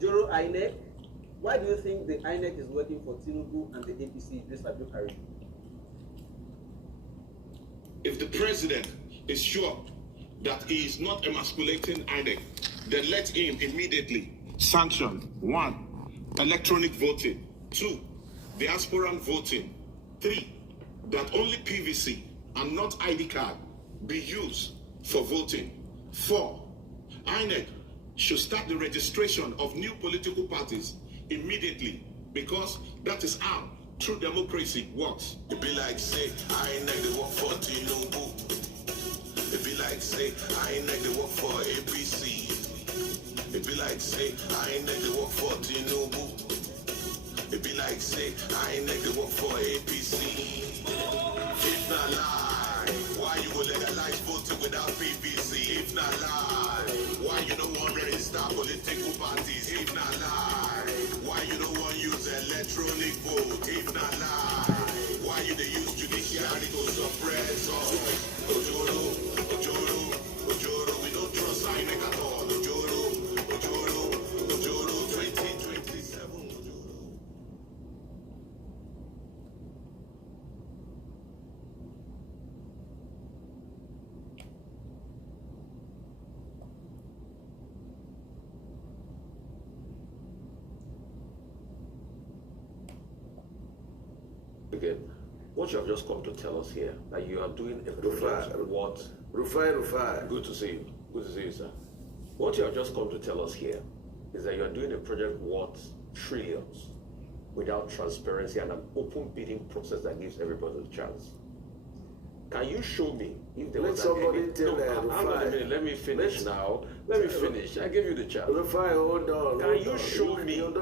Ojoro INEC. Why do you think the INEC is working for Tinubu and the APC, Idris Abdulkarim? If the president is sure that he is not emasculating INEC, then let him immediately sanction 1. Electronic voting, 2. Diasporan voting, 3. That only PVC and not ID card be used for voting, 4. INEC should start the registration of new political parties immediately, because that is how true democracy works. It be like say INEC they work for Tinubu. It be like say INEC they work for APC. It be like say INEC they work for Tinubu. It be like say INEC they work for APC. If not lie, why you go legalize voting without PVC? If not lie, why you don't want to start political parties? If not lie, why you don't want to use electronic vote? If not lie, why you they use judiciary to suppress us? Ojoro, Ojoro, Ojoro, we don't trust INEC at all. Ojoro, Ojoro, Ojoro, 2027. Again, what you have just come to tell us here, that you are doing a project what? Rufai. Good to see you. Good to see you, sir. What you have just come to tell us here is that you are doing a project worth trillions without transparency and an open bidding process that gives everybody a chance. Can you show me if there was somebody tell hang on a minute, let me finish now. Let me finish. I gave you the chance. Rufai, hold on. Can you show me? You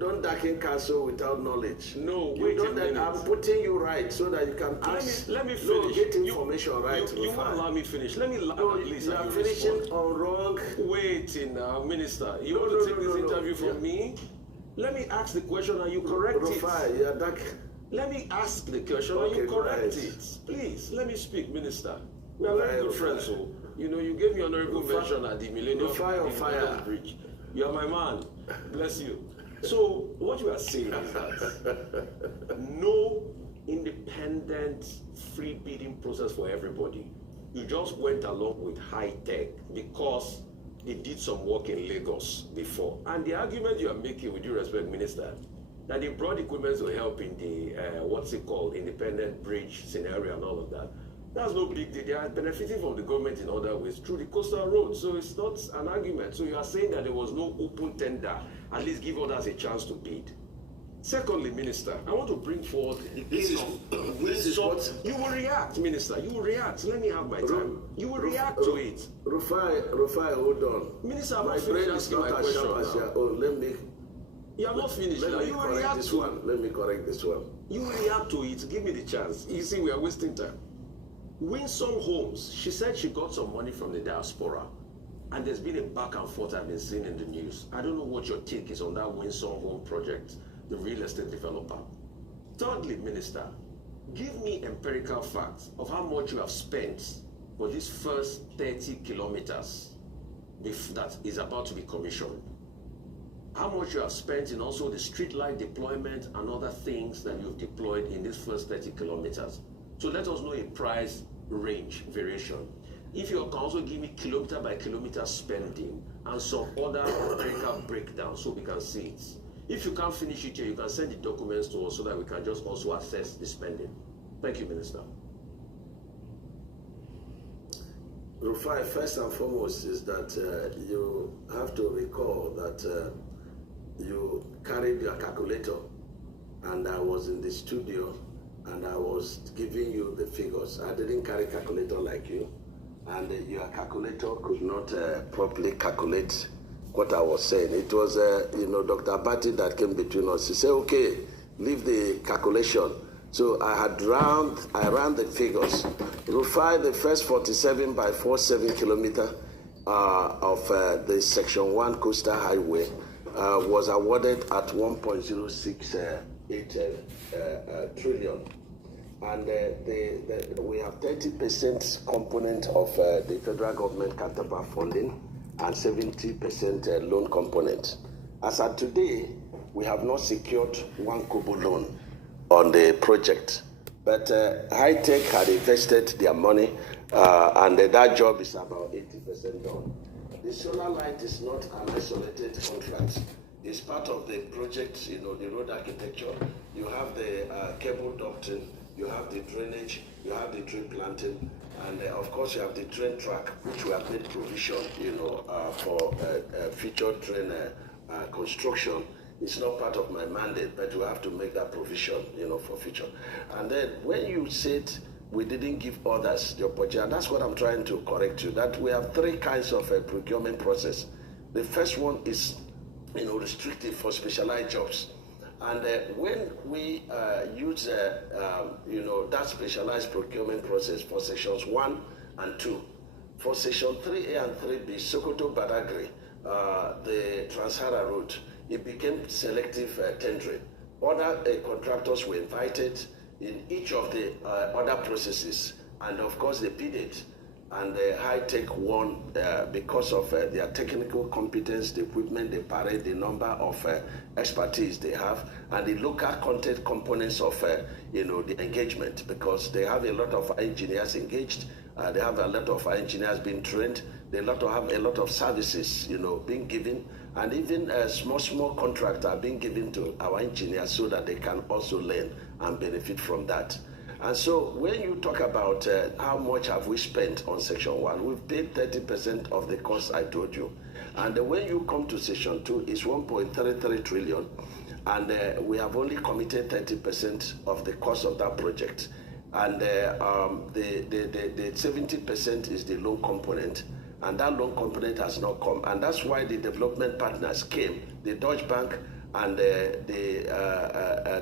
don't darken counsel without knowledge. No, wait a minute. I'm putting you right so that you can ask. Let me finish. No, get information right. You won't allow me finish. Let me please. You are finishing on wrong. Waiting now, Minister. You want to take this interview from me? Let me ask the question and you correct it. Rufai, you are dark. Let me ask the question and you correct it. Please, let me speak, Minister. We are very good friends, so you know you gave me honorable mention at the Millennium Bridge. You are my man. Bless you. So what you are saying is that no independent free bidding process for everybody. You just went along with high tech because they did some work in Lagos before. And the argument you are making, with due respect, Minister, that they brought equipment to help in the independent bridge scenario and all of that. That's no big deal. They are benefiting from the government in other ways through the coastal road. So it's not an argument. So you are saying that there was no open tender. At least give others a chance to bid. Secondly, Minister, I want to bring forward the case of you will react, Minister. You will react. Let me have my time. You will react to it. Rufai, hold on. Minister, I'm my not brain finished is asking not my as question sharp as your now. own. You are not finished now. You will react to one. Let me correct this one. You will react to it. Give me the chance. You see, we are wasting time. Winsome Homes, she said she got some money from the diaspora. And there's been a back and forth I've been seeing in the news. I don't know what your take is on that Winsome Home project, the real estate developer. Thirdly, Minister, give me empirical facts of how much you have spent for this first 30 kilometers that is about to be commissioned. How much you have spent in also the street light deployment and other things that you've deployed in this first 30 kilometers. So let us know a price range variation. If you can also give me kilometer by kilometer spending and some other empirical breakdown so we can see it. If you can't finish it here, you can send the documents to us so that we can just also assess the spending. Thank you, Minister. Rufai, first and foremost is that you have to recall that you carried your calculator and I was in the studio and I was giving you the figures. I didn't carry calculator like you, and your calculator could not properly calculate what I was saying. It was, Dr. Abati that came between us. He said, okay, leave the calculation. So I ran the figures. Rufai, the first 47 by 47 kilometer of the Section 1 Coastal Highway was awarded at 1.068 trillion. And we have 30% component of the federal government counterpart funding and 70% loan component. As of today, we have not secured one kobo loan on the project. But High Tech had invested their money, and that job is about 80% done. The solar light is not an isolated contract. It's part of the project, the road architecture. You have the cable ducting, you have the drainage, you have the tree planting, and of course you have the train track, which we have made provision, for future train construction. It's not part of my mandate, but we have to make that provision, for future. And then when you said we didn't give others the opportunity, and that's what I'm trying to correct you, that we have three kinds of procurement process. The first one is, restricted for specialized jobs. And when we use, that specialized procurement process for sections 1 and 2, for section 3A and 3B, Sokoto Badagry, the Trans-Sahara route, it became selective tendering. Other contractors were invited in each of the other processes, and of course they bid it. And High Tech won because of their technical competence, the equipment they parade, the number of expertise they have, and the local content components of the engagement, because they have a lot of engineers engaged, they have a lot of engineers being trained, they have a lot of services being given, and even small contracts are being given to our engineers so that they can also learn and benefit from that. And so when you talk about how much have we spent on section 1, we've paid 30% of the cost I told you. And when you come to section 2, it's 1.33 trillion. And we have only committed 30% of the cost of that project. And the 70% is the loan component. And that loan component has not come. And that's why the development partners came, the Deutsche Bank and the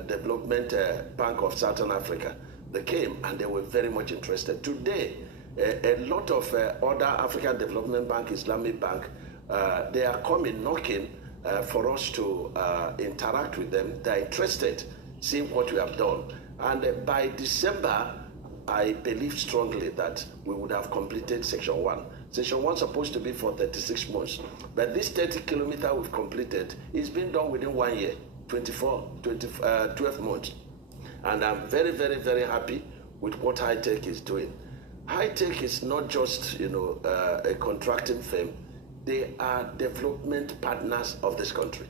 Development Bank of Southern Africa. They came and they were very much interested. Today, a lot of other African Development Bank, Islamic Bank, they are coming, knocking for us to interact with them. They're interested, seeing what we have done. And by December, I believe strongly that we would have completed section 1. Section 1 is supposed to be for 36 months. But this 30 kilometer we've completed, it's been done within 1 year, 12 months. And I'm very, very, very happy with what High Tech is doing. High Tech is not just, a contracting firm. They are development partners of this country.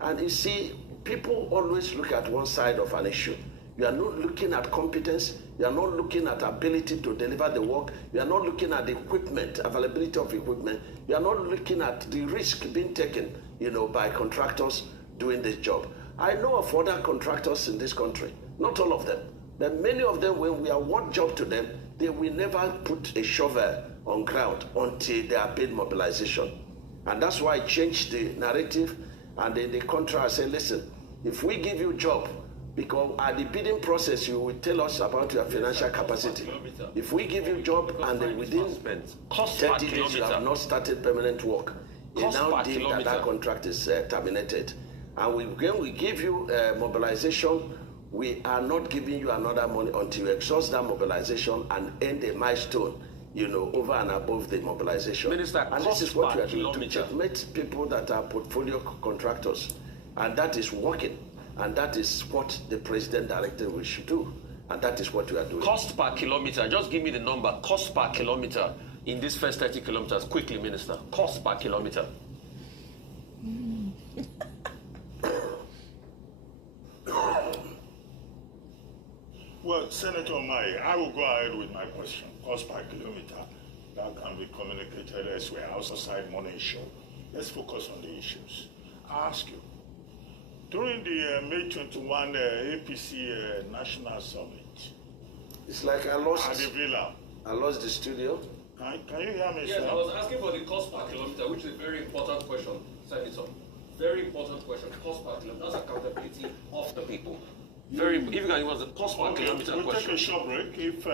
And you see, people always look at one side of an issue. You are not looking at competence. You are not looking at ability to deliver the work. You are not looking at the equipment, availability of equipment. You are not looking at the risk being taken, by contractors doing this job. I know of other contractors in this country, not all of them, but many of them, when we award job to them, they will never put a shovel on ground until they are paid mobilization. And that's why I changed the narrative, and in the contract I say, listen, if we give you job, because at the bidding process you will tell us about your financial capacity. If we give you job and then within 30 days you have not started permanent work, you now deem that contract is terminated. And when we give you mobilization, we are not giving you another money until you exhaust that mobilization and end a milestone, over and above the mobilization. Minister, and this is what we are doing to checkmate people that are portfolio contractors. And that is working. And that is what the president directed we should do. And that is what we are doing. Cost per kilometer, just give me the number. Cost per kilometer in these first 30 kilometers. Quickly, Minister. Cost per kilometer. Well, Senator Mai, I will go ahead with my question. Cost per kilometer, that can be communicated elsewhere, outside money issue. Let's focus on the issues. I ask you, during the May 21 APC National Summit, it's like I lost at the Villa. I lost the studio. Can you hear me, yes, sir? I was asking for the cost per kilometer, which is a very important question, Senator. Very important question. Cost per kilometer. That's accountability of the people. Very. If you can give us the cost per kilometer we'll question. Take a short break. If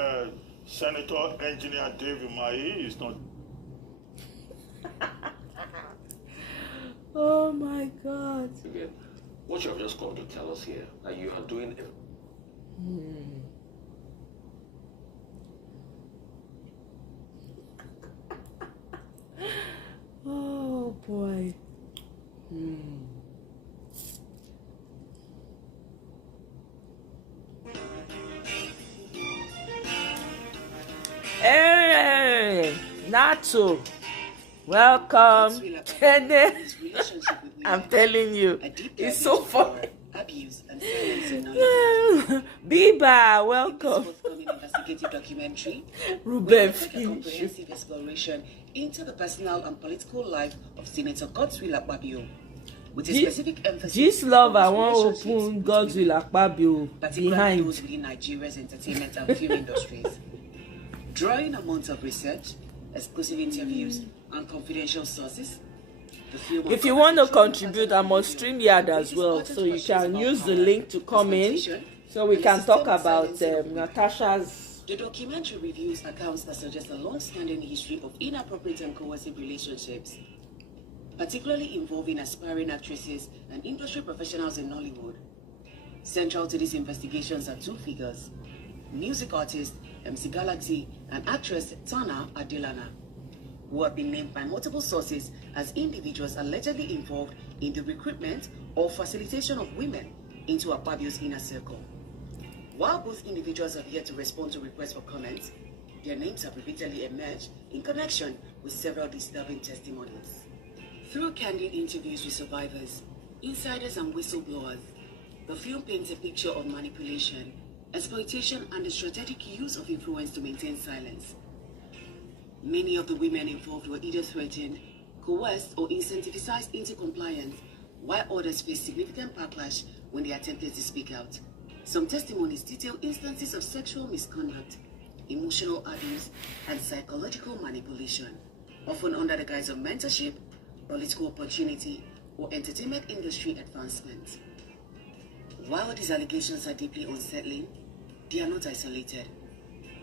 Senator Engineer David Mai is not. Oh my God. Again, what you have just come to tell us here, that you are doing it. Oh boy. Nato, welcome. I'm telling you, it's so funny. Abuse and violence in Biba, welcome. Investigative documentary. Ruben, a comprehensive exploration into the personal and political life of Senator Godswill Akpabio, with a specific emphasis. This love, I want to open Godswill Akpabio behind those within Nigeria's entertainment and film industries. Drawing amounts of research, exclusive interviews, and confidential sources. If you want to contribute, I'm on StreamYard as well, so you can use the link to come in, so we can talk about Natasha's. The documentary reviews accounts that suggest a long-standing history of inappropriate and coercive relationships, particularly involving aspiring actresses and industry professionals in Nollywood. Central to these investigations are two figures: music artist MC Galaxy and actress Tana Adelana, who have been named by multiple sources as individuals allegedly involved in the recruitment or facilitation of women into Akpabio's inner circle. While both individuals have yet to respond to requests for comments, their names have repeatedly emerged in connection with several disturbing testimonies. Through candid interviews with survivors, insiders and whistleblowers, the film paints a picture of manipulation, exploitation, and the strategic use of influence to maintain silence. Many of the women involved were either threatened, coerced, or incentivized into compliance, while others faced significant backlash when they attempted to speak out. Some testimonies detail instances of sexual misconduct, emotional abuse, and psychological manipulation, often under the guise of mentorship, political opportunity, or entertainment industry advancement. While these allegations are deeply unsettling, they are not isolated.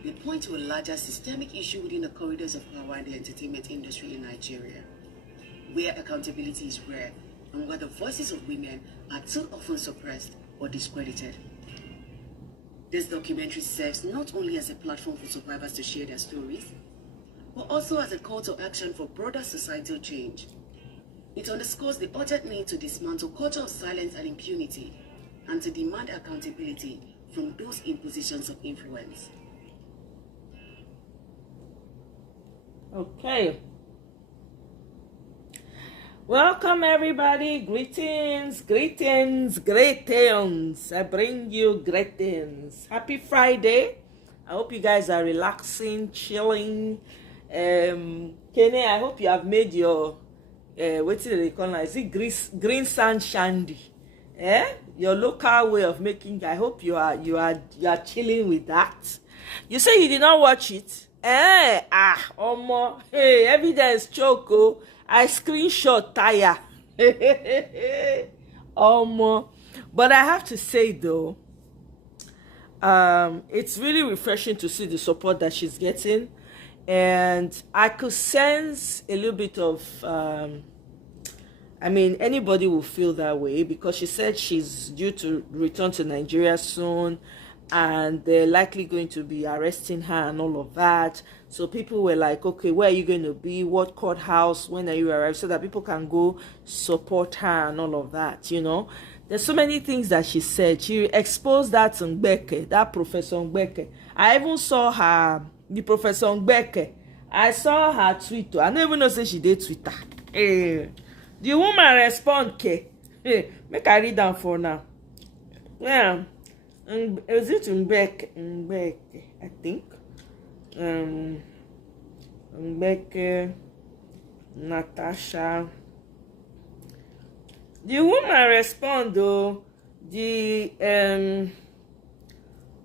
They point to a larger systemic issue within the corridors of power in the entertainment industry in Nigeria, where accountability is rare and where the voices of women are too often suppressed or discredited. This documentary serves not only as a platform for survivors to share their stories, but also as a call to action for broader societal change. It underscores the urgent need to dismantle culture of silence and impunity, and to demand accountability from those in positions of influence. Okay. Welcome everybody. Greetings, greetings, greetings. I bring you greetings. Happy Friday. I hope you guys are relaxing, chilling. Kenny, I hope you have made your what do they call it? Is it green sand shandy? Your local way of making. I hope you are chilling with that. You say you did not watch it. Hey, evidence choco. I screenshot tire. But I have to say though, it's really refreshing to see the support that she's getting, and I could sense a little bit of anybody will feel that way, because she said she's due to return to Nigeria soon, and they're likely going to be arresting her and all of that. So people were like, okay, where are you going to be? What courthouse? When are you arrived? So that people can go support her and all of that, you know. There's so many things that she said. She exposed that Ngbeke, that Professor Ngbeke. I even saw the Professor Ngbeke. I saw her tweet. I don't even know say she did Twitter. The woman respond, make I read down for now. Yeah. Is it Ngbeke? I think. Ngbeke, Natasha. The woman respond though. Where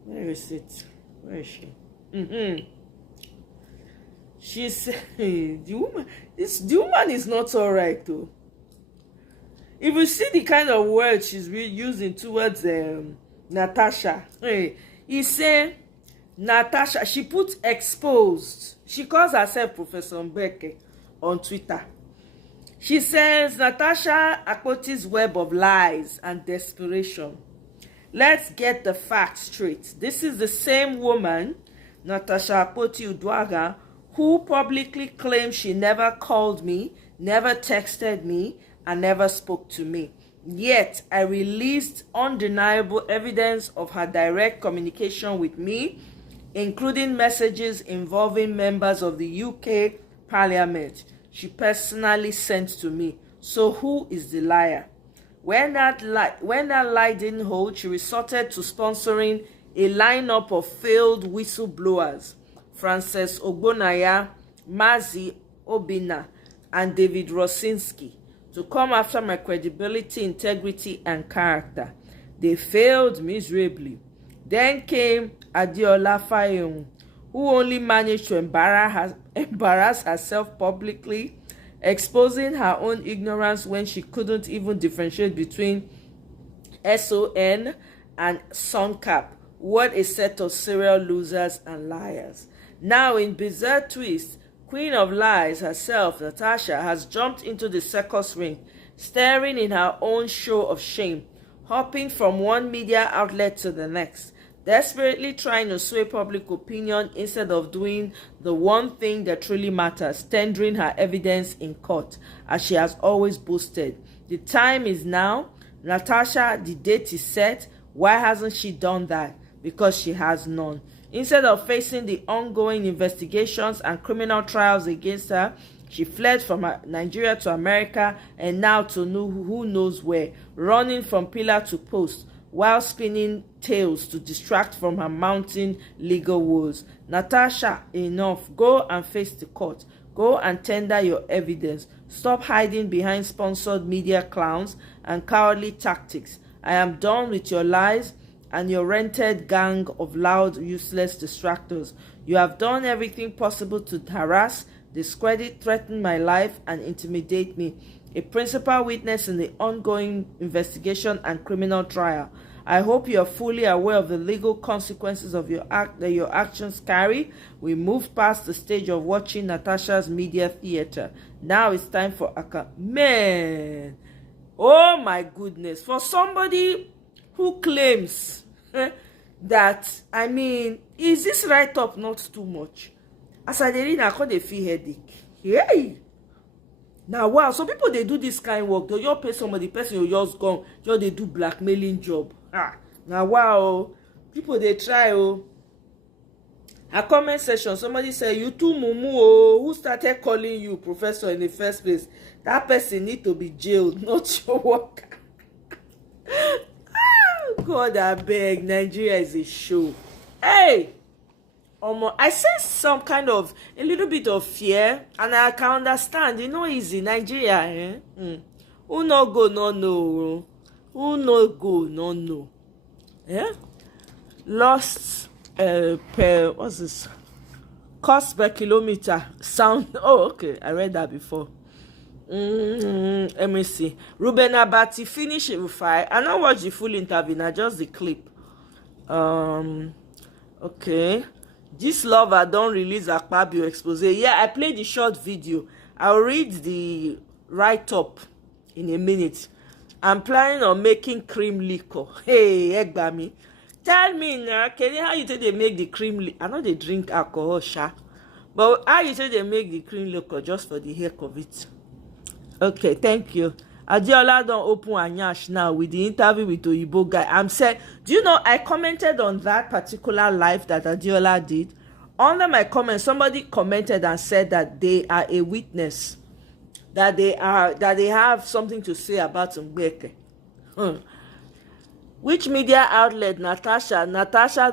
is it? Where is she? She said the woman is not alright though. If you see the kind of words she's using towards Natasha, he said Natasha, she put exposed. She calls herself Professor Ngbeke on Twitter. She says NatashaAkpoti's web of lies and desperation. Let's get the facts straight. This is the same woman, NatashaAkpoti-Uduaghaninterview, who publicly claims she never called me, never texted me, and never spoke to me. Yet, I released undeniable evidence of her direct communication with me, including messages involving members of the UK parliament she personally sent to me. So who is the liar? When that lie didn't hold, she resorted to sponsoring a lineup of failed whistleblowers, Frances Ogbonaya, Mazi Obina, and David Rosinski, to come after my credibility, integrity, and character. They failed miserably. Then came Adiola Fayehun, who only managed to embarrass herself publicly, exposing her own ignorance when she couldn't even differentiate between SON and SUNCAP. What a set of serial losers and liars. Now, in bizarre twist, Queen of Lies herself, Natasha, has jumped into the circus ring, staring in her own show of shame, hopping from one media outlet to the next, desperately trying to sway public opinion instead of doing the one thing that truly matters, tendering her evidence in court, as she has always boasted. The time is now. Natasha, the date is set. Why hasn't she done that? Because she has none. Instead of facing the ongoing investigations and criminal trials against her, she fled from Nigeria to America and now to who knows where, running from pillar to post while spinning tales to distract from her mounting legal woes. Natasha, enough. Go and face the court. Go and tender your evidence. Stop hiding behind sponsored media clowns and cowardly tactics. I am done with your lies and your rented gang of loud, useless distractors. You have done everything possible to harass, discredit, threaten my life, and intimidate me, a principal witness in the ongoing investigation and criminal trial. I hope you are fully aware of the legal consequences of your that your actions carry. We moved past the stage of watching Natasha's media theater. Now it's time for man. Oh my goodness. For somebody who claims that, I mean, is this write-up not too much? As I read, I can't feel headache. Hey! Now, wow, some people, they do this kind of work. They just pay somebody, the person you just gone, just they do blackmailing job. Now, wow, people, they try. A comment section, somebody say, you too mumu, who started calling you professor in the first place? That person need to be jailed, not your worker. God, I beg, Nigeria is a show. Hey! I sense some kind of, a little bit of fear, and I can understand, you know, easy, Nigeria, Who no go, no know. Who no go, no know. Yeah? Lost, what's this? Cost per kilometer, sound, oh, okay, I read that before. Let me see. Ruben Abati finish it with I don't watch the full interview, now just the clip. Okay. This lover don't release Akpabio expose. Yeah, I played the short video. I'll read the write-up in a minute. I'm planning on making cream liquor. Hey, Egbami. Tell me now, Kenny, how you say they make the cream liquor? I know they drink alcohol, sha. But how you say they make the cream liquor just for the heck of it? Okay, thank you. Adiola don't open Anyash now with the interview with the Oyibo guy. I'm saying, do you know, I commented on that particular live that Adiola did. Under my comment, somebody commented and said that they are a witness, that they have something to say about Mbeke. Which media outlet? Natasha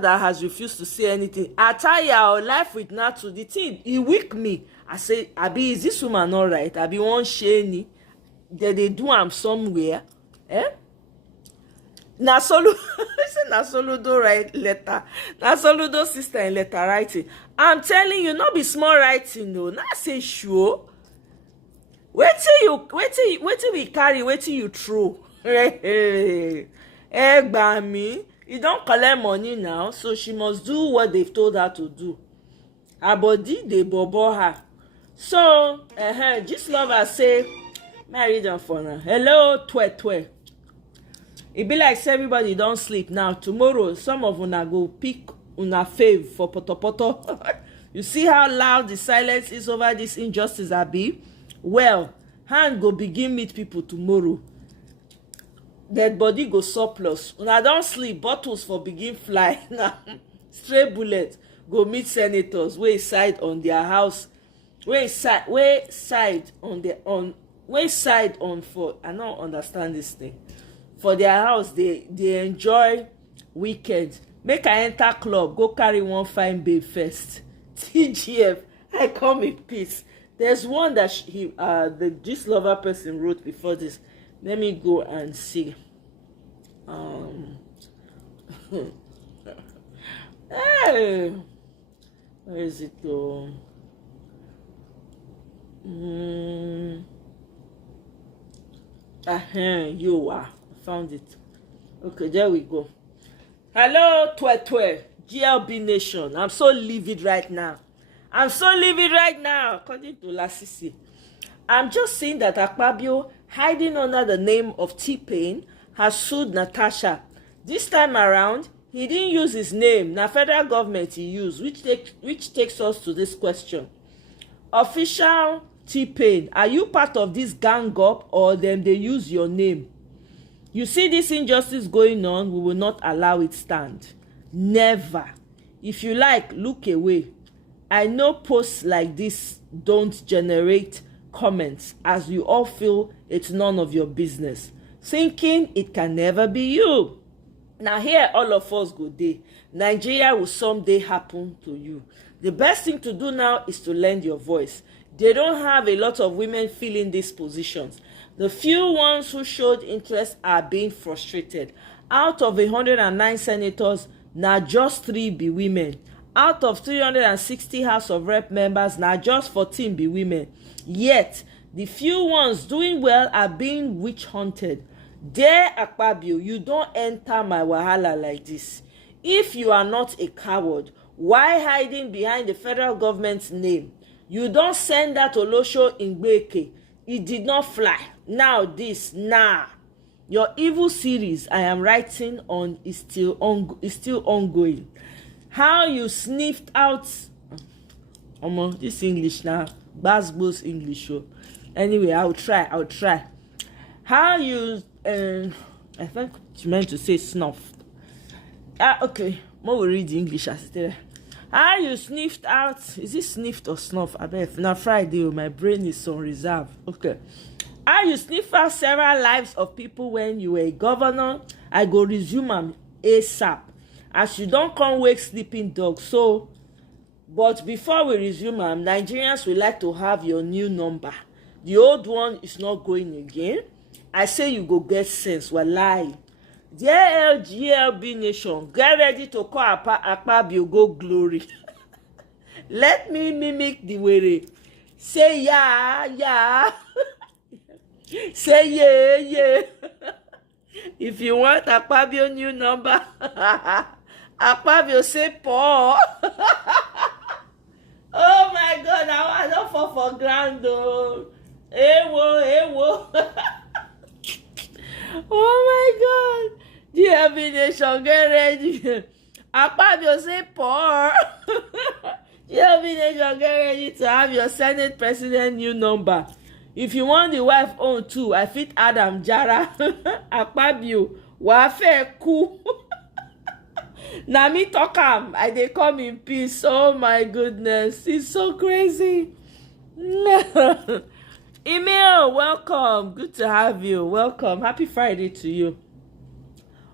that has refused to say anything. Ataya or life with Natu, the thing, he weak me. I say, Abi, is this woman all right? Abi, one sheni. They do am somewhere. Na Soludo write letter. Na Soludo sister in letter writing. I'm telling you, not be small writing, no. Not say sure. Wait till we carry, wait till you throw. Gbami, you don't collect money now, so she must do what they've told her to do. Her body, they bobo her. So, just love her say, marry them for now. Hello, twe. It be like say everybody don't sleep now. Tomorrow, some of una go pick una fave for poto. You see how loud the silence is over this injustice, Abi? Well, hand go begin meet people tomorrow. Dead body go surplus. Una don't sleep, bottles for begin fly. Now, stray bullet go meet senators wey side on their house Where side on for, I don't understand this thing. For their house, they enjoy weekend. Make I enter club, go carry one fine babe first. TGF, I come in peace. There's one that the gist lover person wrote before this. Let me go and see. Hey, where is it though? You are. I found it. Okay, there we go. Hello, Twetwe, GLB Nation. I'm so livid right now. According to Lasisi. I'm just saying that Akpabio, hiding under the name of T-Pain, has sued Natasha. This time around, he didn't use his name. Na federal government he used, which takes us to this question. Official T-Pain, are you part of this gang up or them they use your name? You see this injustice going on, we will not allow it stand. Never. If you like, look away. I know posts like this don't generate comments as you all feel it's none of your business, thinking it can never be you. Now here all of us go day. Nigeria will someday happen to you. The best thing to do now is to lend your voice. They don't have a lot of women filling these positions. The few ones who showed interest are being frustrated. Out of 109 senators, now just 3 be women. Out of 360 House of Rep members, now just 14 be women. Yet, the few ones doing well are being witch hunted. There, Akpabio, you don't enter my wahala like this. If you are not a coward, why hiding behind the federal government's name? You don't send that Olosho Ngbeke. It did not fly. Now this, your evil series I am writing on is still ongoing. How you sniffed out this English now, Basbo's English show. Anyway, I'll try. How you I think she meant to say snuffed. Okay, more read the English as it. How you sniffed out, is it sniffed or snuff? I bet now Friday my brain is on reserve. Okay. How you sniffed out several lives of people when you were a governor? I go resume am ASAP. As you don't come wake sleeping dog. So, but before we resume am, Nigerians will like to have your new number. The old one is not going again. I say you go get sense. Wallahi. Dear LGLB Nation, get ready to call Akpabio go glory. Let me mimic the way. Say yeah. Say yeah. If you want Akpabio new number, Akpabio say Paul. Oh my God, I don't fall for ground though. Ewo. Oh my God. GLB Nation, get ready. Akpabio say poor. GLB Nation, get ready to have your Senate President new number. If you want the wife own too, I fit Adam Jara. Akpabio, wafe ku. Na me talk am, I dey come in peace. Oh my goodness, it's so crazy. Email, welcome. Good to have you. Welcome. Happy Friday to you.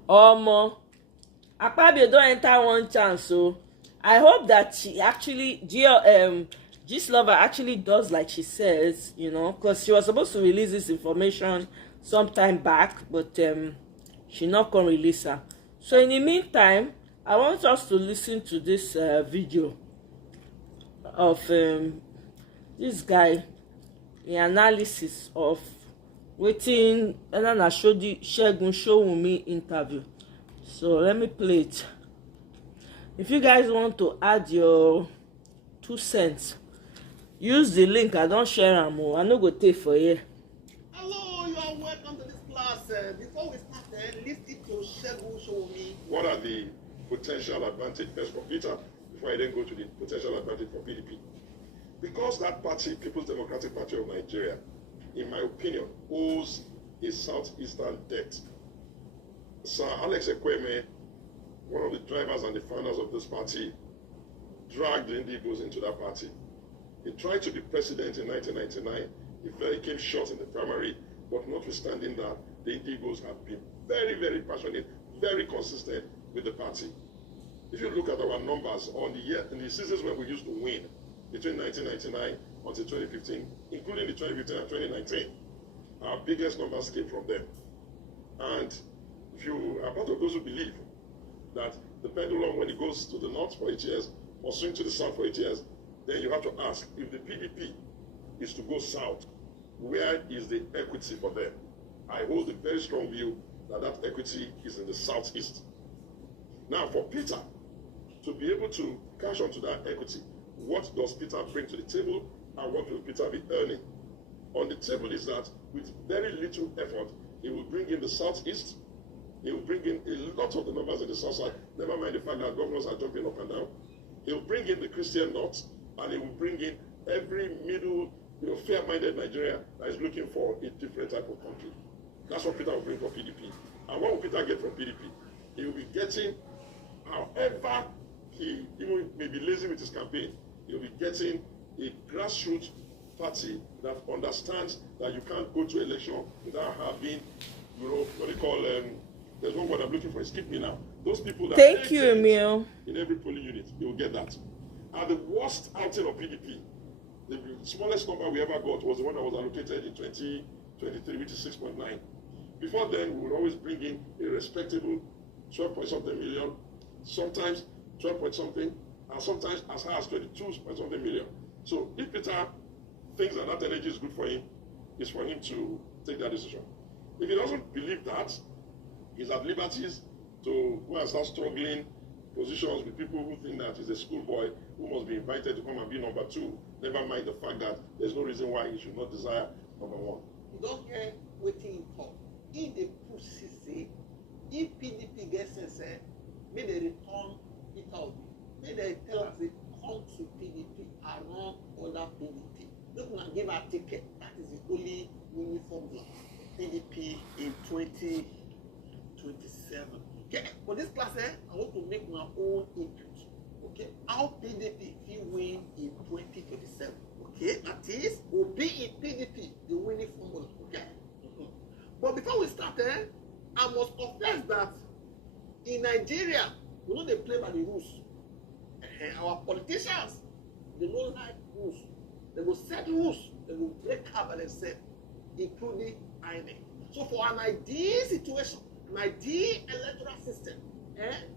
Akpabio don't enter one chance, so I hope that she actually, Gist Lover actually does like she says, because she was supposed to release this information sometime back, but she not gonna release her. So in the meantime, I want us to listen to this video of this guy, the analysis of wetin NatashaAkpoti Uduaghaninterview interview. So let me play it. If you guys want to add your 2 cents, use the link. I don't share am. I no go take for you. Hello, you are welcome to this class. Before we start, listen to Segun Showomi. What are the potential advantages for Peter before I then go to the potential advantage for PDP? Because that party, People's Democratic Party of Nigeria, in my opinion, owes a southeastern debt. Sir Alex Ekweme, one of the drivers and the founders of this party, dragged the Indigbos into that party. He tried to be president in 1999. He came short in the primary, but notwithstanding that, the Indigo's have been very, very passionate, very consistent with the party. If you look at our numbers on the year, in the seasons when we used to win, between 1999 until 2015, including the 2015 and 2019, our biggest numbers came from them. And if you are part of those who believe that the pendulum, when it goes to the north for 8 years, or swing to the south for 8 years, then you have to ask, if the PDP is to go south, where is the equity for them? I hold a very strong view that that equity is in the southeast. Now, for Peter to be able to cash onto that equity, what does Peter bring to the table, and what will Peter be earning? On the table is that with very little effort, he will bring in the southeast, he will bring in a lot of the numbers in the south side, never mind the fact that governors are jumping up and down. He will bring in the Christian north, and he will bring in every middle, fair-minded Nigeria that is looking for a different type of country. That's what Peter will bring for PDP. And what will Peter get from PDP? He will be getting, however he even may be lazy with his campaign, he will be getting a grassroots party that understands that you can't go to election without having, what they call, there's one word I'm looking for, skip me now. Those people that thank you, Emil. In every polling unit, you will get that. And the worst outing of PDP, the smallest number we ever got was the one that was allocated in 2023, which is 6.9. Before then, we would always bring in a respectable 12-point-something million, sometimes 12-point-something, and sometimes as high as 22-point-something million. So if Peter thinks that that energy is good for him, it's for him to take that decision. If he doesn't believe that, he's at liberties to go and start struggling positions with people who think that he's a schoolboy who must be invited to come and be number 2. Never mind the fact that there's no reason why he should not desire number 1. You don't hear waiting talk. If they push CC, if PDP gets sense, may they return it out. May they tell us they come to PDP around other PDP. Look now, give a ticket. That is the only uniform PDP in 2027. Okay, for this class, I want to make my own input. Okay, how PDP will win in 2027. Okay, that is, will be in PDP the winning formula. Okay. But before we start, I must confess that in Nigeria, we know they play by the rules. Our politicians, they don't like rules. They will set rules. They will break up by themselves, including INEC. So for an ideal situation, an ideal electoral system,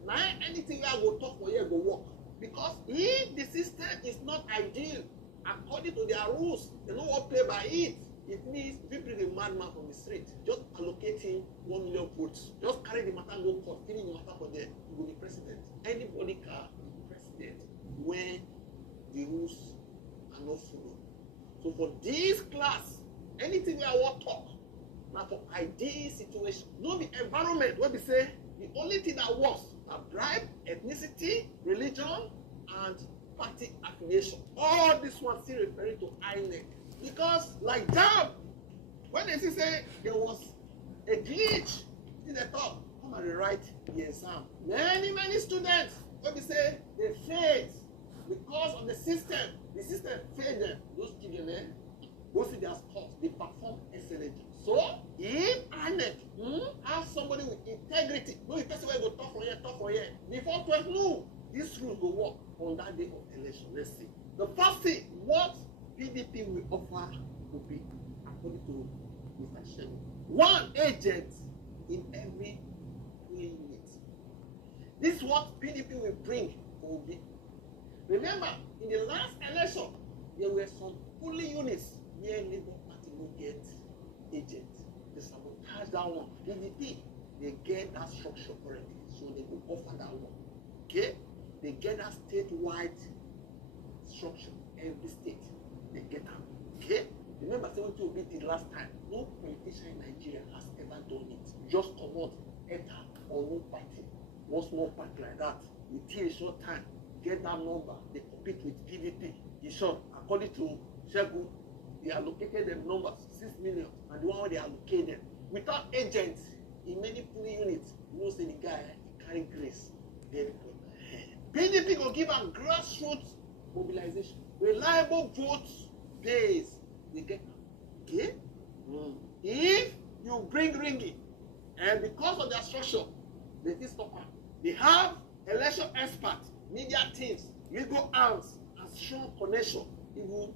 now anything I go talk for here go work. Because if the system is not ideal, according to their rules, they don't want to play by it. It means if you bring a madman from the street, just allocate him 1 million votes. Just carry the matter and go court, killing the matter for them, you will be president. Anybody can be president when the rules are not followed. So for this class, anything we want to talk, now for ideal situation, not the environment where we say the only thing that works are bribe, ethnicity, religion, and party affiliation. All this one still referring to INEC. Because like that, when they say there was a glitch in the top, come and rewrite the exam. Many students, when we say they failed because of the system failed them. Those children, go see their scores, they perform excellently. So, if INEC have somebody with integrity, no the person will go talk for here, before 12 noon, this rule will work on that day of election. Let's see. The first thing, what PDP will offer will be, according to Mr. Shehu, 1 agent in every polling unit. This is what PDP will bring will be. Remember, in the last election, there were some polling units where Labour Party will get agents. They sabotage that one. PDP, they get that structure already, so they will offer that one. Okay? They get that statewide structure, every state. They get them. Okay? Remember, what you did last time. No politician in Nigeria has ever done it. Just come out, enter or no party. One small party like that. Within a short time, get that number. They compete with PDP. In short, according to Shegu, they allocated them numbers 6 million, and the one where they allocate them without agents in many polling units. You know, say the guy he carry grace. PDP will give a grassroots mobilization. reliable vote base, they get them. Okay? If you bring ringing, and because of their structure, they did stop her. They have election experts, media teams, legal arms, and strong connection, even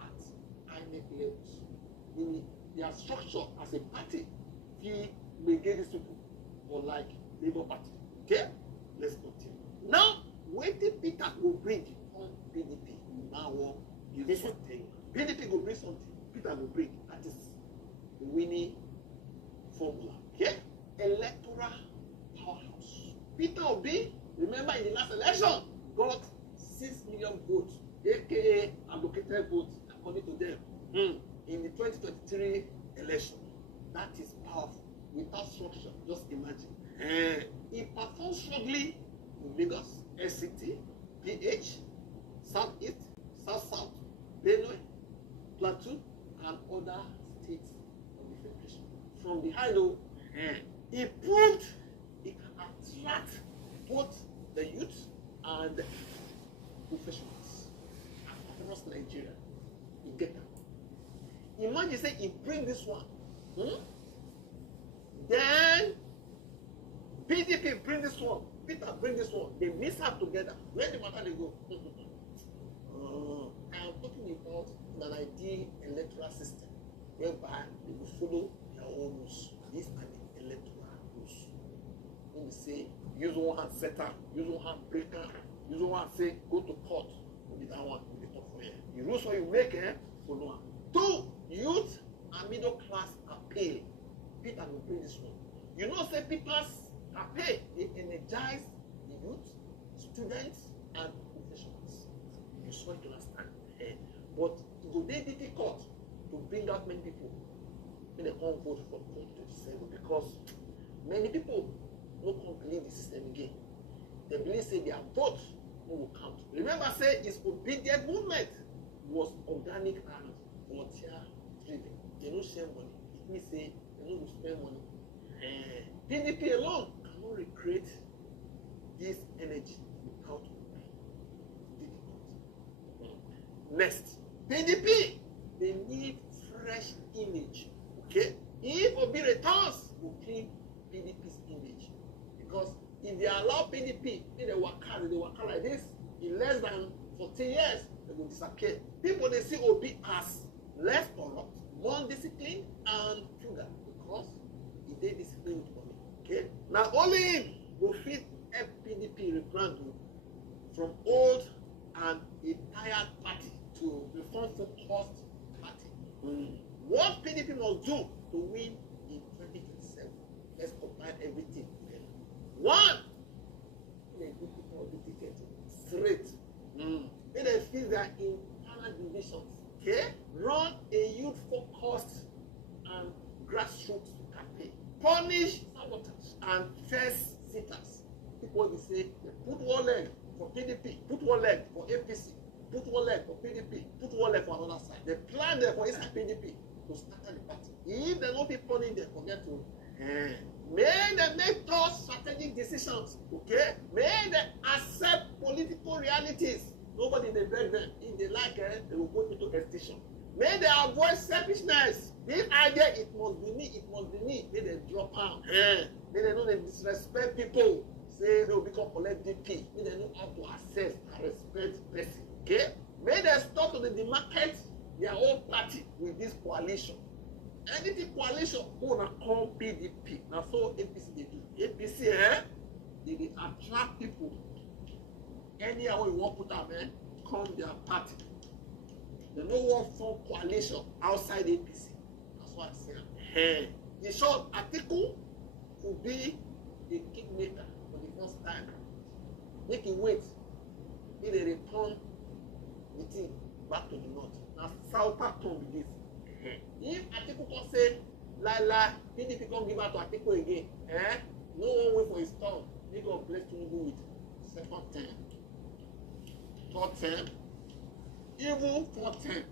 at INEC levels. In their structure as a party, we may get these people, unlike Labour Party. Okay? Let's continue. Now, when the Peter will bring on PDP, now this is PDP will bring something. Peter will bring, that is the winning formula. Okay? Electoral powerhouse. Peter Obi, remember in the last election, got 6 million votes, aka advocated votes, according to them, in the 2023 election. That is powerful. Without structure, just imagine. He performed strongly in Lagos, SCT, PH, Southeast, South, Benue, Plateau, and other states of the Federation. From the high low, he proved he can attract both the youth and professionals across Nigeria. You get that? Imagine say he bring this one, then PDP bring this one, Peter bring this one, they mix up together. Where the matter they go? I am talking about an ideal electoral system whereby they will follow their own rules. These are the electoral rules. When we say use one hand setter, use one hand breaker, use one hand say go to court, with that one we talk for here. The rules what you make, follow. 2, youth and middle class appeal. Peter will bring this one. You know, say Peter's appeal, they energize the youth, students, and professionals. You saw it last time. But it will be difficult to bring out many people when they can't vote for 2027 because many people don't believe the system again. They believe say their vote will count. Remember, say his obedient movement was organic and volunteer driven. They don't share money. It means say they don't spend money. PDP alone cannot recreate this energy without difficult. Next, PDP, they need fresh image. Okay? If Obi returns, will clean PDP's image. Because if they allow PDP, if they work like this, in less than 14 years, they will disappear. People, they see Obi as less corrupt, more disciplined, and frugal. Because he did discipline with money. Okay? Now, only him will fit PDP rebrand from old and a tired party to reform-focused party. What PDP must do to win in 2027? Let's combine everything together. 1, they give people the ticket straight. When they feel their internal divisions, okay? Run a youth-focused and grassroots campaign. Punish saboteurs and first sitters. People will say, they put one leg for PDP, put one leg for APC, put one leg for PDP, put one leg for another side. They plan them for inside PDP to start the party. If they don't people in there, forget to. May they make those strategic decisions, okay? May they accept political realities. Nobody they beg them. If they like it, they will go into extinction. May they avoid selfishness. This idea, it must be me, it must be me. May they drop out. May they know they disrespect people. Say they will become collect DP. May they know how to assess and respect person. Okay? May they stop to demarcate their own party with this coalition. Anything coalition gonna call PDP. Now so APC they do. APC, they attract people. Anyhow you want to put them, come their party. They no want form coalition outside APC. That's what I say. In short, Atiku could be the kingmaker for the first time. Make it wait. If they return the thing back to the north. Now South turn with this. If Atiku can say, la, PDP can give out to Atiku again, no one wait for his turn. He go bless Tinubu with second term, third term, even fourth term.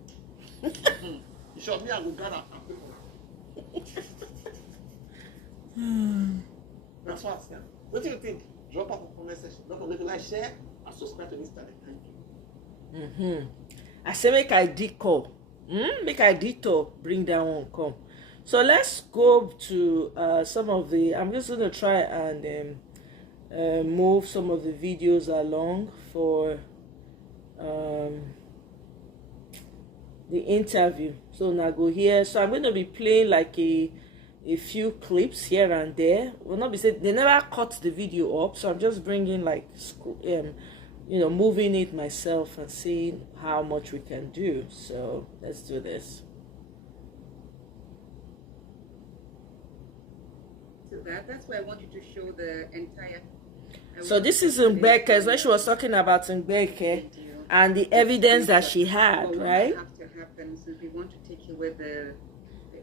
You should be a good gather Atiku. That's what I said. What do you think? Drop off a comment section. Don't forget to like, share, and subscribe to this channel. Thank you. I say make I detour. Make I detour, bring that one come. So let's go to some of the, I'm just going to try and move some of the videos along for the interview. So now go here. So I'm going to be playing like a few clips here and there. Will not be said, they never cut the video up, so I'm just bringing like moving it myself and seeing how much we can do. So let's do this. So that's why I want you to show the entire. So this is Mbeke, when she was talking about Mbeke and the evidence that she had, right? Have to happen since we want to take away the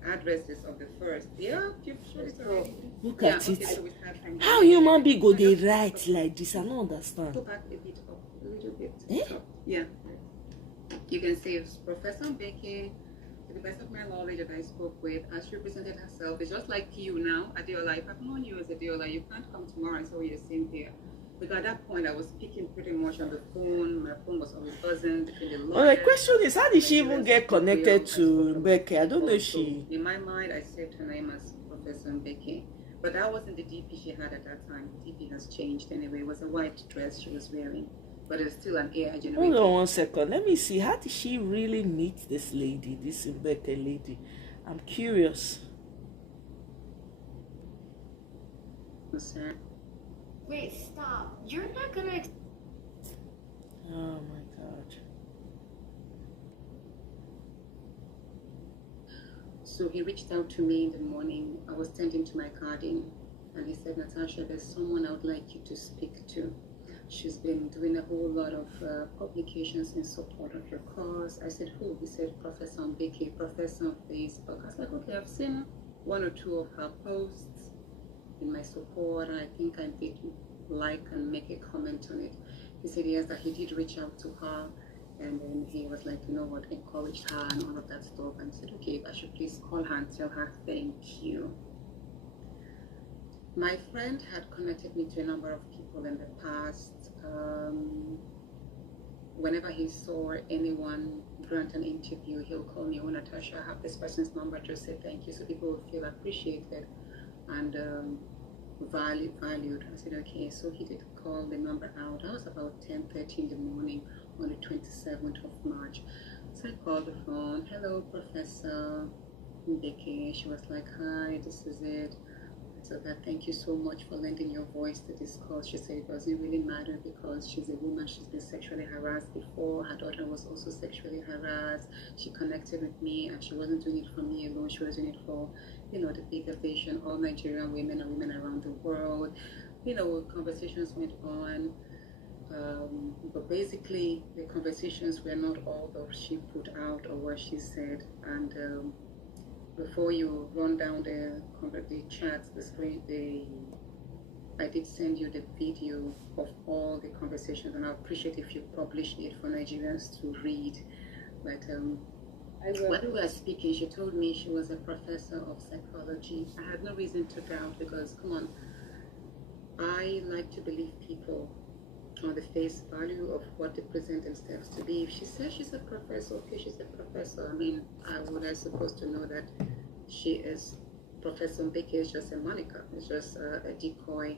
addresses of the first. Yeah, you've showed it already. Look at it. So how human being go they write like this? I don't understand. Go back a bit up, a little bit. Eh? Yeah. You can say it's Professor Mbeke, to the best of my knowledge that I spoke with, as she represented herself. It's just like you now, Adeola. If I've known you as Adeola, you can't come tomorrow and say, oh, you're same here. Because at that point, I was speaking pretty much on the phone. My phone was always buzzing between the lawyers. Well, the question is, how did she even get connected to Mbeke? I don't know if she... In my mind, I saved her name as Professor Mbeke. But that wasn't the DP she had at that time. The DP has changed anyway. It was a white dress she was wearing. But it's still an AI generator. Hold on 1 second. Let me see. How did she really meet this lady, this Mbeke lady? I'm curious. Wait, stop. You're not gonna... Oh my God. So he reached out to me in the morning. I was tending to my garden. And he said, Natasha, there's someone I would like you to speak to. She's been doing a whole lot of publications in support of your cause. I said, who? He said, Professor Mbeke, Professor on Facebook. I was like, okay, I've seen 1 or 2 of her posts in my support. I think I did like and make a comment on it. He said, yes, that he did reach out to her. And then he was like, you know what, encouraged her and all of that stuff. And said, okay, if I should please call her and tell her thank you. My friend had connected me to a number of people in the past. Whenever he saw anyone grant an interview, he'll call me, oh, Natasha, I have this person's number, just say thank you, so people will feel appreciated and valued. I said, okay, so he did call the number out. That was about 10:30 in the morning on the 27th of March. So I called the phone. Hello, Professor Mbeke. She was like, hi, this is it. So that thank you so much for lending your voice to this cause. She said it doesn't really matter because she's a woman, she's been sexually harassed before. Her daughter was also sexually harassed. She connected with me and she wasn't doing it for me alone. She was doing it for, the bigger vision, all Nigerian women and women around the world. Conversations went on. But basically, the conversations were not all that she put out or what she said. And before you run down the chats, the screen, I did send you the video of all the conversations, and I appreciate if you publish it for Nigerians to read. But while we were speaking, she told me she was a professor of psychology. I had no reason to doubt because, come on, I like to believe people on the face value of what they present themselves to be. If she says she's a professor, okay, she's a professor. I mean, I supposed to know that she is, Professor Mbeke is just a moniker. It's just a decoy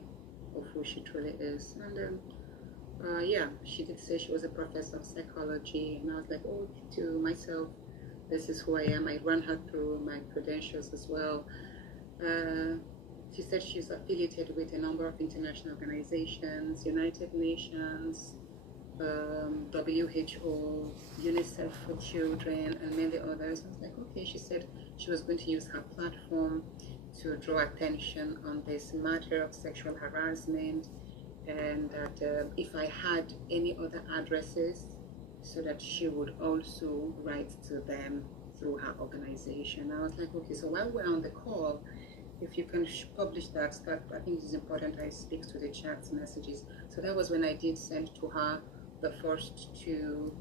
of who she truly is. And yeah, she did say she was a professor of psychology. And I was like, oh, to myself, this is who I am. I ran her through my credentials as well. She said she's affiliated with a number of international organizations, United Nations, WHO, UNICEF for Children, and many others. I was like, okay. She said she was going to use her platform to draw attention on this matter of sexual harassment, and that if I had any other addresses, so that she would also write to them through her organization. I was like, okay, so while we're on the call, if you can publish that, I think it's important I speak to the chat messages. So that was when I did send to her the first 2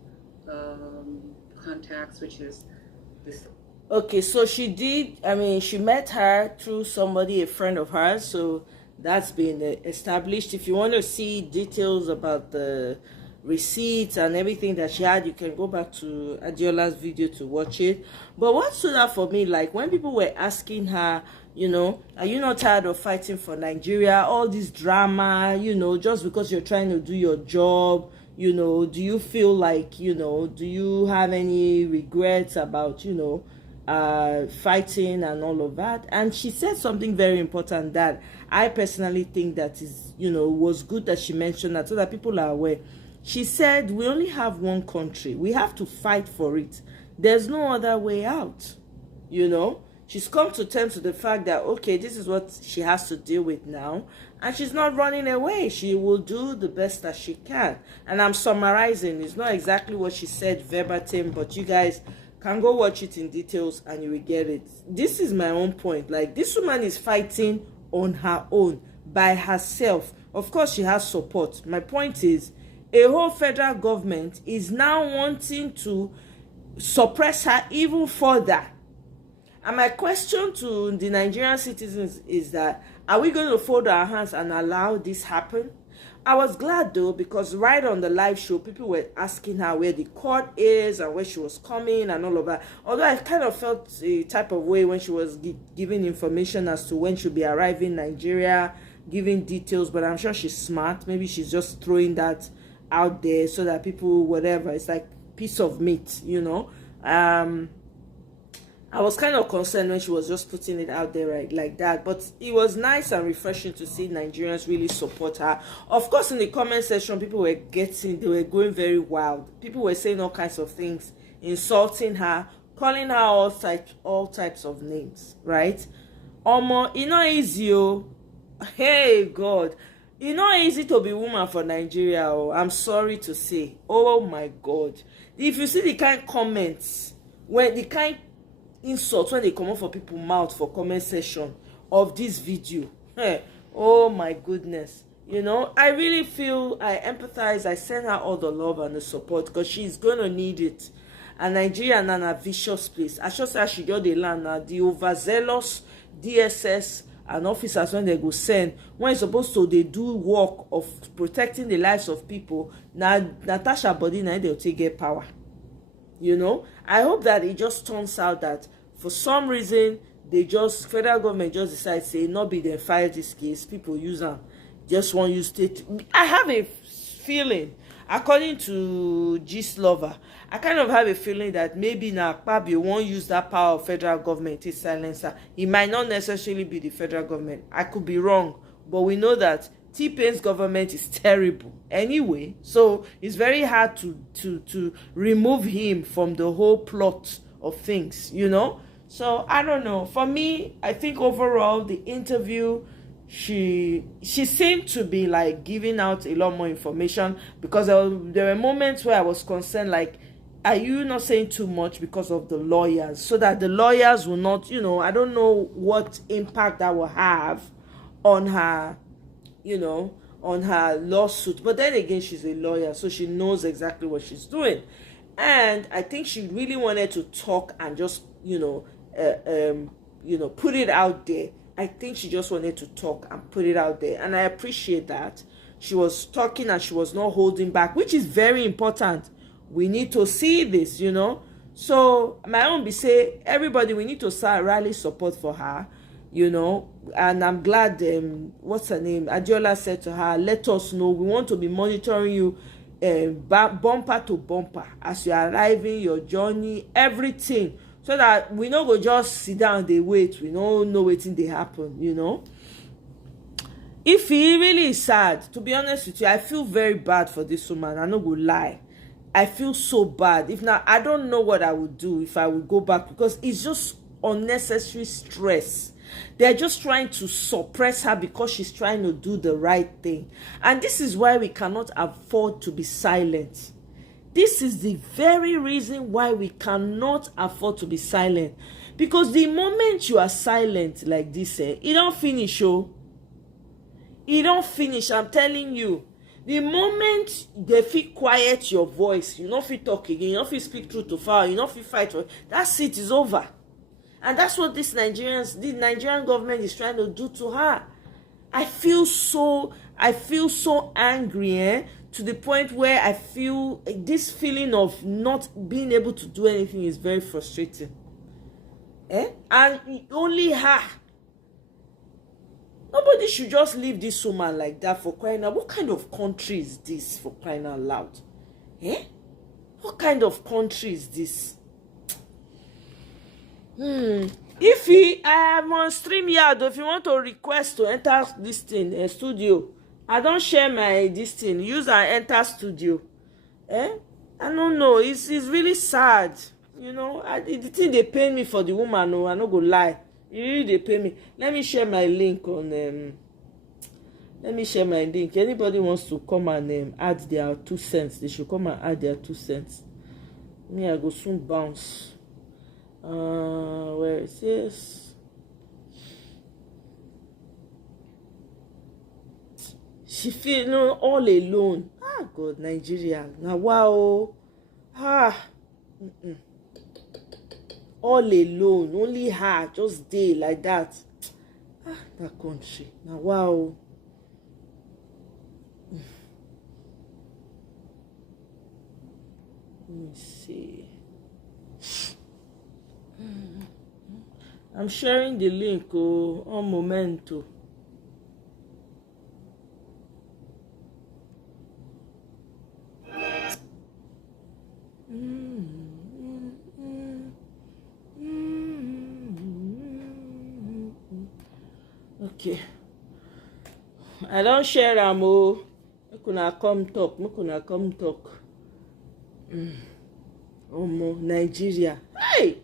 contacts, which is this. Okay, so she did, she met her through somebody, a friend of hers, so that's been established. If you want to see details about the receipts and everything that she had. You can go back to Adiola's video to watch it. But what stood out for me, like when people were asking her, you know, are you not tired of fighting for Nigeria? All this drama, you know, just because you're trying to do your job, you know, do you feel like, you know, do you have any regrets about, you know, fighting and all of that? And she said something very important that I personally think that is, you know, was good that she mentioned that so that people are aware. She said, we only have one country. We have to fight for it. There's no other way out, you know. She's come to terms with the fact that, okay, this is what she has to deal with now. And she's not running away. She will do the best that she can. And I'm summarizing. It's not exactly what she said verbatim, but you guys can go watch it in details and you will get it. This is my own point. Like, this woman is fighting on her own, by herself. Of course, she has support. My point is, a whole federal government is now wanting to suppress her even further. And my question to the Nigerian citizens is that, are we going to fold our hands and allow this happen? I was glad though, because right on the live show, people were asking her where the court is and where she was coming and all of that. Although I kind of felt a type of way when she was giving information as to when she'll be arriving in Nigeria, giving details, but I'm sure she's smart. Maybe she's just throwing that out there so that people, whatever, it's like piece of meat, you know. I was kind of concerned when she was just putting it out there right like that, but it was nice and refreshing to see Nigerians really support her. Of course, in the comment section, people were going very wild. People were saying all kinds of things, insulting her, calling her all types of names, right? Omo, it's not easy, oh. Hey God, it's not easy to be woman for Nigeria. Oh, I'm sorry to say. Oh my God, if you see the kind comments, when the kind insults when they come up for people's mouth for comment section of this video, hey, oh my goodness, you know, I really feel, I empathize, I send her all the love and the support, because she's gonna need it. And Nigeria is a vicious place. I just say she got the land now. The overzealous DSS and officers, when they go send, when it's supposed to they do work of protecting the lives of people, now Natasha body now they'll take get power. You know, I hope that it just turns out that for some reason federal government just decides say not be them file this case, people use them, just want use state. I have a feeling, according to Gist Lover, I kind of have a feeling that maybe now Akpabio won't use that power of federal government to silence her. It might not necessarily be the federal government. I could be wrong, but we know that T-Pain's government is terrible anyway, so it's very hard to remove him from the whole plot of things, you know. So I don't know. For me, I think overall the interview, she seemed to be like giving out a lot more information, because there were moments where I was concerned, like, are you not saying too much because of the lawyers, so that the lawyers will not, you know, I don't know what impact that will have on her, you know, on her lawsuit. But then again, she's a lawyer, so she knows exactly what she's doing. And I think she really wanted to talk and just, you know, put it out there. I think she just wanted to talk and put it out there. And I appreciate that. She was talking and she was not holding back, which is very important. We need to see this, you know. So my own be say, everybody, we need to start rally support for her, you know. And I'm glad, what's her name, Adiola said to her, let us know, we want to be monitoring you bumper to bumper as you are arriving, your journey, everything, so that we no go just sit down, they wait, we don't know wetin dey happen, you know. If he really is sad, to be honest with you, I feel very bad for this woman. I no go lie, I feel so bad. If not, I don't know what I would do if I would go back, because it's just unnecessary stress. They're just trying to suppress her because she's trying to do the right thing. And this is why we cannot afford to be silent. This is the very reason why we cannot afford to be silent. Because the moment you are silent like this, it don't finish, oh. It don't finish, I'm telling you. The moment they feel quiet your voice, you don't feel talk again, you don't feel speak truth to power, you don't feel fight for, that's it, is over. And that's what the Nigerian government is trying to do to her. I feel so angry, to the point where I feel this feeling of not being able to do anything is very frustrating. And only her. Nobody should just leave this woman like that for crying out. What kind of country is this, for crying out loud? What kind of country is this? If I am on StreamYard, if you want to request to enter this thing, studio, I don't share my this thing. Use and enter studio. I don't know. It's really sad. You know, the thing they pay me for the woman. No, I no go lie. Really, they pay me. Let me share my link on. Let me share my link. Anybody wants to come and add their 2 cents, they should come and add their 2 cents. Me, I go soon bounce. Where is this? She feel all alone. Ah, God, Nigeria. Now, wow. All alone, only her, just day like that. That country. Now, wow. Let me see. I'm sharing the link on Momento. Okay. I don't share am. Make una come talk. Nigeria. Hey!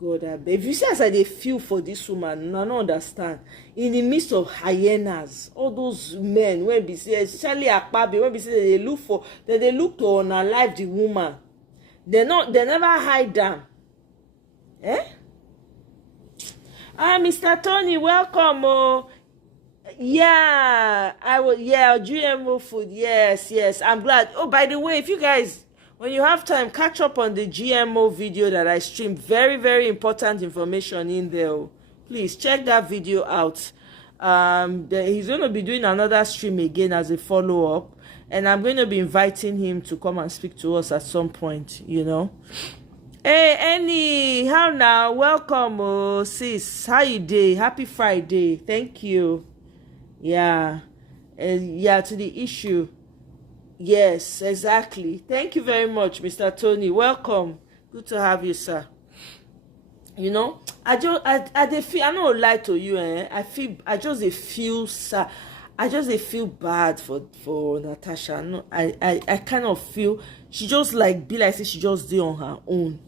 God, I beg. If you see as I dey feel for this woman, I don't understand. In the midst of hyenas, all those men, when be say, especially Akpabi, when be say they look to unalive the woman. They never hide them. Mr. Tony, welcome. Yeah, GMO food. Yes. I'm glad. Oh, by the way, if you guys, when you have time, catch up on the GMO video that I streamed. Very, very important information in there. Please check that video out. He's going to be doing another stream again as a follow-up. And I'm going to be inviting him to come and speak to us at some point, you know. Hey, Annie, how now? Welcome, sis. How you day? Happy Friday. Thank you. Yeah, to the issue. Yes, exactly. Thank you very much, Mr. Tony. Welcome. Good to have you, sir. You know, I feel, I don't lie to you, I just feel sad. I just feel bad for Natasha. No, I kind of feel she just be like say she just did on her own.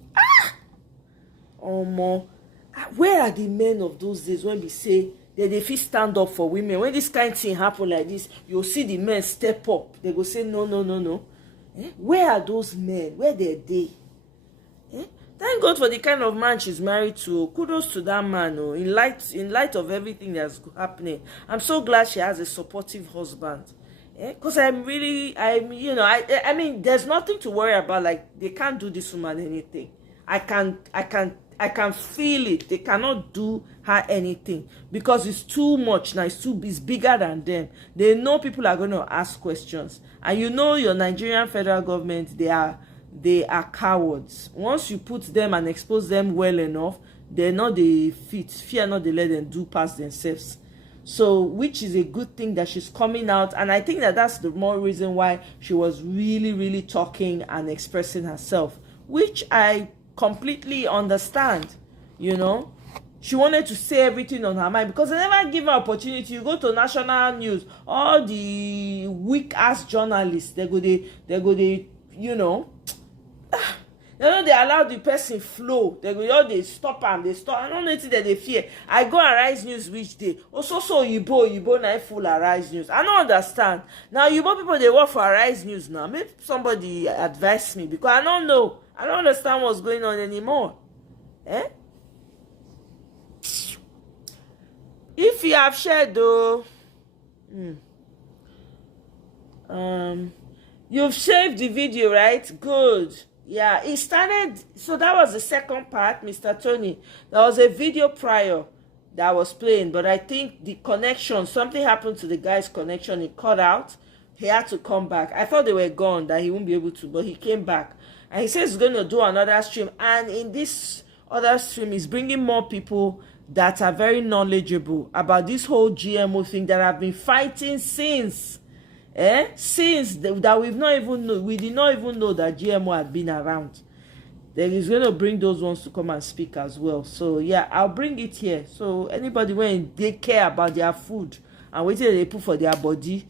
Where are the men of those days when we say that they feel stand up for women? When this kind of thing happen like this, you'll see the men step up. They go say no. Where are those men? Where they? Thank God for the kind of man she's married to. Kudos to that man. In light of everything that's happening, I'm so glad she has a supportive husband. Because I mean, there's nothing to worry about. Like, they can't do this woman anything. I can feel it. They cannot do her anything because it's too much now. It's bigger than them. They know people are going to ask questions, and you know your Nigerian federal government, they are cowards. Once you put them and expose them well enough, they're not the fear not they let them do past themselves. So, which is a good thing that she's coming out, and I think that's the more reason why she was really, really talking and expressing herself, which I completely understand. You know, she wanted to say everything on her mind because they never give her opportunity. You go to national news, all the weak ass journalists, they go, you know, they allow the person flow. They stop them. They stop. I don't know anything that they fear. I go Arise News which day. Also, Yibo na full Arise News. I don't understand. Now, Yibo people, they work for Arise News now. Maybe somebody advise me because I don't know. I don't understand what's going on anymore. If you have shared though, you've saved the video, right? Good. Yeah, it started. So that was the second part, Mr. Tony. There was a video prior that was playing, but I think the connection, something happened to the guy's connection. It cut out. he had to come back. I thought they were gone, that he won't be able to, but he came back. And he says he's going to do another stream. And in this other stream, he's bringing more people that are very knowledgeable about this whole GMO thing that have been fighting since that we've not even know. We did not even know that GMO had been around. Then he's going to bring those ones to come and speak as well. So yeah, I'll bring it here. So anybody when they care about their food and what they put for their body,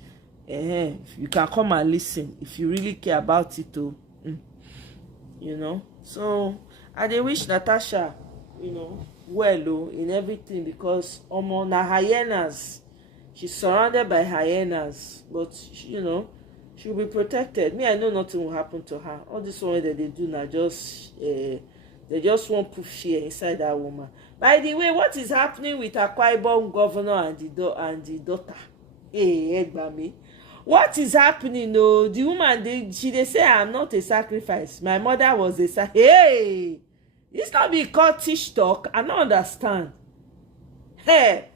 you can come and listen if you really care about it too. You know. So I dey wish Natasha, well in everything, because na hyenas. She's surrounded by hyenas, but she'll be protected. Me, I know nothing will happen to her. All this one that they do now, they just won't put fear inside that woman. By the way, what is happening with Akwa Ibom governor and the daughter? Egbami. What is happening? No, the woman, they say I'm not a sacrifice. My mother was a sacrifice. Hey, it's not be cultish talk. I don't understand. Hey,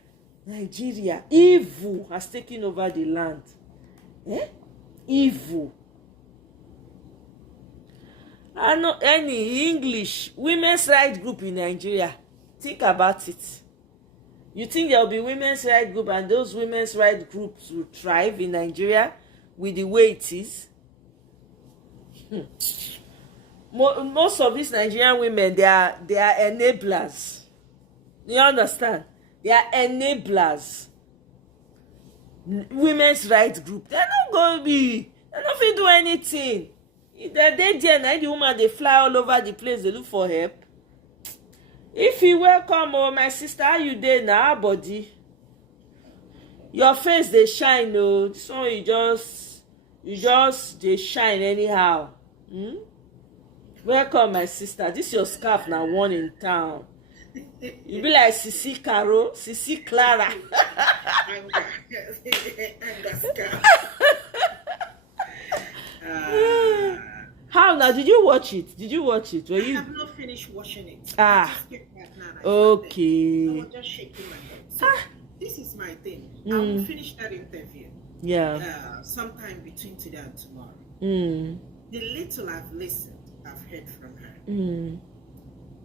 Nigeria, evil has taken over the land. Evil. I know any English women's rights group in Nigeria. Think about it. You think there will be women's rights group and those women's rights groups will thrive in Nigeria with the way it is? Most of these Nigerian women, they are enablers. You understand? They are enablers. Women's rights group. They're not going to be. They're not going to do anything. They're there now. The woman, they fly all over the place. They look for help. If you welcome, my sister, how you there now, body? Your face, they shine, This one, you just, they shine anyhow. Welcome, my sister. This your scarf now, one in town. You be like Sisi Caro, Sisi Clara. How now? Did you watch it? Were you? I have not finished watching it. Okay. I was just shaking my head. So this is my thing. I will finish that interview. Yeah. Sometime between today and tomorrow. The little I've listened, I've heard from her.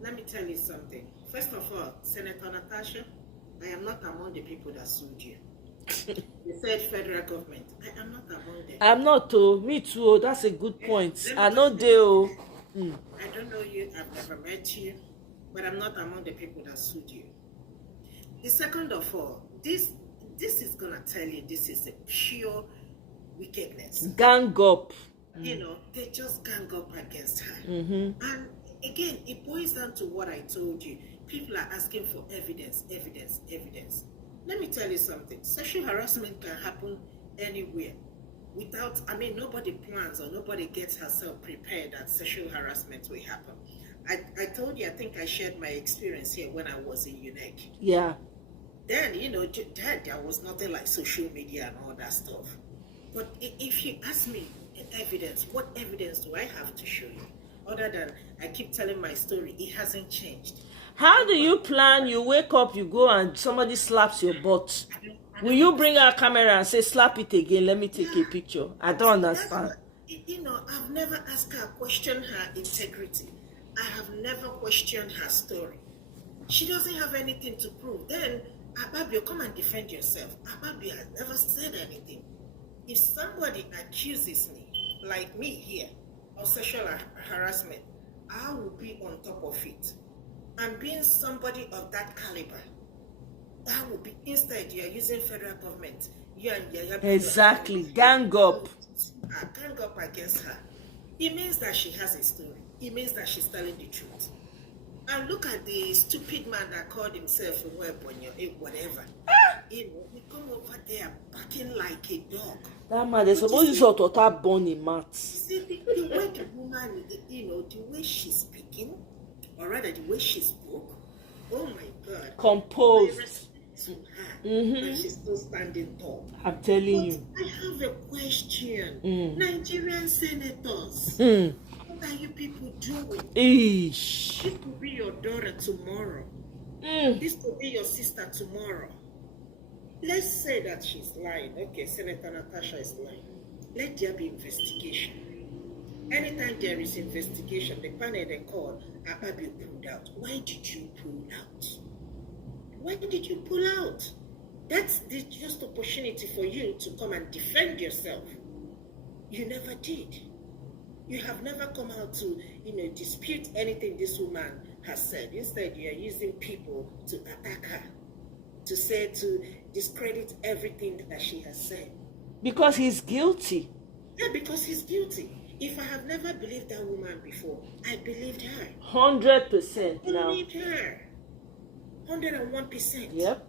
Let me tell you something. First of all, Senator Natasha, I am not among the people that sued you. You said federal government. I am not among them. I'm not, me too. That's a good point. I know they. I don't know you. I've never met you, but I'm not among the people that sued you. The second of all, this is gonna tell you this is a pure wickedness. Gang up. They just gang up against her. And again, it boils down to what I told you. People are asking for evidence. Let me tell you something. Sexual harassment can happen anywhere without, nobody plans or nobody gets herself prepared that sexual harassment will happen. I told you, I think I shared my experience here when I was in UNEC. Yeah. Then, there was nothing like social media and all that stuff. But if you ask me evidence, what evidence do I have to show you? Other than I keep telling my story, it hasn't changed. How do you plan? You wake up, you go and somebody slaps your butt. Will you bring a camera and say, slap it again, let me take a picture? I don't understand. I've never asked her, question her integrity. I have never questioned her story. She doesn't have anything to prove. Then, Ababio, come and defend yourself. Ababio has never said anything. If somebody accuses me, like me here, of sexual harassment, I will be on top of it. And being somebody of that caliber, that would be, instead you're using federal government. You and Yaya. Exactly. Gang up. Gang up against her. It means that she has a story. It means that she's telling the truth. And look at the stupid man that called himself whatever. We come over there barking like a dog. That man, they're supposed to sort of tap bunny mat. See, the way the woman, the way she's speaking, or rather the way she spoke, oh my God. Composed. And she's still standing tall. I'm telling you. I have a question. Nigerian senators, what are you people doing? Eesh. This could be your daughter tomorrow. This could be your sister tomorrow. Let's say that she's lying. Okay, Senator Natasha is lying. let there be investigation. Anytime there is investigation, the panel they call Akpabio pulled out. Why did you pull out? Why did you pull out? That's the just opportunity for you to come and defend yourself. You never did. You have never come out to, dispute anything this woman has said. Instead, you are using people to attack her, to discredit everything that she has said. Because he's guilty. Yeah, because he's guilty. If I have never believed that woman before, I believed her. 100% now. I believed her. 101%. Yep.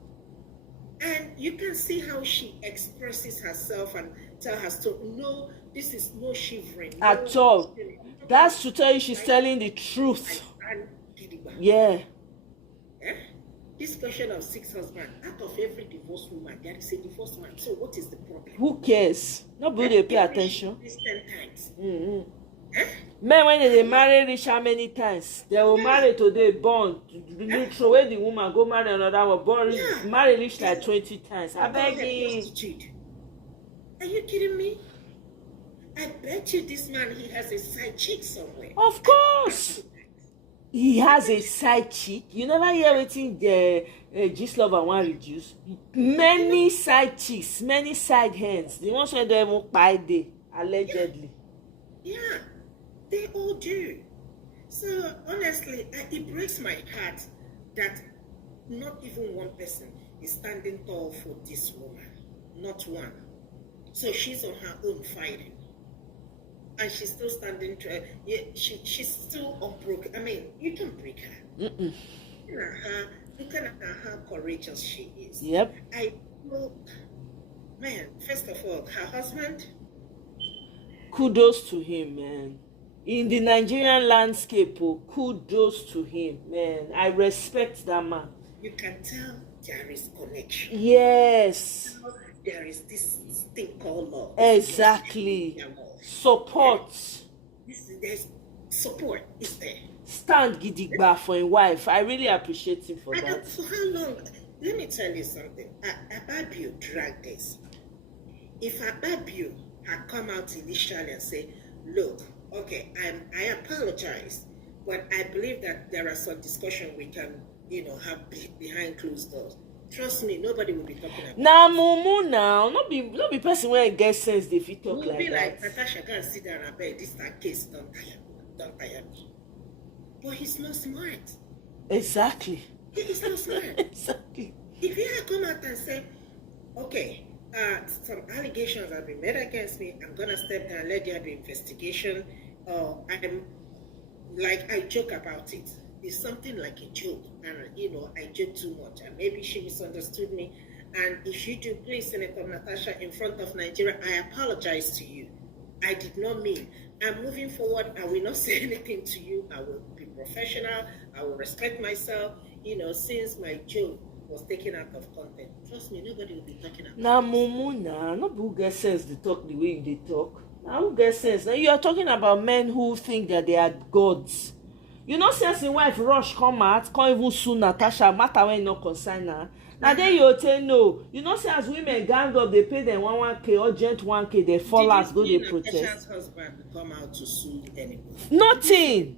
And you can see how she expresses herself and tell her story. No, this is no shivering. At all. That's to tell you she's telling the truth. Yeah. This question of 6 husbands, out of every divorced woman, there is a divorced man. So what is the problem? Who cares? Nobody pay attention. 10 times. Men, when they marry rich how many times? They will marry today, born, throw away the woman, go marry another one, born, marry rich like 20 times. I beg you. Are you kidding me? I bet you this man, he has a side chick somewhere. Of course. He has a side chick. You never hear anything the gist lover want reduce. Many side chicks, many side hands. The ones when they won't buy day, allegedly. Yeah, they all do. So honestly, it breaks my heart that not even one person is standing tall for this woman. Not one. So she's on her own fighting. And she's still standing to she's still unbroken. I mean, you can break her. Look at how courageous she is. Yep. I know, man, first of all, her husband. Kudos to him, man. In the Nigerian landscape, kudos to him, man. I respect that man. You can tell there is connection. Yes. There is this thing called love. Exactly. Support. There's support is there. Stand gidigba for a wife. I really appreciate him for that. For how long? Let me tell you something. Akpabio dragged this. If Akpabio had come out initially and say, look, okay, I apologize, but I believe that there are some discussion we can, have behind closed doors. Trust me, nobody will be talking about Nah, mumu now. Not be person where get sense they fit talk like be that. Like Natasha can't sit down and beg this case don't tire me. But he's not smart. Exactly. He's not smart. Exactly. If he had come out and said, okay, some allegations have been made against me, I'm gonna step down, let there be investigation. I joke about it. It's something like a joke, and I joke too much, and maybe she misunderstood me. And if you do, please, Senator Natasha, in front of Nigeria, I apologize to you. I did not mean. I'm moving forward. I will not say anything to you. I will be professional. I will respect myself. Since my joke was taken out of content, trust me, nobody will be talking about. Now, mumu, not who get sense to talk the way they talk. Now, who get sense? Now you are talking about men who think that they are gods. Since the wife rush come out, can't even sue Natasha, matter when not concern her. Now then you tell no. Say as women gang up, they pay them 1K, urgent 1K, they fall out, go they protest. Natasha's husband come out to sue anybody? Nothing.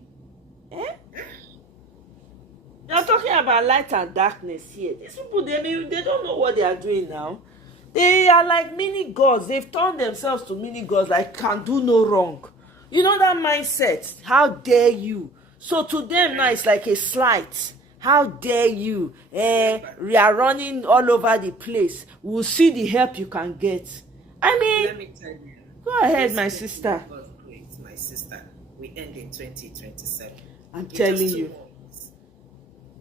You're talking about light and darkness here. These people, they don't know what they are doing now. They are like mini gods. They've turned themselves to mini gods, like can do no wrong. That mindset. How dare you? So to them now it's like a slight. How dare you? We are running all over the place. We'll see the help you can get. I mean, let me tell you. Go ahead, my sister. Great, my sister. We end in 2027. I'm telling you.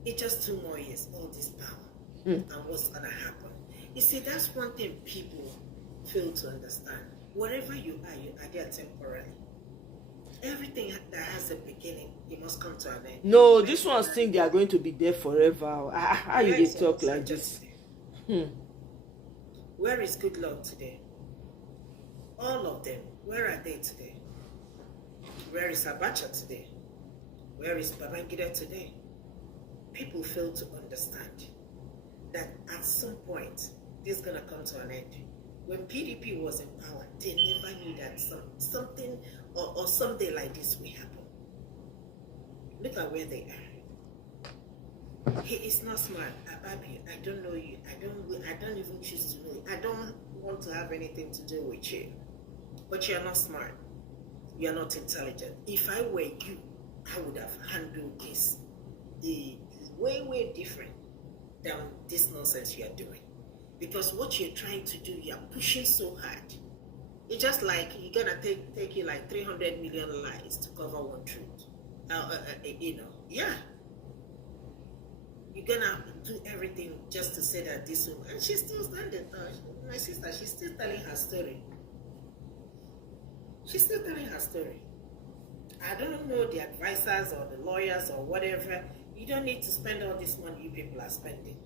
It's just 2 more years. All this power and what's gonna happen. You see, that's one thing people fail to understand. Wherever you are there temporarily. Everything that has a beginning, it must come to an end. No, these ones think they are going to be there forever. How you they talk like this? Where is good luck today? All of them. Where are they today? Where is Abacha today? Where is Babangida today? People fail to understand that at some point, this is going to come to an end. When PDP was in power, they never knew that something or someday like this will happen. Look at where they are. He is not smart. Ababi, I don't know you. I don't even choose to know you. I don't want to have anything to do with you. But you're not smart. You're not intelligent. If I were you, I would have handled this way different than this nonsense you are doing. Because what you're trying to do, you're pushing so hard. It's just like you're gonna take you like 300 million lies to cover one truth. Yeah. You're gonna do everything just to say that this woman, and she's still standing. My sister, she's still telling her story. She's still telling her story. I don't know the advisors or the lawyers or whatever. You don't need to spend all this money you people are spending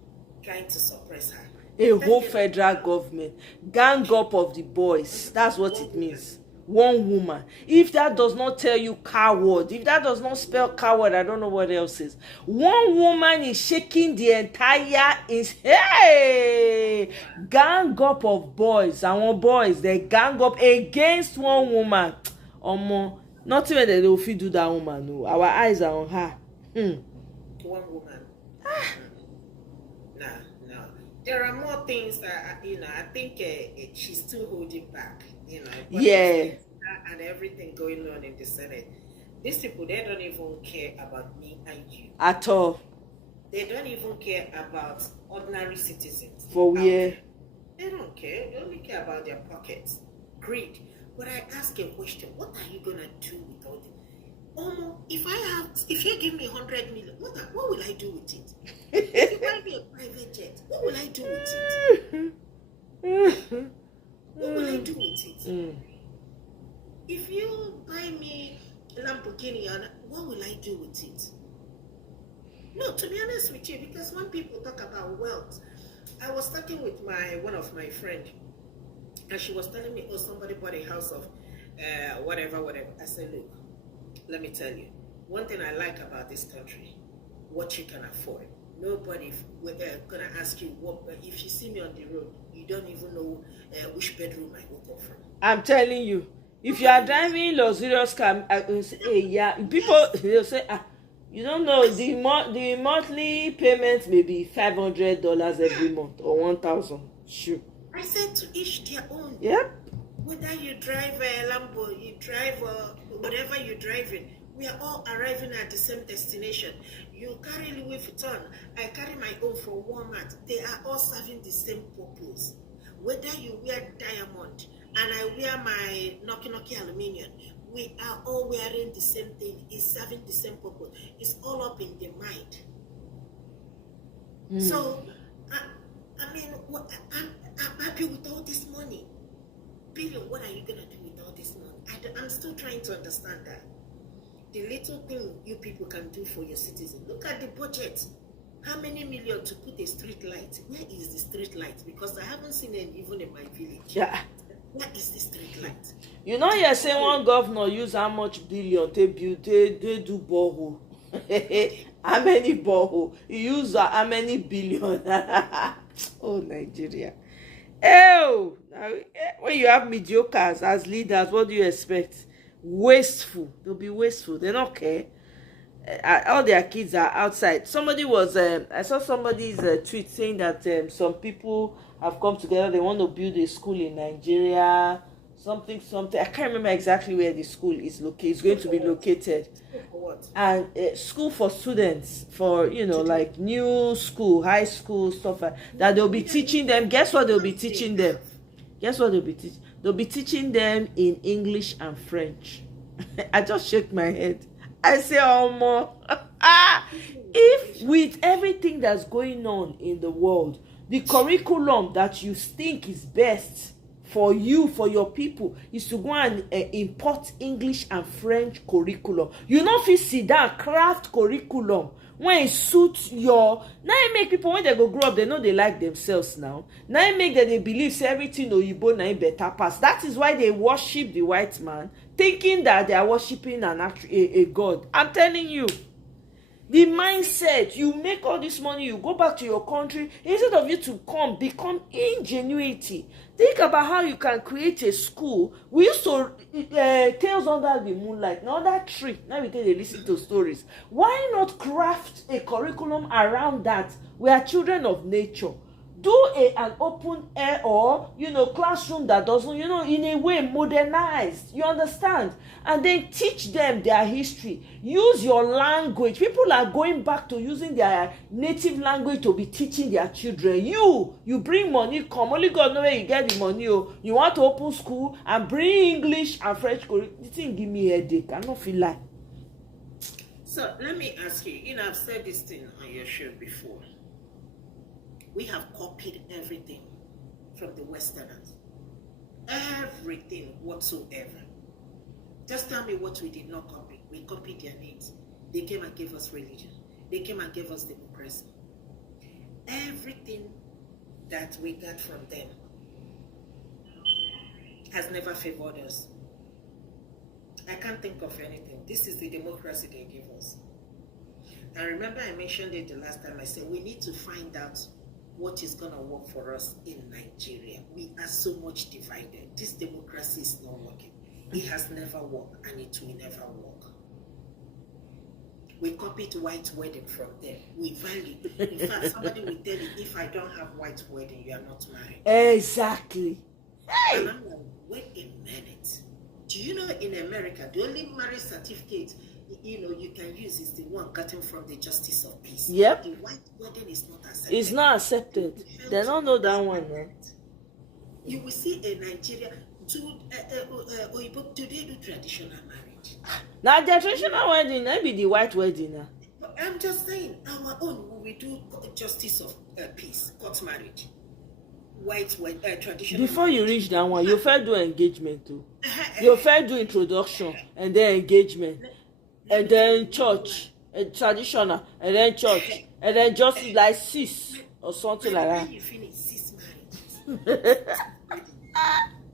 trying to suppress her. A whole federal government, gang up of the boys. That's what it means. One woman. If that does not tell you coward, if that does not spell coward, I don't know what else is. One woman is shaking the entire gang up of boys. And one boys, they gang up against one woman. Nothing when they will fit do that woman. No. Our eyes are on her. One woman. No. There are more things that I think she's still holding back. Yeah. And everything going on in the Senate. These people, they don't even care about me and you at all. They don't even care about ordinary citizens. For where? They don't care. They only care about their pockets. Greed. But I ask a question: what are you gonna do with all this? If you give me 100 million, what will I do with it? If you buy me a private jet, what will I do with it? What will I do with it? If you buy me a Lamborghini, what will I do with it? No, to be honest with you, because when people talk about wealth, I was talking with one of my friends, and she was telling me, somebody bought a house of whatever. I said, look, let me tell you, one thing I like about this country, what you can afford. Nobody gonna ask you what. If you see me on the road, you don't even know which bedroom I woke up from. I'm telling you, if you are driving luxurious car, people they'll say, you don't know the monthly payment may be $500 every month or 1,000. Sure. I said to each their own. Yep. Whether you drive a Lambo, you drive whatever you're driving, we are all arriving at the same destination. You carry Louis Vuitton, I carry my own from Walmart. They are all serving the same purpose. Whether you wear diamond and I wear my Noki aluminium, we are all wearing the same thing. It's serving the same purpose. It's all up in the mind. So, I'm happy with all this money. Billion, what are you going to do with all this money? I'm still trying to understand that. The little thing you people can do for your citizens. Look at the budget. How many million to put a street light? Where is the street light? Because I haven't seen it even in my village. Yeah. Where is the street light? You know, you're saying one governor use how much billion they build, they do borehole. How many borehole? He use how many billion? Oh, Nigeria. Oh, when you have mediocres as leaders, what do you expect? Wasteful. They'll be wasteful. They don't care. All their kids are outside. Somebody was, I saw somebody's tweet saying that some people have come together. They want to build a school in Nigeria. Something. I can't remember exactly where the school is located. It's going to be located. And school for students, for like new school, high school stuff that they'll be teaching them. Guess what they'll be teaching them? They'll be teaching them in English and French. I just shake my head. I say, more. If with everything that's going on in the world, the curriculum that you think is best for you, for your people, is to go and import English and French curriculum. You know, if you sit down, craft curriculum when it suits your. Now it make people, when they go grow up, they know they like themselves now. Now it make them they believe say everything Oyibo na im better pass. That is why they worship the white man, thinking that they are worshiping a god. I'm telling you, The mindset, you make all this money, you go back to your country, instead of you to come, become ingenuity. Think about how you can create a school. We used to, Tales Under the Moonlight, now that tree, now we take a listen to stories. Why not craft a curriculum around that? We are children of nature. Do an open air or, classroom that doesn't, in a way modernized, you understand? And then teach them their history. Use your language. People are going back to using their native language to be teaching their children. You bring money, come. Only God knows where you get the money. Oh. You want to open school and bring English and French. You think give me a headache. I don't feel like. So let me ask you, I've said this thing on your show before. We have copied everything from the Westerners. Everything whatsoever. Just tell me what we did not copy. We copied their needs. They came and gave us religion. They came and gave us democracy. Everything that we got from them has never favored us. I can't think of anything. This is the democracy they gave us. I remember I mentioned it the last time. I said we need to find out what is going to work for us in Nigeria. We are so much divided. This democracy is not working. It has never worked and it will never work. We copied white wedding from them. We value. In fact, somebody will tell you, if I don't have white wedding, you are not married. Exactly. Hey. And I'm like, wait a minute. Do you know in America, the only marriage certificate you can use is the one gotten from the Justice of Peace. Yep. The white wedding is not accepted. It's not accepted. They don't know that one. Eh? You will see a Nigeria do they do traditional marriage? Now the traditional wedding, maybe the white wedding. But I'm just saying, our own we do Justice of Peace, court marriage, white traditional. Before marriage. you reach that one, you first do engagement too. You first do introduction and then engagement. And then church, and traditional, and then church, and then just like 6 or something like that. You finish 6 marriages.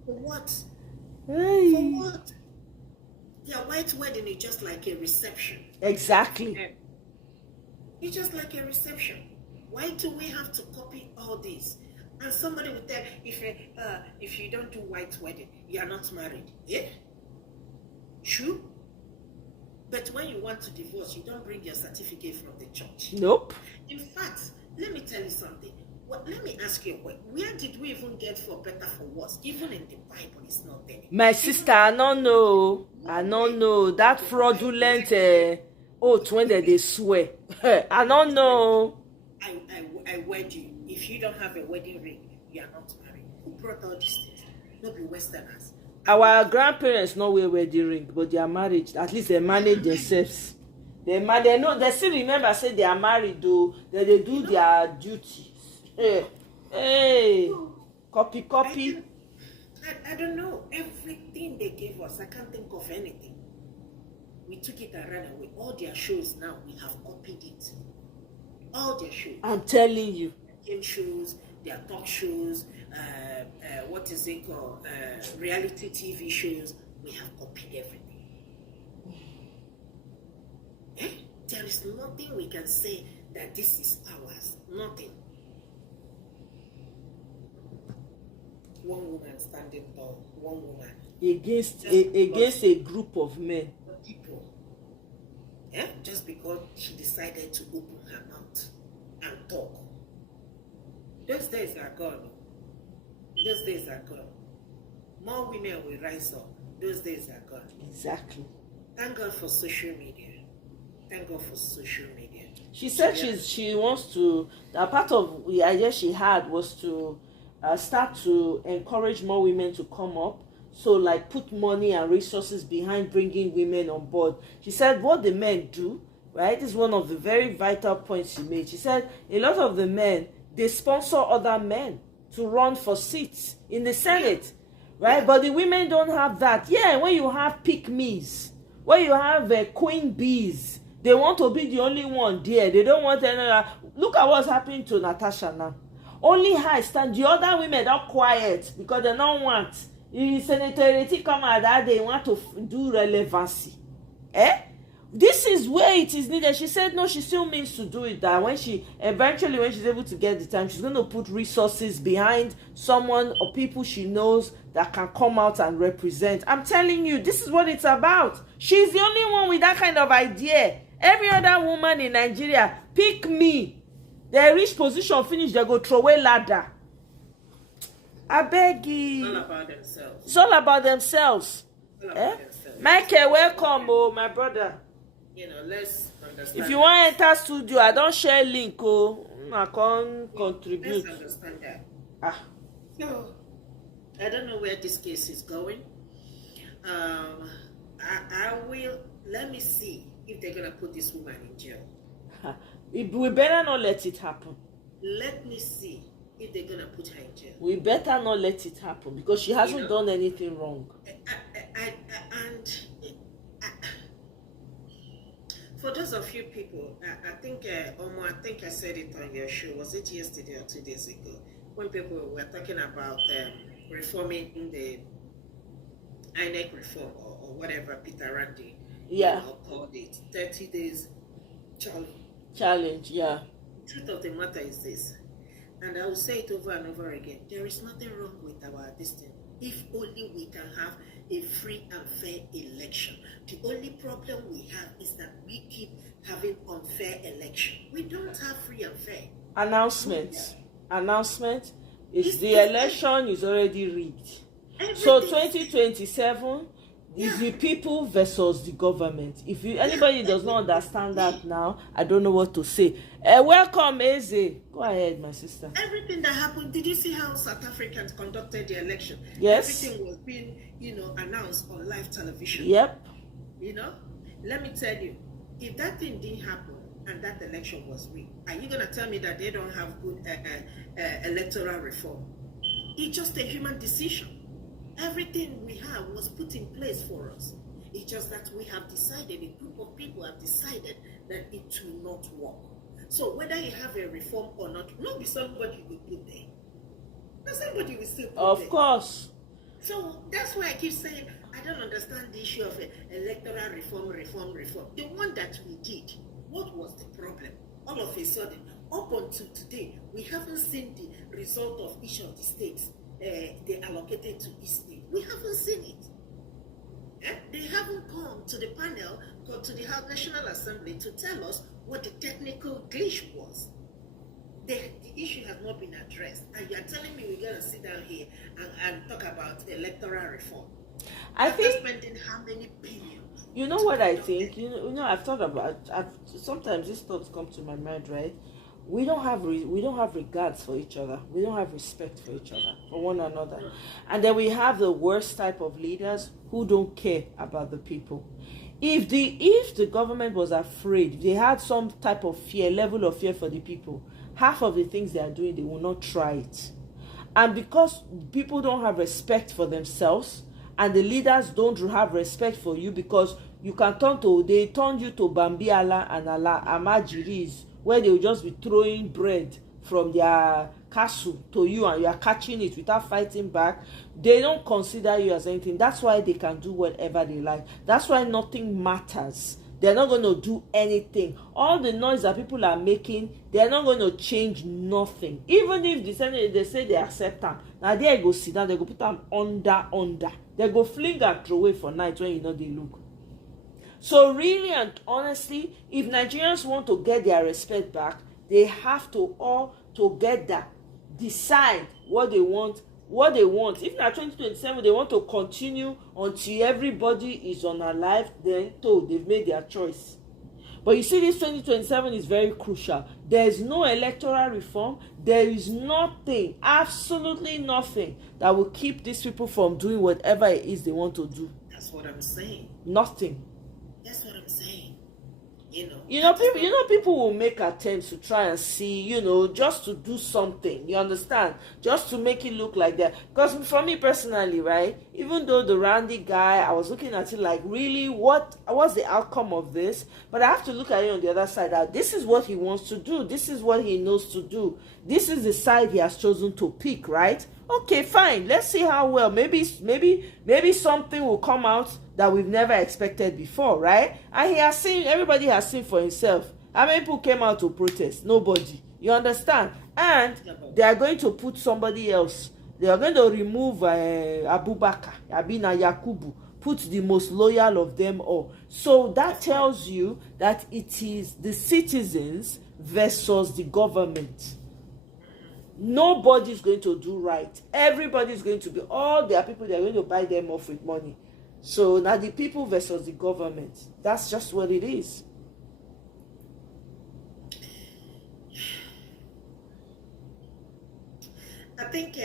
For what? Hey. For what? Their white wedding is just like a reception. Exactly. It's just like a reception. Why do we have to copy all this? And somebody will tell, if you don't do white wedding, you are not married. Yeah? True? But when you want to divorce, you don't bring your certificate from the church. Nope. In fact, let me tell you something. Let me ask you, where did we even get for better, for worse? Even in the Bible, it's not there. My sister, I don't know. That fraudulent oath when they swear. I don't know. I wed you. If you don't have a wedding ring, you are not married. Who brought all these things? Not be Westerners. Our grandparents know wear wedding ring, but they are married. At least they manage themselves. They still remember, say they are married though. That they do their duties. Hey, copy. I don't know. Everything they gave us, I can't think of anything. We took it and ran away. All their shows now, we have copied it. All their shows. I'm telling you. Game shows, their talk shows, what is it called? Reality TV shows. We have copied everything. There is nothing we can say that this is ours. Nothing. One woman standing tall. One woman. Against a group of men. People. Yeah? Just because she decided to open her mouth and talk. Those days are gone. Those days are gone. More women will rise up. Those days are gone. Exactly. Thank God for social media. Thank God for social media. She said she wants to. A part of the idea she had was to start to encourage more women to come up. So, like, put money and resources behind bringing women on board. She said what the men do, right, is one of the very vital points she made. She said a lot of the men, they sponsor other men to run for seats in the Senate, right? But the women don't have that. Yeah, when you have pick-me's, when you have queen bees, they want to be the only one there. They don't want another. Look at what's happening to Natasha now. Only her stand. The other women are quiet because they don't want. If Senator Reti come out that they want to do relevancy. This is where it is needed. She said no, she still means to do it, that when she's able to get the time, she's going to put resources behind someone or people she knows that can come out and represent. I'm telling you, this is what it's about. She's the only one with that kind of idea. Every other woman in Nigeria, pick me. They reach position, finish, they go throw away ladder. I beg you. It's all about themselves. It's all about themselves. Michael, welcome, oh, my brother. You know, let's understand. If you want to enter studio, I don't share link, oh, I can't contribute. Let's understand that. So, I don't know where this case is going. I will, let me see if they're going to put this woman in jail. We better not let it happen. Let me see if they're going to put her in jail. We better not let it happen because she hasn't done anything wrong. For those of you people, I think I said it on your show. Was it yesterday or 2 days ago? When people were talking about reforming the INEC reform or whatever Peter Randy called it, 30 days challenge. Yeah. The truth of the matter is this, and I will say it over and over again, there is nothing wrong with our destiny if only we can have a free and fair election. The only problem we have is that we keep having unfair election. We don't have free and fair. Announcement is the election is already rigged. So 2027 is the people versus the government. If anybody does not understand that now, I don't know what to say. Welcome, Eze. Go ahead, my sister. Everything that happened, did you see how South Africans conducted the election? Yes. Everything was being, announced on live television. Yep. Let me tell you, if that thing didn't happen and that election was rigged, are you going to tell me that they don't have good electoral reform? It's just a human decision. Everything we have was put in place for us. It's just that we have decided, a group of people have decided that it will not work. So whether you have a reform or not be somebody will put there. Not somebody will still put there. Of course. So that's why I keep saying, I don't understand the issue of electoral reform. The one that we did, what was the problem? All of a sudden, up until today, we haven't seen the result of each of the states they allocated to each state. We haven't seen it. They haven't come to the panel or to the National Assembly to tell us what the technical glitch was. The issue has not been addressed. And you are telling me we're going to sit down here and talk about electoral reform. After spending how many billions? You know what I think? I've thought about. Sometimes these thoughts come to my mind, right? We don't have regards for each other. We don't have respect for each other, for one another. And then we have the worst type of leaders who don't care about the people. If the government was afraid, they had some type of level of fear for the people, half of the things they are doing, they will not try it. And because people don't have respect for themselves, and the leaders don't have respect for you, because they turned you to Bambi Allah and Allah Amajiris, where they will just be throwing bread from their castle to you and you are catching it without fighting back. They don't consider you as anything. That's why they can do whatever they like. That's why nothing matters. They're not going to do anything. All the noise that people are making, they're not going to change nothing. Even if they say they accept them, now they go sit down, they go put them under. They go fling and throw away for night when they look. So really and honestly, if Nigerians want to get their respect back, they have to all together decide what they want. If na 2027 they want to continue until everybody is unalive, then they've made their choice. But you see, this 2027 is very crucial. There is no electoral reform. There is nothing, absolutely nothing, that will keep these people from doing whatever it is they want to do. That's what I'm saying. Nothing. That's what I'm saying. People will make attempts to try and see, just to do something. You understand? Just to make it look like that. Because for me personally, right, even though the Randy guy, I was looking at it like, really, what's the outcome of this? But I have to look at it on the other side. That this is what he wants to do. This is what he knows to do. This is the side he has chosen to pick, right? Okay, fine. Let's see how well. Maybe something will come out that we've never expected before, right? And everybody has seen for himself. How many people came out to protest? Nobody. You understand? And they are going to put somebody else. They are going to remove Abubakar, Abina Yakubu, put the most loyal of them all. So that tells you that it is the citizens versus the government. Nobody's going to do right. Everybody's going to be, all their people, they're going to buy them off with money. So now the people versus the government. That's just what it is. I think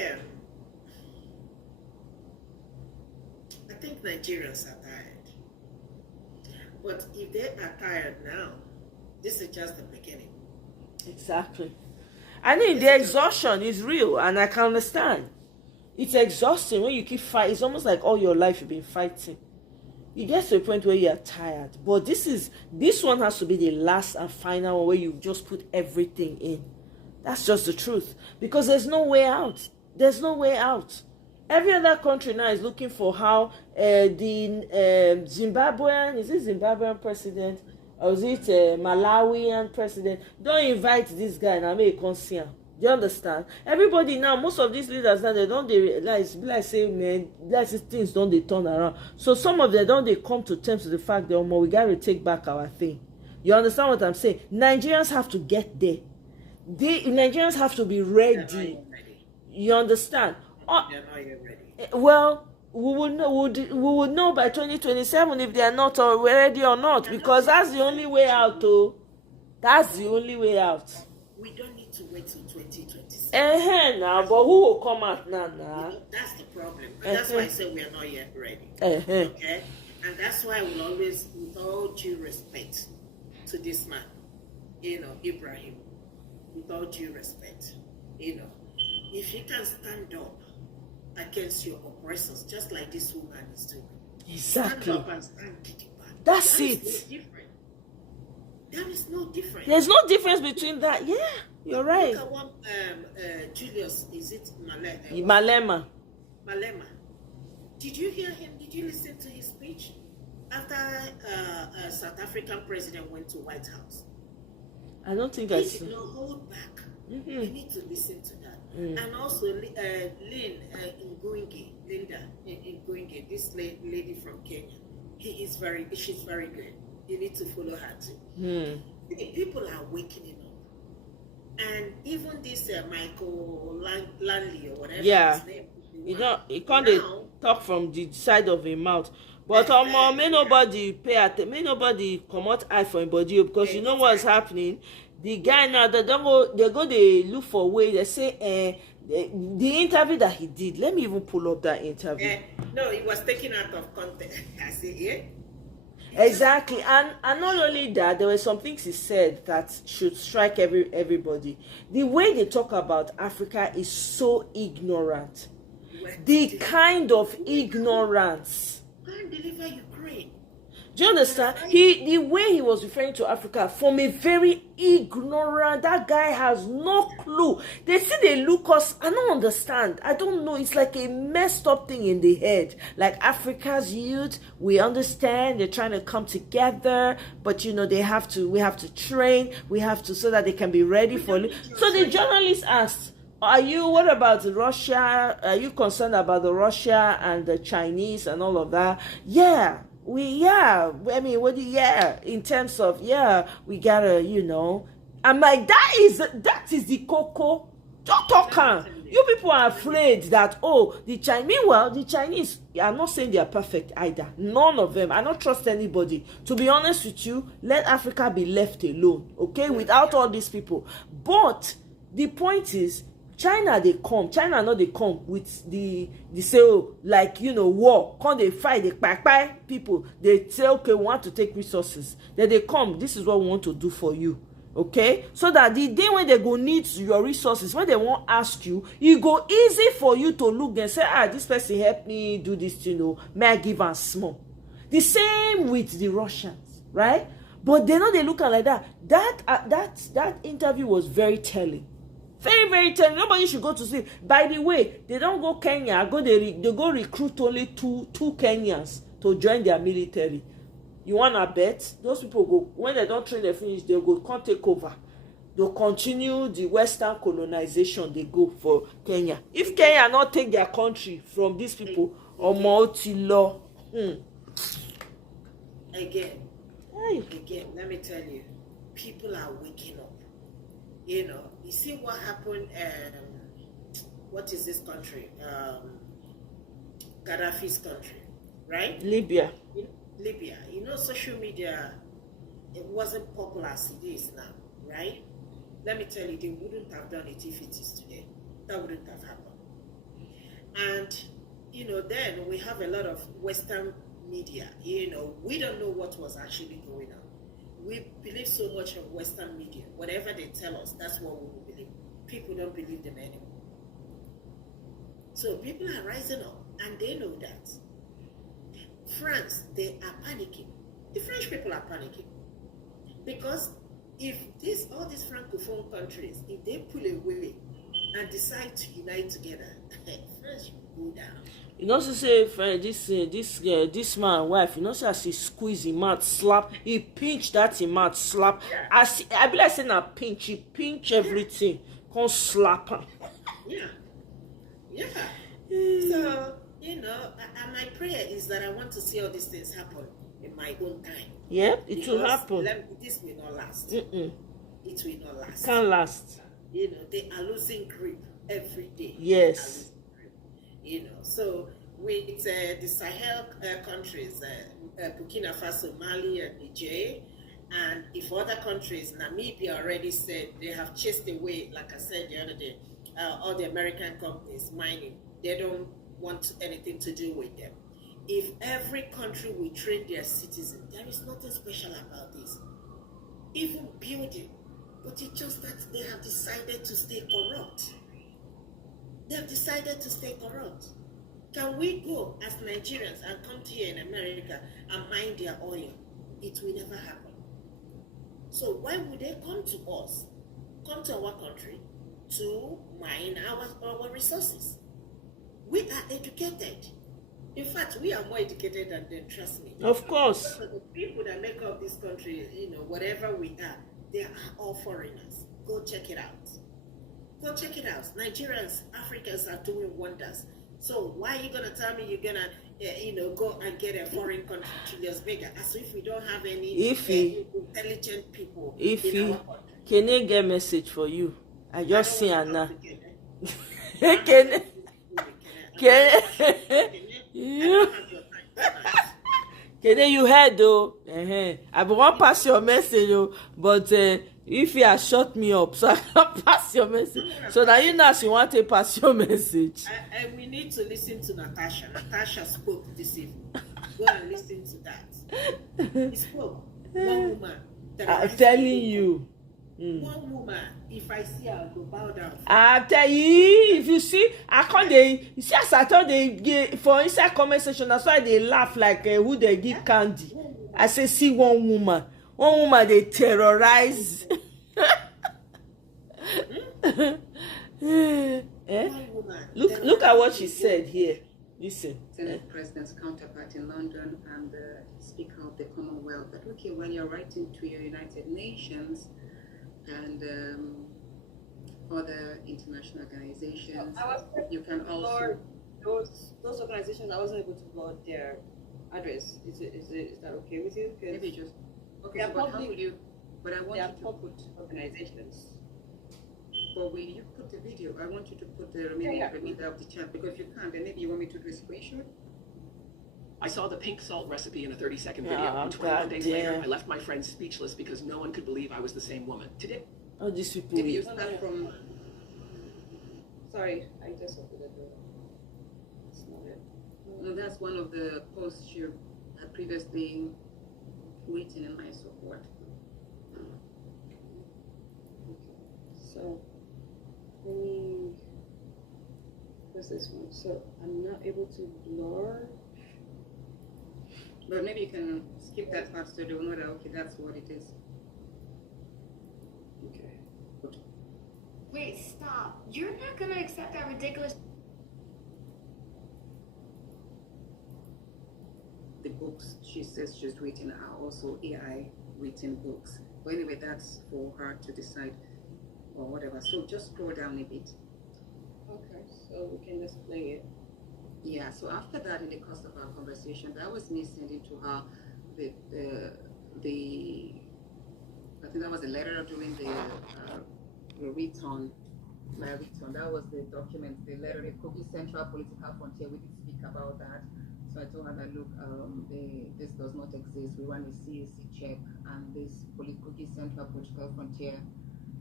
Nigerians are tired. But if they are tired now, this is just the beginning. Exactly. I mean, the exhaustion is real, and I can understand. It's exhausting when you keep fighting. It's almost like all your life you've been fighting. You get to a point where you are tired. But this one has to be the last and final one where you just put everything in. That's just the truth. Because there's no way out. There's no way out. Every other country now is looking for how the Zimbabwean president, or is it Malawian president, don't invite this guy and make a concern. Do you understand? Everybody now, most of these leaders now, they don't realize, like say, man, like things don't they turn around. So some of them don't they come to terms with the fact that we got to take back our thing. You understand what I'm saying? Nigerians have to get there. Nigerians have to be ready. You understand? They're not yet ready. Well, we would know by 2027 if they are not ready or not, because that's the only way out. That's the only way out. We don't need to wait till 2027. Now, but who will come out now? That's the problem. And that's why I say we are not yet ready. Okay? And that's why I will always, with all due respect to this man, Ibrahim, with all due respect, if you can stand up against your oppressors, just like this woman is doing. Exactly. Stand up and stand back. That's it. There is no difference. There's no difference between that. Yeah, you're right. Look at one, Julius, is it Malema? Malema. Did you hear him? Did you listen to his speech after a South African president went to White House? I don't think I did not hold back. You need to listen to that. And also, Linda Nguinge, this lady from Kenya, she's very good. You need to follow her too. People are waking up. And even this Michael Lanley or whatever his name. You can't talk from the side of his mouth. But may nobody pay attention, may nobody come out eye for anybody, because you know what's happening. The guy now, they look for way. They say the interview that he did. Let me even pull up that interview. No, it was taken out of context. I say, Exactly, and not only that, there were some things he said that should strike everybody. The way they talk about Africa is so ignorant. The kind of ignorance. Go and deliver Ukraine. Do you understand? The way he was referring to Africa from a very ignorant, that guy has no clue. They look us, I don't understand. I don't know. It's like a messed up thing in the head. Like Africa's youth, we understand, they're trying to come together, but we have to train, so that they can be ready for it. So the journalist asked, what about Russia? Are you concerned about the Russia and the Chinese and all of that? In terms of, we gotta, I'm like, that is the cocoa. Don't talk. You people are afraid that, the Chinese, I'm not saying they are perfect either. None of them. I don't trust anybody. To be honest with you, let Africa be left alone, okay, without all these people. But the point is, China they come with the say, war. Come they fight, they kpai people. They say, okay, we want to take resources. Then they come, this is what we want to do for you. Okay? So that the day when they go need your resources, when they won't ask you, it go easy for you to look and say, this person helped me do this, may I give them small. The same with the Russians, right? But they look at like that. That interview was very telling. Very, very telling. Nobody should go to sleep. By the way, they don't go Kenya. They go recruit only two Kenyans to join their military. You wanna bet? Those people go, when they don't train, they finish, they go come take over. They'll continue the Western colonization. They go for Kenya. If Kenya not take their country from these people, or multi-law. Again, let me tell you, people are waking up. You know, you see what happened. What is this country? Gaddafi's country, right? Libya. Libya. You know, social media, it wasn't popular as it is now, right? Let me tell you, they wouldn't have done it if it is today. That wouldn't have happened. And, you know, then we have a lot of Western media. You know, we don't know what was actually going on. We believe so much of Western media. Whatever they tell us, that's what we will believe. People don't believe them anymore. So people are rising up, and they know that. France, they are panicking. The French people are panicking. Because if all these Francophone countries, if they pull away and decide to unite together, France will go down. You know, so say this man wife, you know, so as he squeeze him out, slap, he pinch that him out, slap. Yeah. As I be like saying a pinch, he pinch everything, come slap him. Yeah. So, you know, and my prayer is that I want to see all these things happen in my own time. Yep, it will happen. This will not last. It will not last. Can't last. You know, they are losing grip every day. Yes. You know, so with the Sahel countries, Burkina Faso, Mali, and Niger, and if other countries, Namibia already said they have chased away, like I said the other day, all the American companies mining, they don't want anything to do with them. If every country will train their citizens, there is nothing special about this. Even building, but it's just that they have decided to stay corrupt. They have decided to stay corrupt. Can we go as Nigerians and come to here in America and mine their oil? It will never happen. So why would they come to us, come to our country to mine our resources? We are educated. In fact, we are more educated than them, trust me. Of course. So the people that make up this country, you know, whatever we are, they are all foreigners. Go check it out. Go check it out. Nigerians, Africans are doing wonders. So why are you going to tell me you're going to, go and get a foreign country to Las Vegas as if we don't have any intelligent people in our country? Can I get a message for you? I just see Anna. Can you heard though? I won't pass your message though, but if you have shut me up, so I can pass your message. So now you know she want to pass your message. And we need to listen to Natasha. Natasha spoke this evening. Go and listen to that. He spoke. One woman. I'm telling you. One woman, if I see her, I'll go bow down. I tell you, if you see, I can't. You see, as I thought they give for inside comment section. That's why they laugh like who they give candy. I say, see one woman they terrorize. Look at what she said here. Listen. Senate President's counterpart in London and the Speaker of the Commonwealth. But okay, when you're writing to your United Nations and other international organizations, you can also those organizations. I wasn't able to block their address. Is that okay with you? Maybe just okay. So but how will you? But I want you to put organizations. But will you put the video? I want you to put the remainder of the chat, because if you can't, then maybe you want me to do a screenshot. I saw the pink salt recipe in a 30-second video. And 21 days later, I left my friends speechless because no one could believe I was the same woman. Today, these people. Maybe you start from. Sorry, I just opened the door. That's not it. No, that's one of the posts you had previously written in my support. So, let me. What's this one? So I'm not able to blur. But maybe you can skip that part so they'll know that, okay, that's what it is. Okay. Wait, stop. You're not gonna accept that ridiculous. The books she says she's written are also AI written books. But anyway, that's for her to decide or whatever. So just scroll down a bit. Okay, so we can just play it. Yeah, so after that, in the course of our conversation, that was me sending to her the I think that was the letter during the return. My return, that was the document, the letter, the Cookie Central Political Frontier. We did speak about that. So I told her that, look, this does not exist. We want a CAC check, and this Cookie Central Political Frontier,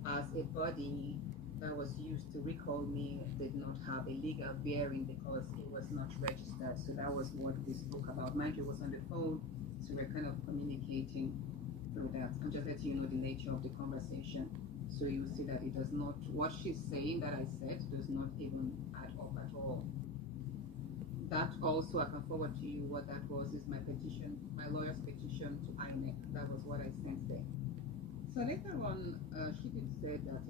as a body that was used to recall me, did not have a legal bearing because it was not registered. So that was what we spoke about. Mind you, it was on the phone, so we're kind of communicating through that. I'm just letting you know the nature of the conversation. So you see that it does not, what she's saying that I said does not even add up at all. That also, I can forward to you what that was, is my petition, my lawyer's petition to INEC. That was what I sent there. So later on, she did say that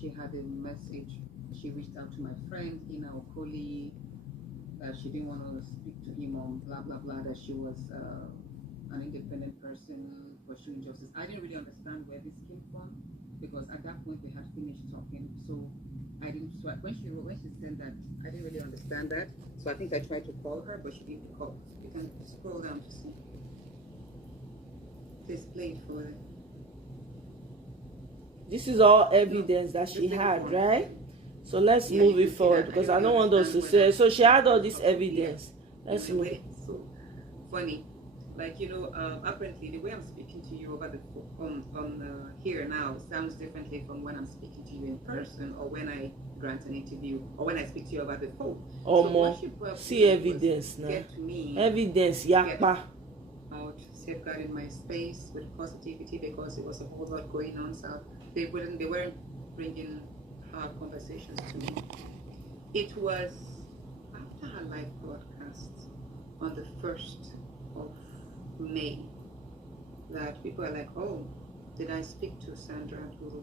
she had a message. She reached out to my friend, Ina Okoli, that she didn't want to speak to him on blah, blah, blah, that she was an independent person pursuing justice. I didn't really understand where this came from, because at that point we had finished talking. So I didn't, so when she said that, I didn't really understand that. So I think I tried to call her, but she didn't call. So you can scroll down to see. Please play it for her. This is all evidence that she had, right? So let's move it forward, because I don't want us to say, so she had all this evidence. Let's move it. So funny. Like, you know, apparently the way I'm speaking to you over the here now sounds differently from when I'm speaking to you in person, or when I grant an interview, or when I speak to you over the phone. Oh, more. See evidence now. Evidence, yakpa. About safeguarding my space with positivity, because it was a whole lot going on. So they weren't bringing hard conversations to me. It was after her live broadcast on the 1st of May that people are like, oh, did I speak to Sandra Guru?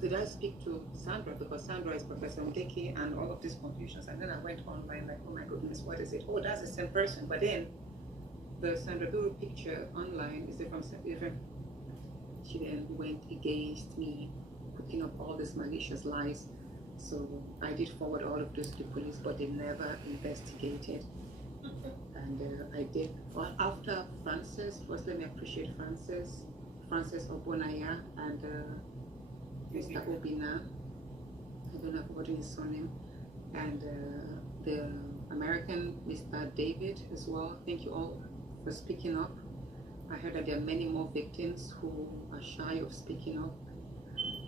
Did I speak to Sandra? Because Sandra is Professor Ndeki and all of these confusions. And then I went online like, oh my goodness, what is it? Oh, that's the same person. But then the Sandra Guru picture online is different. She then went against me, putting up all these malicious lies. So I did forward all of this to the police, but they never investigated. And I did. Well, after Frances, first let me appreciate Frances Obonaya and Mr. Obina. I don't know if I've forgotten his surname. And the American Mr. David as well. Thank you all for speaking up. I heard that there are many more victims who are shy of speaking up.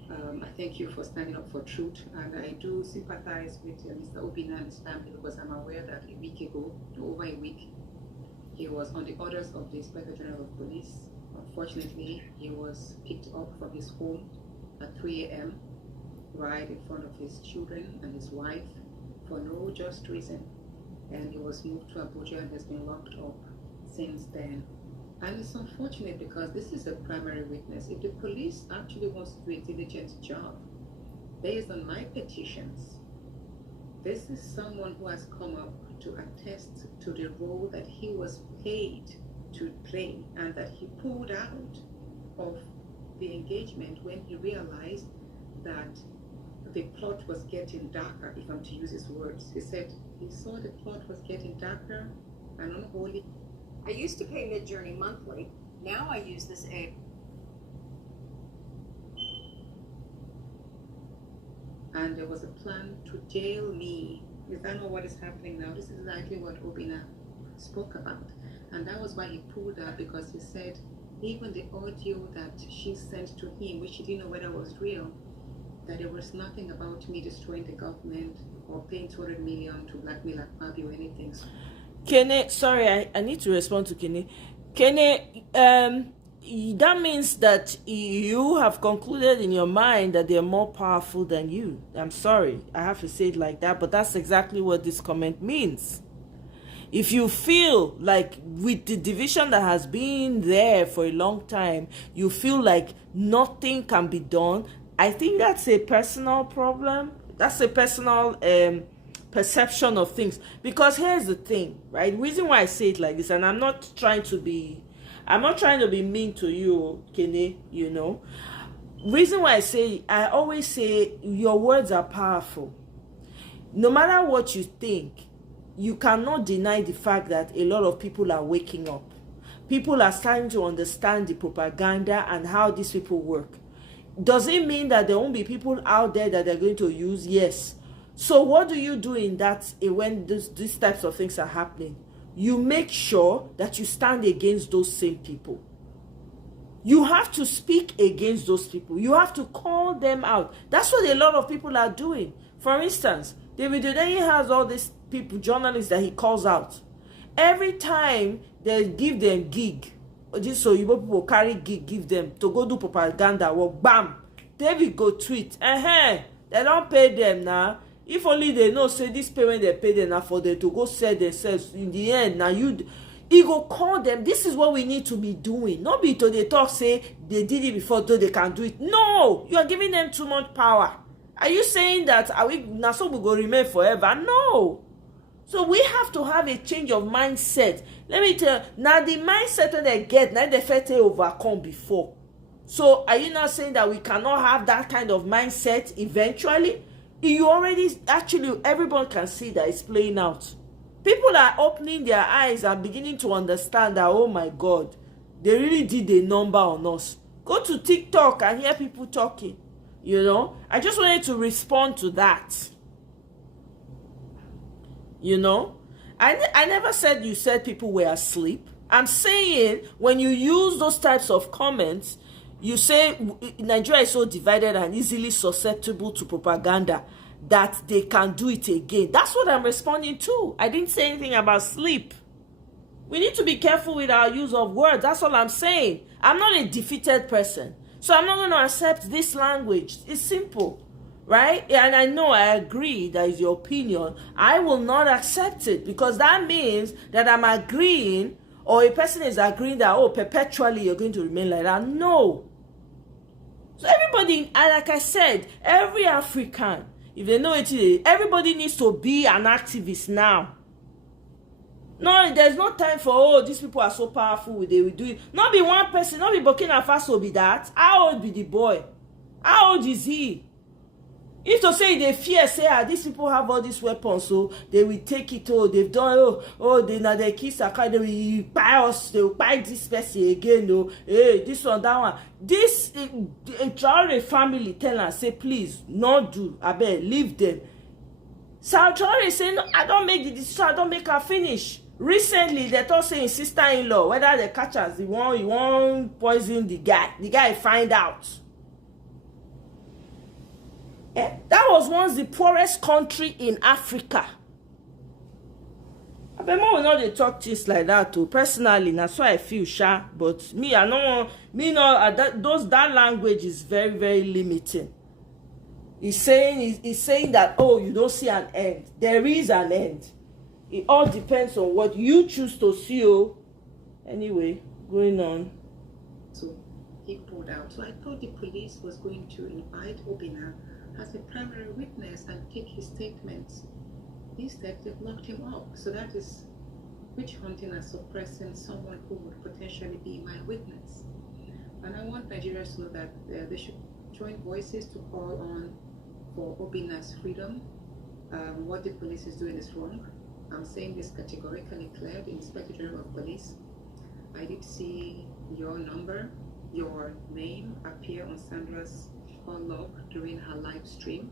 I thank you for standing up for truth, and I do sympathize with Mr. Obina and his family, because I'm aware that a week ago, over a week, he was on the orders of the Inspector General of Police. Unfortunately, he was picked up from his home at 3 a.m. right in front of his children and his wife for no just reason, and he was moved to Abuja and has been locked up since then. And it's unfortunate, because this is a primary witness. If the police actually wants to do a diligent job, based on my petitions, this is someone who has come up to attest to the role that he was paid to play, and that he pulled out of the engagement when he realized that the plot was getting darker, if I'm to use his words. He said he saw the plot was getting darker and unholy. I used to pay Midjourney monthly. Now I use this app. And there was a plan to jail me. Is that not what is happening now? This is exactly what Obina spoke about. And that was why he pulled out, because he said even the audio that she sent to him, which she didn't know whether was real, that there was nothing about me destroying the government or paying 200 million to blackmail Akpabio or anything. Kene, sorry, I need to respond to Kene. Kene, that means that you have concluded in your mind that they're more powerful than you. I'm sorry, I have to say it like that, but that's exactly what this comment means. If you feel like with the division that has been there for a long time, you feel like nothing can be done, I think that's a personal problem. That's a personal perception of things. Because here's the thing, right? The reason why I say it like this, and I'm not trying to be mean to you, Kene, you know. Reason why I always say your words are powerful. No matter what you think, you cannot deny the fact that a lot of people are waking up. People are starting to understand the propaganda and how these people work. Does it mean that there won't be people out there that they're going to use? Yes. So what do you do in that when these types of things are happening? You make sure that you stand against those same people. You have to speak against those people. You have to call them out. That's what a lot of people are doing. For instance, David Odeyi has all these people, journalists that he calls out. Every time they give them gig, so you people carry gig, give them to go do propaganda, well, bam, David go tweet, they don't pay them now. If only they know, say this payment they pay them now for them to go sell themselves. In the end, now he go call them. This is what we need to be doing. Not be to they talk, say they did it before, so they can do it. No, you are giving them too much power. Are you saying that now so we go remain forever? No. So we have to have a change of mindset. Let me tell you, now the mindset that they get, now they first overcome before. So are you not saying that we cannot have that kind of mindset eventually? You already, actually, everyone can see that it's playing out. People are opening their eyes and beginning to understand that, oh my God, they really did a number on us. Go to TikTok and hear people talking, you know. I just wanted to respond to that. You know, I never said you said people were asleep. I'm saying when you use those types of comments, you say Nigeria is so divided and easily susceptible to propaganda that they can do it again. That's what I'm responding to. I didn't say anything about sleep. We need to be careful with our use of words. That's all I'm saying. I'm not a defeated person, so I'm not going to accept this language. It's simple. Right? And I know, I agree, that is your opinion. I will not accept it, because that means that I'm agreeing, or a person is agreeing that, oh, perpetually you're going to remain like that. No. So everybody, and like I said, every African, if they know it, everybody needs to be an activist now. No, there's no time for, oh, these people are so powerful, they will do it. Not be one person, not be Burkina Faso be that. How old be the boy? How old is he? If to say they fear, say, these people have all these weapons, so they will take it, they've done, they now they kiss a car, they will buy us, they will buy this person again, hey, this one, that one. This Traore family tell us, say, please, not do, I bet, leave them. So Traore say, no, I don't make the decision, I don't make her finish. Recently, they thought saying sister-in-law, whether they catch us, he won't poison the guy find out. That was once the poorest country in Africa. I bet more not they talk things like that too. Personally, that's why I feel shy. But me, I know that language is very, very limiting. He's saying that, oh, you don't see an end. There is an end. It all depends on what you choose to see. Anyway, going on. So he pulled out. So I thought the police was going to invite Obinna as a primary witness and take his statements. Instead, they've locked him up. So that is witch hunting and suppressing someone who would potentially be my witness. And I want Nigerians to know that they should join voices to call on for Obinna's freedom. What the police is doing is wrong. I'm saying this categorically clear. The Inspector General of Police, I did see your number, your name appear on Sandra's call log during her live stream,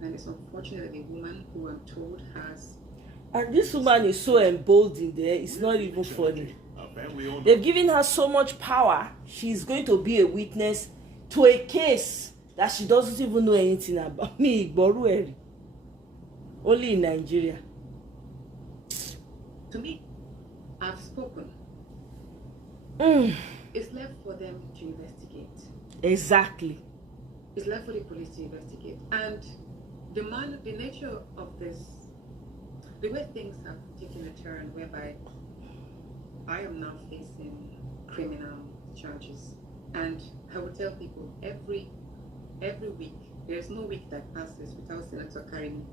and it's unfortunate that the woman who I'm told has, and this woman is so emboldened there, it's not even funny. They've given her so much power. She's going to be a witness to a case that she doesn't even know anything about. Me, Igborueri, only in Nigeria. To me, I've spoken. It's left for them to investigate. Exactly. It's left for the police to investigate. And the nature of this, the way things have taken a turn whereby I am now facing criminal charges. And I will tell people every week, there's no week that passes without Senator Karimi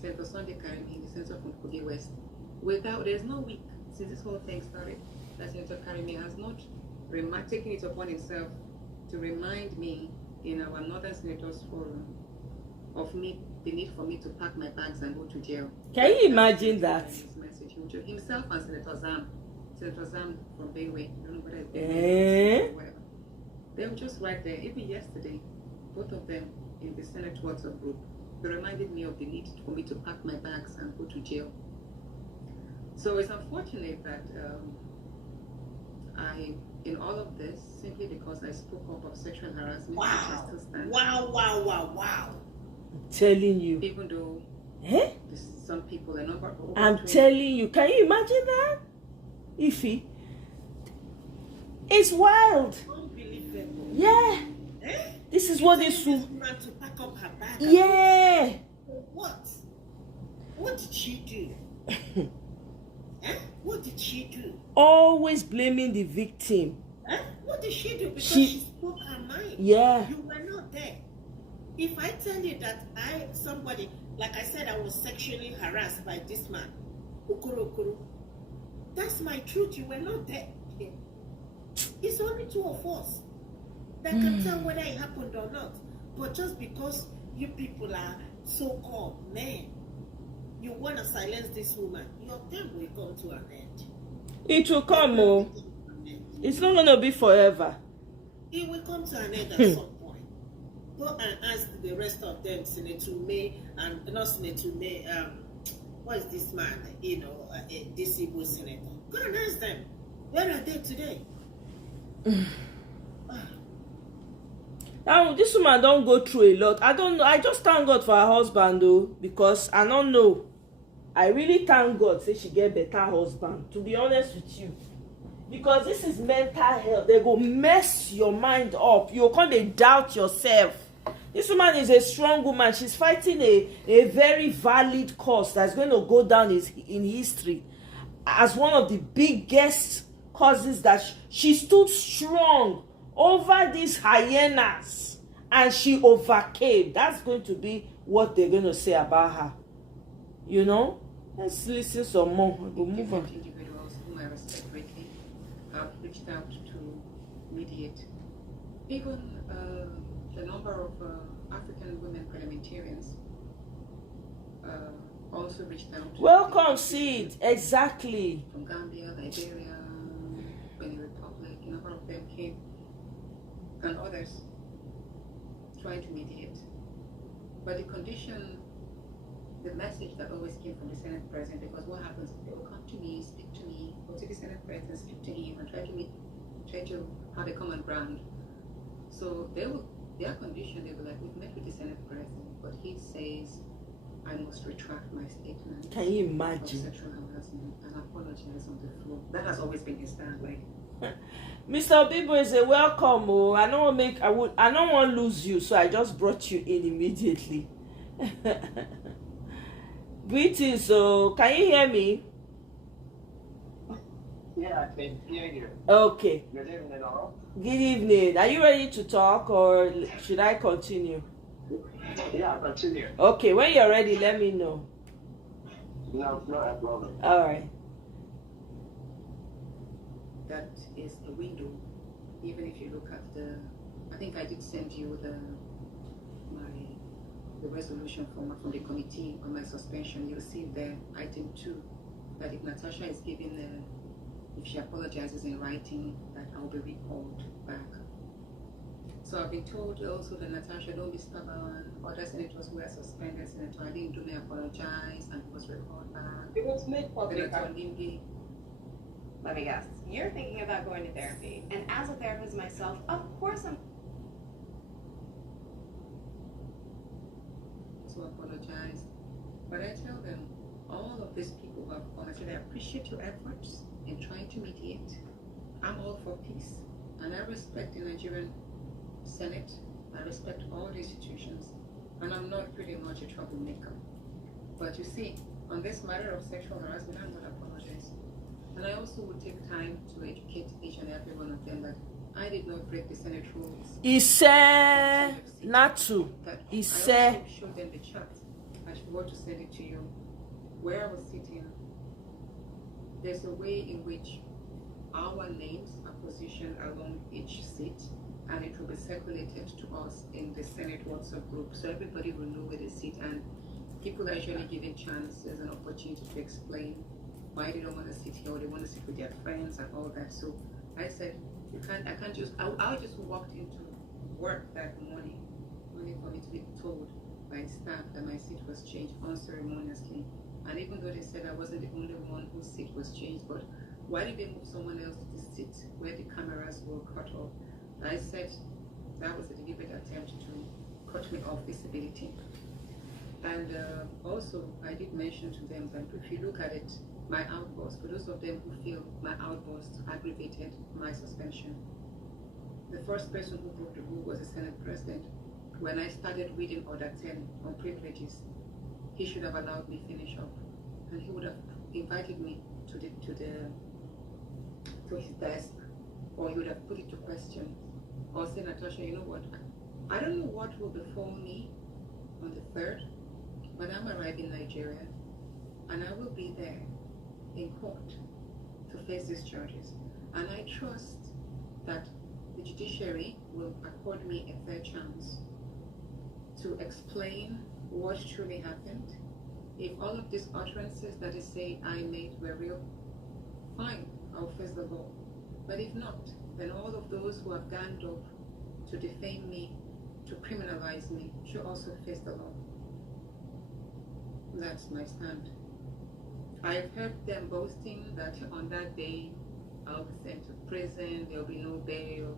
Senator Sunday Karimi in the sense of Kogi West. There's no week since this whole thing started that Senator Karimi has not taken it upon himself to remind me in our Northern Senators Forum of the need for me to pack my bags and go to jail. Can you imagine that? Message to himself and Senator Zam from Bayway. I don't know whether it's Bayway or whatever. They were just right there. Even yesterday, both of them in the Senate WhatsApp group, they reminded me of the need for me to pack my bags and go to jail. So it's unfortunate that in all of this, simply because I spoke up of sexual harassment, which I still stand. Wow. I'm telling you. Even though some people, a number of I'm telling you, can you imagine that? Ify. It's wild. Unbelievable. Yeah. This is what this woman to pack up her bag. Yeah. What? What did she do? What did she do? Always blaming the victim. What did she do? Because she spoke her mind. Yeah. You were not there. If I tell you that somebody, like I said, I was sexually harassed by this man, Okoro, that's my truth. You were not there. It's only two of us that can tell whether it happened or not. But just because you people are so-called men, you want to silence this woman, your time will come to an end. It will come, oh. It's not going to be forever. It will come to an end at some point. Go and ask the rest of them, Senator May, and not Senator May, what is this man, this Igbo senator? Go and ask them. Where are they today? Now, this woman don't go through a lot. I don't know. I just thank God for her husband, though, because I don't know. I really thank God say she get better husband, to be honest with you. Because this is mental health. They go mess your mind up. You can't doubt yourself. This woman is a strong woman. She's fighting a very valid cause that's going to go down in history as one of the biggest causes that she stood strong over these hyenas and she overcame. That's going to be what they're going to say about her. You know? Let's listen some more. We'll move on. Individuals whom I respect greatly have reached out to mediate. Even the number of African women parliamentarians also reached out. Welcome, Sid. Exactly. From Gambia, Liberia, Benin Republic, a number of them came, and others trying to mediate. But the condition, the message that always came from the Senate President, because what happens, they will come to me, speak to me, go to the Senate President, speak to him, and try to have a common ground. So their condition, they were like, we've met with the Senate President, but he says I must retract my statement. Can you imagine? Of sexual harassment and apologize on the floor. That has always been his stand. Like, Mr. Bibo is a welcome. Oh, I don't want to lose you, so I just brought you in immediately. Greetings. So, can you hear me? Yeah, I can hear you. Okay. Good evening, all. Good evening. Are you ready to talk, or should I continue? Yeah, continue. Okay, when you're ready, let me know. No, not a problem. All right. that is a window. Even if you look at I think I did send you the resolution from the committee on my suspension. You'll see there, item 2, that if Natasha is given, if she apologizes in writing, that I'll be recalled back. So I've been told also that Natasha, don't be stubborn. Other senators were suspended. Senator Ali Ndume apologized and was recalled back. It was made public. Senator Limbi. Let me guess. You're thinking about going to therapy. And as a therapist myself, of course I'm to apologize. But I tell them, all of these people who have come, I said, I appreciate your efforts in trying to mediate. I'm all for peace. And I respect the Nigerian Senate. I respect all the institutions. And I'm not pretty much a troublemaker. But you see, on this matter of sexual harassment, I'm not apologizing. And I also would take time to educate each and every one of them that I did not break the Senate rules. He said not to. He said. I also showed them the chart. I forgot to send it to you. Where I was sitting, there's a way in which our names are positioned along each seat, and it will be circulated to us in the Senate WhatsApp group, so everybody will know where they sit, and people are usually given chances and opportunity to explain why they don't want to sit here, or they want to sit with their friends and all that. So I said, I can't just, I just walked into work that morning, only for me to be told by staff that my seat was changed unceremoniously. And even though they said I wasn't the only one whose seat was changed, but why did they move someone else to the seat where the cameras were cut off? I said that was a deliberate attempt to cut me off visibility. And also, I did mention to them that if you look at it, my outburst, for those of them who feel my outburst aggravated my suspension, the first person who broke the rule was the Senate President. When I started reading Order 10 on privileges, he should have allowed me finish up, and he would have invited me to his desk, or he would have put it to question, or say, Natasha, you know what? I don't know what will befall me on the 3rd, but I'm arriving in Nigeria, and I will be there in court to face these charges. And I trust that the judiciary will accord me a fair chance to explain what truly happened. If all of these utterances that they say I made were real, fine, I'll face the law. But if not, then all of those who have ganged up to defame me, to criminalize me, should also face the law. That's my stand. I've heard them boasting that on that day I'll be sent to prison, there'll be no bail.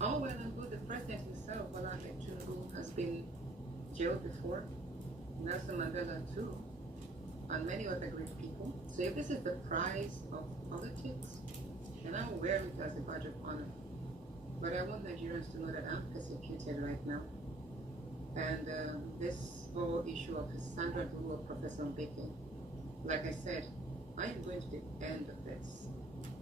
Oh, well and good, the president himself, Bola Ahmed Tinubu, has been jailed before, Nelson Mandela too, and many other great people. So if this is the prize of politics, then I'll wear it as a badge of honor. But I want Nigerians to know that I'm persecuted right now. And this whole issue of Sandra Dulu or Professor Mbeke, like I said, I am going to the end of this.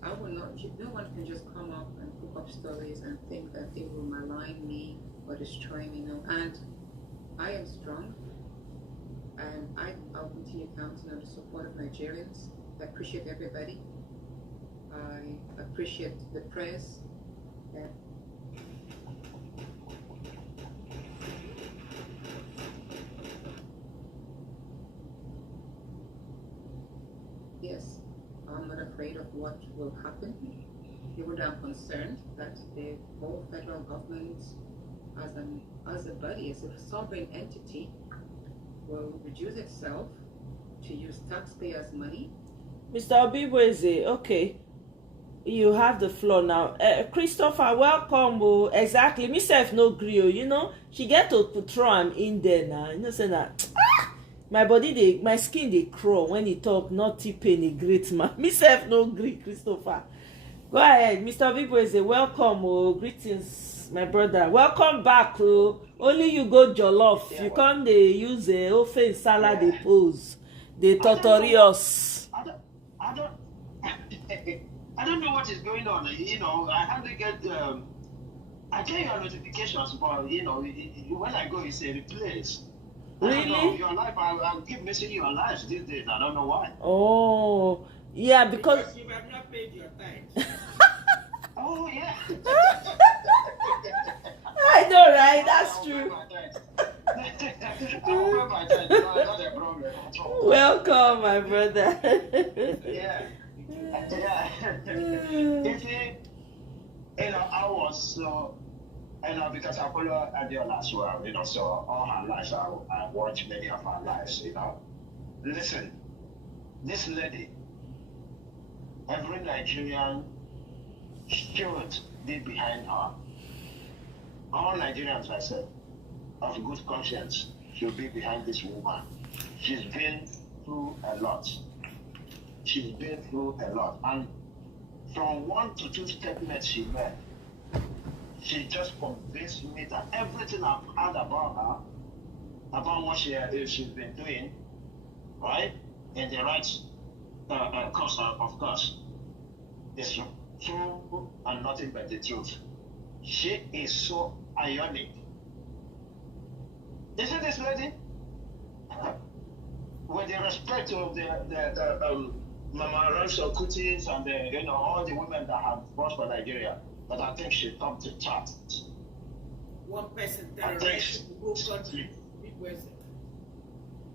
I will not, no one can just come up and cook up stories and think that they will malign me or destroy me, no. And I am strong, and I'll continue counting on the support of Nigerians. I appreciate everybody. I appreciate the press. Yes, I'm not afraid of what will happen. Even though I'm concerned that the whole federal government, as a body, as a sovereign entity, will reduce itself to use taxpayers' money. Mr. Obibueze, okay, you have the floor now. Christopher, welcome. Oh, exactly. Myself no gree. You know, she get to throw him in there now. You know, say that. My body, my skin, they crawl when he talk. Not tipping a great man. Myself no gree, Christopher. Go ahead, Mr. Obibueze. Welcome. Oh, greetings, my brother. Welcome back. Oh, only you go jollof. Yeah, you come. They use the ofe salad. They pose. They tutorials. I don't know what is going on. You know, I hardly get. I get your notifications, but you know, when I go, it's a replace. Really? I don't know, your life, I'll keep missing your lives these days. I don't know why. Oh, yeah, because you have not paid your tithes. Oh, yeah. I know, right? That's true. Welcome, my brother. Yeah. You see, you know, I was so. Because I follow Adiola as well, you know, so all her life, I watch many of her lives, you know. Listen, this lady, every Nigerian should be behind her. All Nigerians, I said, of good conscience, should be behind this woman. She's been through a lot. She's been through a lot. And from 1 to 2 statements she made, she just convinced me that everything I've heard about her, about what she's been doing, right, in the right course, of course, is true and nothing but the truth. She is so ionic. Isn't this lady? with the respect of the Mama Ransom Kutis and the, all the women that have fought for Nigeria, but I think she topped the chart. One person terrorized the whole country. Big person.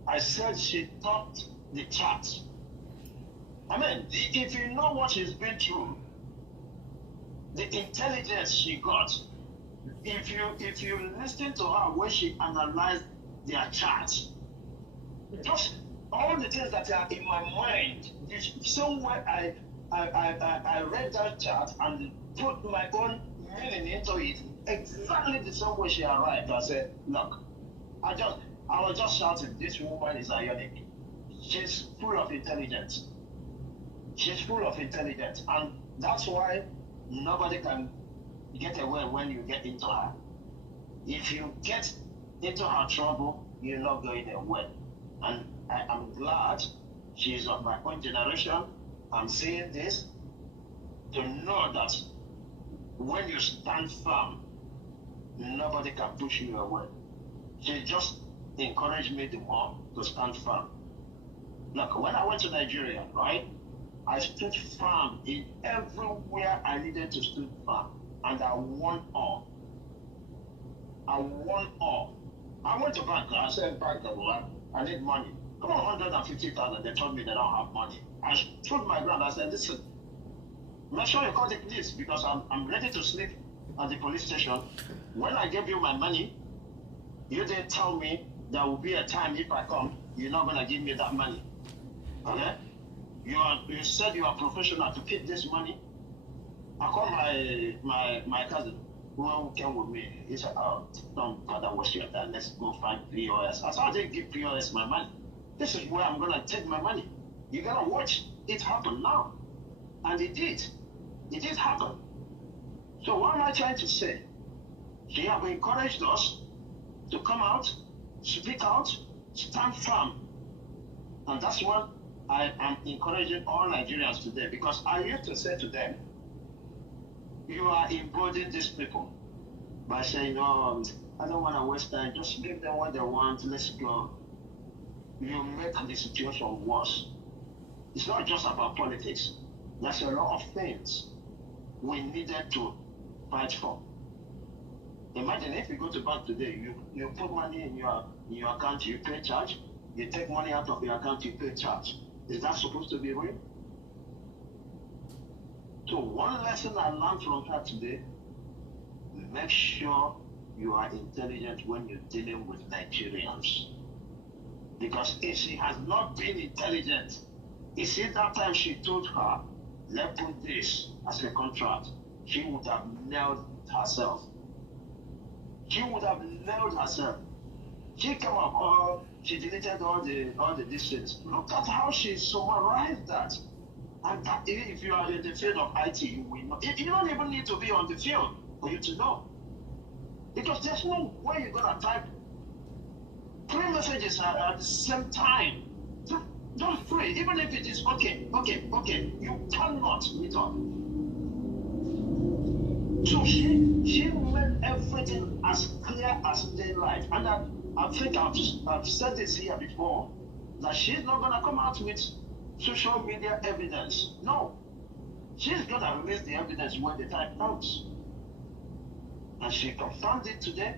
I said she topped the chart. I mean, if you know what she's been through, the intelligence she got, if you listen to her when she analyzed their charts, just all the things that are in my mind, somewhere I read that chart and put my own meaning into it, exactly the same way she arrived. I said, look, I was just shouting, this woman is ionic. She's full of intelligence. She's full of intelligence, and that's why nobody can get away when you get into her. If you get into her trouble, you're not going away. And I'm glad she's of my own generation. I'm seeing this to know that when you stand firm, nobody can push you away. She just encouraged me the more to stand firm. Look, when I went to Nigeria, right, I stood firm in everywhere I needed to stand firm, and I won all. I won all. I went to bank. I said, bank, I need money. Come on, 150,000. They told me they don't have money. I stood my ground. I said, listen, make sure you call the police because I'm ready to sleep at the police station. When I gave you my money, you didn't tell me there will be a time if I come, you're not going to give me that money. Okay? You said you are professional to keep this money. I called my cousin who came with me. He said, oh, don't bother waste your time. Let's go find POS. I said, I didn't give POS my money. This is where I'm going to take my money. You got to watch it happen now. And it did. It did happen. So what am I trying to say? She have encouraged us to come out, speak out, stand firm. And that's what I am encouraging all Nigerians today, because I used to say to them, you are embodying these people by saying, oh, I don't want to waste time, just give them what they want, let's go. You make the situation worse. It's not just about politics. There's a lot of things we needed to fight for. Imagine if you go to bank today, you put money in your account, you pay charge. You take money out of your account, you pay charge. Is that supposed to be real? So one lesson I learned from her today, make sure you are intelligent when you're dealing with Nigerians. Because if she has not been intelligent, you see that time she told her, let's put this as a contract, she would have nailed herself. She would have nailed herself. She came up, she deleted all the distance. Look at how she summarized that. And that, if you are in the field of IT, you will know. You don't even need to be on the field for you to know. Because there's no way you're going to type 3 messages at the same time. Don't pray, even if it is okay. You cannot meet up. So she made everything as clear as daylight. And I think I've said this here before, that she's not going to come out with social media evidence. No. She's going to release the evidence when the time comes. And she confirmed it today,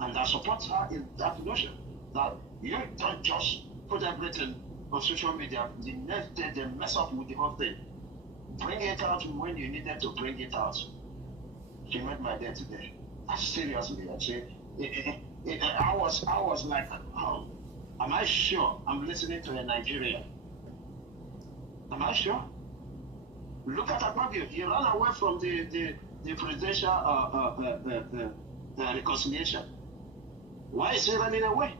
and I support her in that notion, that you don't just put everything on social media. The next day they mess up with the whole thing. Bring it out when you needed to bring it out. She made my day today. Seriously, actually. I was like, oh, am I sure I'm listening to a Nigerian? Am I sure? Look at Akpabio. He ran away from the presidential reconciliation. Why is he running away?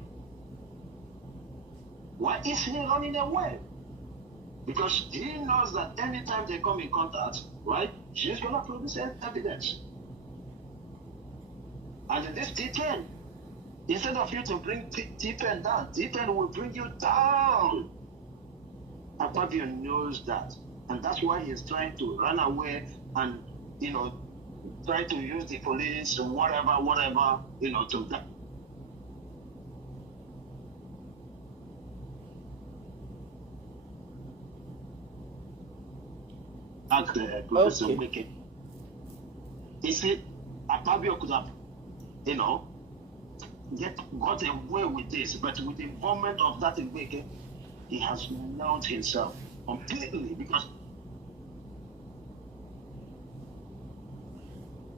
Why is he running away? Because he knows that anytime they come in contact, right, she's going to produce evidence. And in this T10, instead of you to bring T10 down, T10 will bring you down. Akpabio knows that. And that's why he's trying to run away and, try to use the police and whatever, to that. asked Professor Wike. He said, Akpabio could have, got away with this, but with the involvement of that Wike, he has known himself completely because,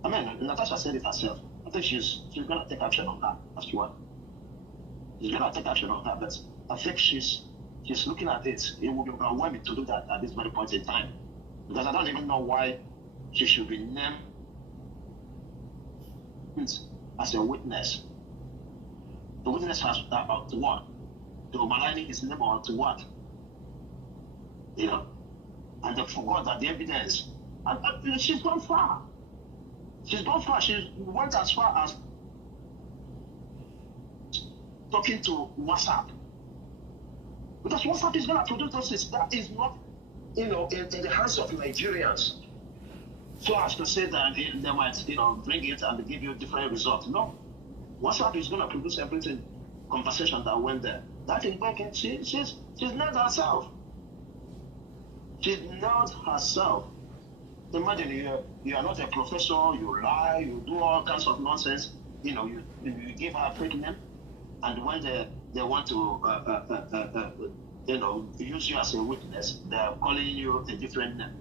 Natasha said it herself. I think she's going to take action on that as well. She's going to take action on that, but I think she's looking at it. It would be overwhelming to do that at this very point in time. Because I don't even know why she should be named as a witness. The witness has to what? To maligning his name or to what? And they forgot that the evidence. And she's gone far. She's gone far. She went as far as talking to WhatsApp. Because WhatsApp is going to produce those. That is not, in the hands of Nigerians. So as to say that they might, bring it and give you different results. No. WhatsApp is going to produce everything, conversation that went there. That is working. She's nailed herself. She's nailed herself. Imagine you are not a professor, you lie, you do all kinds of nonsense. You give her a fake name, and when they want to use you as a witness, they are calling you a different name.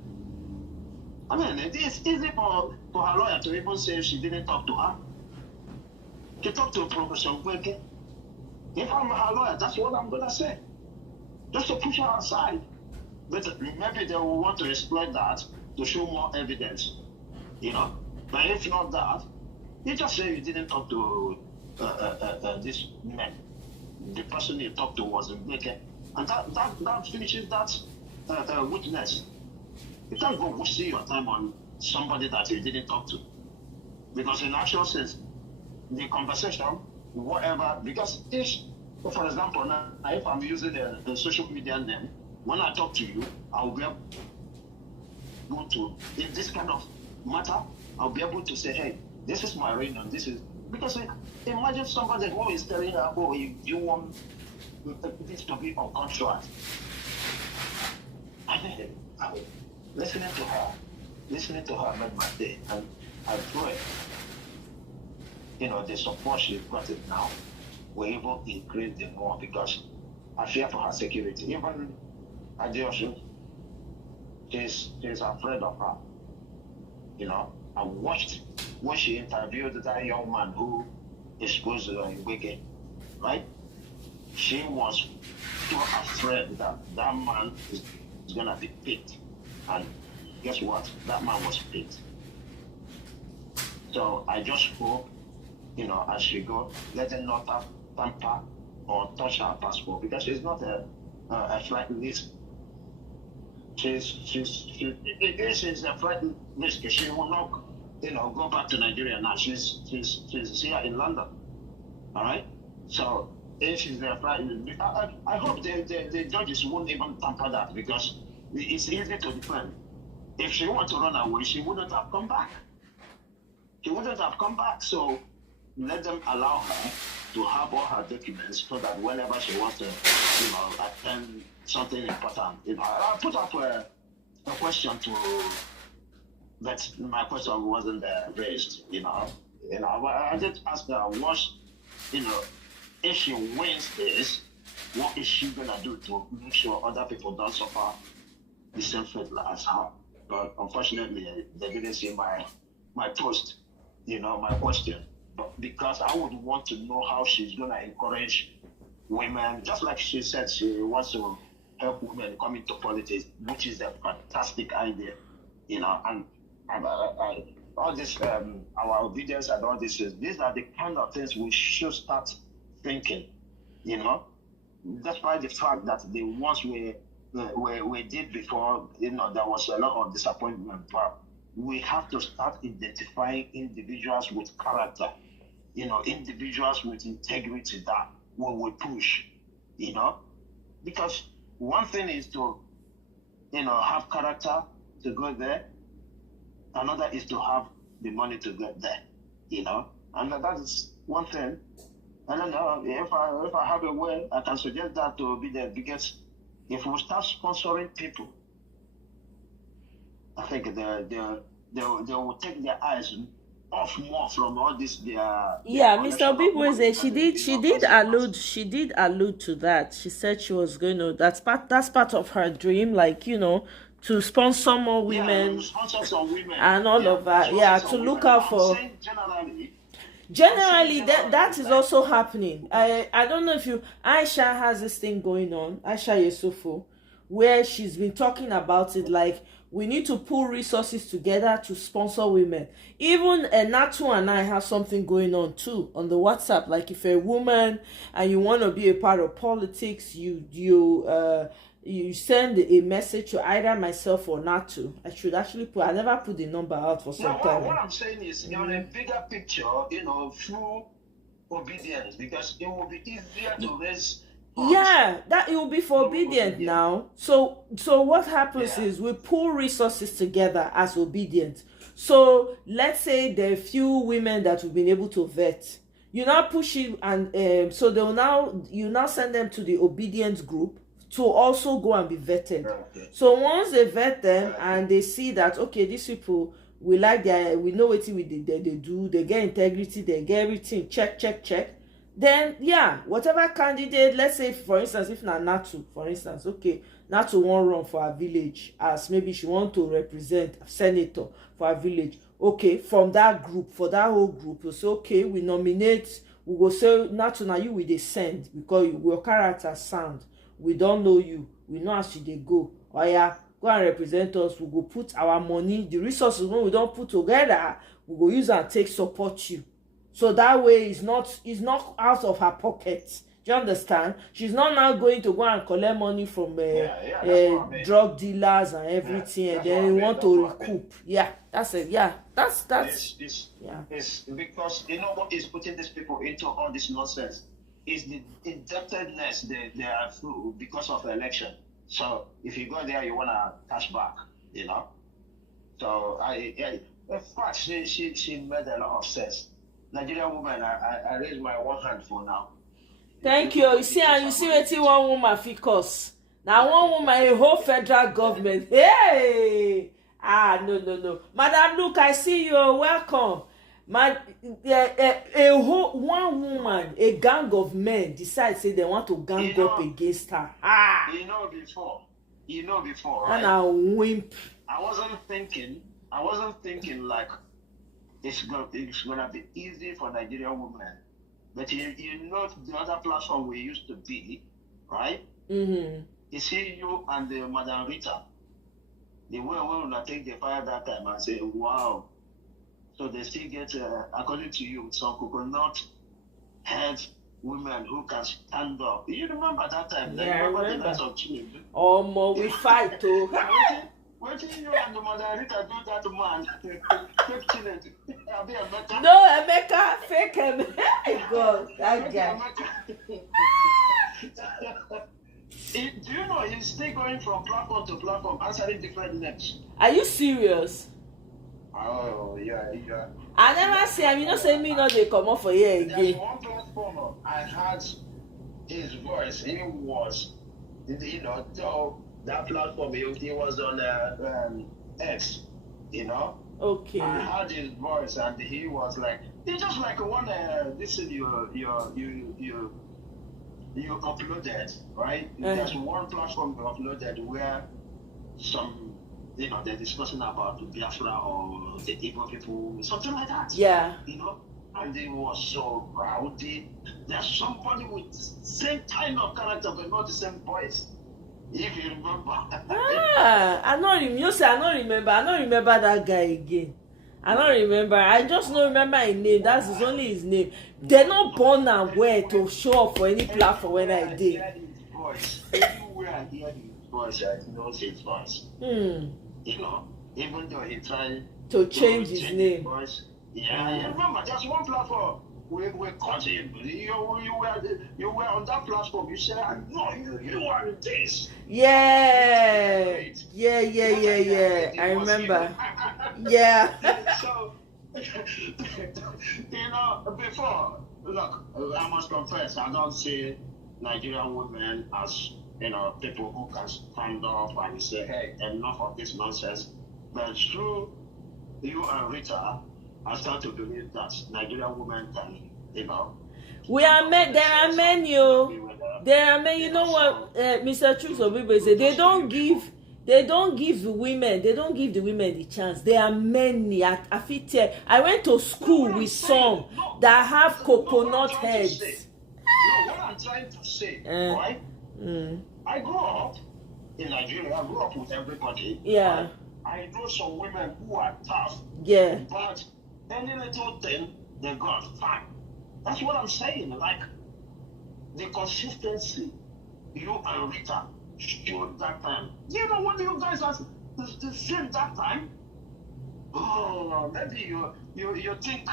It's easy for her lawyer to even say she didn't talk to her. She talked to Professor Wike. If I'm her lawyer, that's what I'm going to say. Just to push her aside. But maybe they will want to exploit that to show more evidence. But if not that, you just say you didn't talk to this man. The person you talked to was Wike. And that finishes that witness. You can't go wasting your time on somebody that you didn't talk to. Because in actual sense, the conversation, whatever, because for example, now, if I'm using a social media name, when I talk to you, I'll be able to, in this kind of matter, I'll be able to say, hey, this is my reign and this is, because imagine somebody who is telling her, oh, you want this to be on contract. Listening to her made my day, and I pray, the support she's gotten now, we're able to increase the more because I fear for her security. Even Adiosu, she's afraid of her. I watched when she interviewed that young man who exposed Wike, right? She was so afraid that that man is gonna be picked. And guess what? That man was picked. So I just hope, as she go, let them not tamper or touch her passport because she's not a flight risk. She's a flight risk. She will not, go back to Nigeria now. She's here in London. All right. So if she's a flight, I hope the judges won't even tamper that because it's easy to defend. If she wanted to run away, she wouldn't have come back. So let them allow her to have all her documents so that whenever she wants to, attend something important. I put up a question but my question wasn't raised, I did ask her, if she wins this, what is she gonna do to make sure other people don't suffer the same fate as her? But unfortunately, they didn't see my post, my question. But because I would want to know how she's gonna encourage women, just like she said, she wants to help women come into politics, which is a fantastic idea, and all this, our obedience and all this, these are the kind of things we should start thinking, despite the fact that the ones we did before, there was a lot of disappointment, but we have to start identifying individuals with character, individuals with integrity that we will push, because one thing is to, have character to go there. Another is to have the money to get there, and that is one thing. I don't know if I have a way, I can suggest that to be the biggest. If we start sponsoring people, I think they will take their eyes off more from all this. Yeah, Mr. Bigweze, she did allude to that. She said she was going to, that's part of her dream, like, you know, to sponsor more women, sponsor some women and all of that. Yeah, to look out for. Generally, that is also happening. I don't know if Aisha has this thing going on, Aisha Yesufo, where she's been talking about it, like, we need to pull resources together to sponsor women. Even Natu and I have something going on too on the WhatsApp. Like, if you're a woman and you want to be a part of politics, you send a message to either myself or Natu. I never put the number out for some time. What I'm saying is, on a bigger picture, through obedience, because it will be easier to raise. Yeah, that it will be for obedient now. So what happens is we pull resources together as obedient. So let's say there are few women that we've been able to vet. You now push it, and so you now send them to the obedience group to also go and be vetted. Okay. So once they vet them and they see that, okay, these people, we know what they do, they get integrity, they get everything, check. Then, whatever candidate, let's say, for instance, if Natu, for instance, okay, Natu won't run for our village, as maybe she want to represent a senator for our village. Okay, from that group, for that whole group, we'll say, okay, we nominate, we go say, Natu, now you will they send, because your character sound. We don't know you. We know how they go. Oh yeah, go and represent us. We go put our money, the resources when we don't put together, we go use and take support you. So that way it's not out of her pocket. Do you understand? She's not now going to go and collect money from drug dealers and everything, and then want to recoup. That's it. It's because what is putting these people into all this nonsense is the indebtedness they are through because of the election. So if you go there, you wanna cash back, So in fact, she made a lot of sense. Nigerian woman, I raise my one hand for now. Thank you. You see what one woman focus. Now one woman, a whole federal government. Hey! No. Madam, look, I see you. Welcome. One woman, a gang of men decide say they want to gang up against her. Before. And a wimp. I wasn't thinking like it's gonna be easy for Nigerian women. But the other platform we used to be, right? Mm-hmm. You see you and the Madam Rita. The way we will take the fire that time and say, wow. So they still get, according to you, some coconut head women who can stand up. You remember that time? Yeah, remember I remember. The night of Chile? Oh, more we fight too. What did you and the Mother Rita do that man? Fake Chile. No, Emeka, fake Emeka. God, that guy. Do you know he's still going from platform to platform, answering different names? Are you serious? Oh, yeah. I never see him. Say me not they come up for here again. There's one platform I heard his voice. He was, though that platform he was on X, Okay. I heard his voice and he was like, he just like one. Listen, you uploaded, right? There's one platform you uploaded where some, they're discussing about the Biafra or the Igbo people, something like that. Yeah. And it was so rowdy. There's somebody with the same kind of character, but not the same voice. If you remember. I don't remember that guy again. I don't remember. I just don't remember his name. That's only his name. They're not born and where to show up for any platform when I did. Everywhere I hear his voice, I know his voice. Even though he tried to change his name. Voice. Yeah, I remember. Just one platform. We caught him. You were on that platform. You said, no, you are this. Yeah. I remember. Yeah. So, before, look, I must confess, I don't see Nigerian women as, people who can stand up and say, hey, enough of this nonsense. But through you and Rita, I start to believe that Nigerian women can, we are men. There are men, there are men. You know what, Mr. Truth Obibo say? They don't give the women. They don't give the women the chance. There are many. I went to school with some that have coconut heads. No, what I'm trying to say, right? I grew up in Nigeria. I grew up with everybody. Yeah. Right? I know some women who are tough. Yeah. But any little thing, they got fine. That's what I'm saying. Like, the consistency you and Rita showed that time. You know what you guys are the same that time? Oh, maybe you think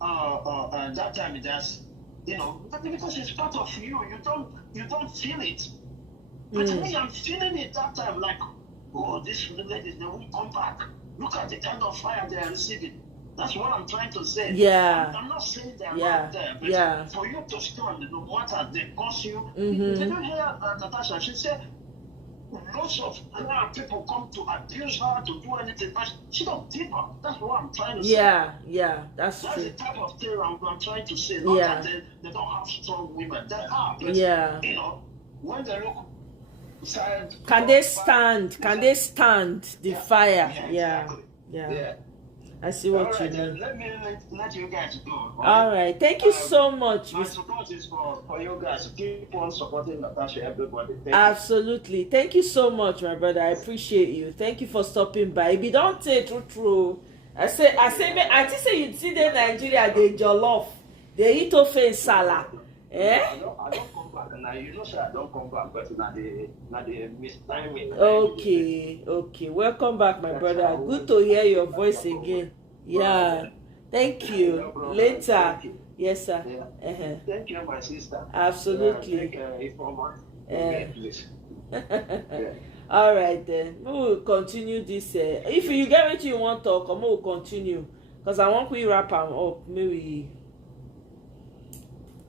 that time it just, because it's part of you. You don't feel it. But me, I'm feeling it that time. Like, oh, these ladies, they won't come back. Look at the kind of fire they are receiving. That's what I'm trying to say. Yeah. I'm not saying they're not there, but for you to stand, no matter they cause you. Did you hear Natasha? She said lots of people come to abuse her, to do anything, but she don't give up. That's what I'm trying to say. Yeah, that's true. That's the type of thing I'm trying to say. Not that they don't have strong women. They are, but when they look side, can they stand the fire? Exactly. Yeah. I see what you mean. Let me let you guys go. All right. Thank you so much. My support is for you guys. Keep on supporting Natasha, everybody. Absolutely. Thank you so much, my brother. I appreciate you. Thank you for stopping by. If you don't say true. I say, say you see the Nigeria, they jollof. They eat ofe salad. I don't come back. Now you know, sir, I don't come back, but now they mistiming. Okay. Welcome back, my brother. Good to hear your voice again. Yeah. Thank you. No Later. Thank you. Yes, sir. Thank you, my sister. Absolutely. Please. All right then. We will continue this. If you get what you want to talk, we will continue. Because I want we wrap them up. Maybe.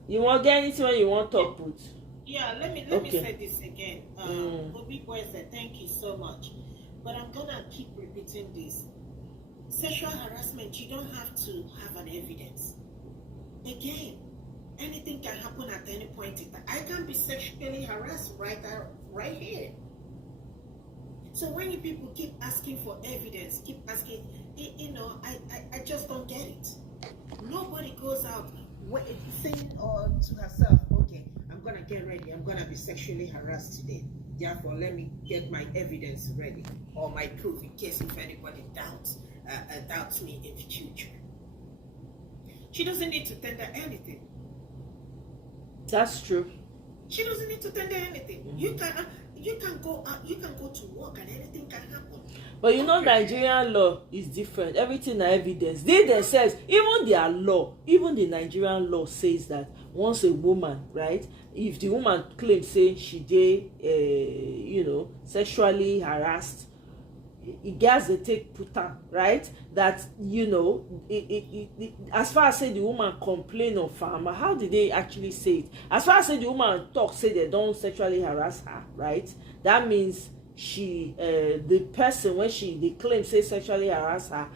You want get anything when you want to talk, put? Yeah, let me say this again. Obi Boy said, thank you so much. But I'm gonna keep repeating this. Sexual harassment, you don't have to have an evidence. Again, anything can happen at any point in time. I can be sexually harassed right here. So when you people keep asking for evidence, keep asking, I just don't get it. Nobody goes out saying to herself, okay, I'm gonna get ready, I'm gonna be sexually harassed today, therefore let me get my evidence ready or my proof in case if anybody doubts me in the future. She doesn't need to tender anything. That's true. She doesn't need to tender anything. You can go to work and anything can happen. But Nigerian law is different. Everything is evidence. They themselves, even their law, even the Nigerian law says that once a woman, right, if the woman claims say she did, sexually harassed, it gets the take put on, right? That as far as say the woman complain of farmer, how did they actually say it? As far as say the woman talk, say they don't sexually harass her, right? That means she the person when they claim say sexually harass her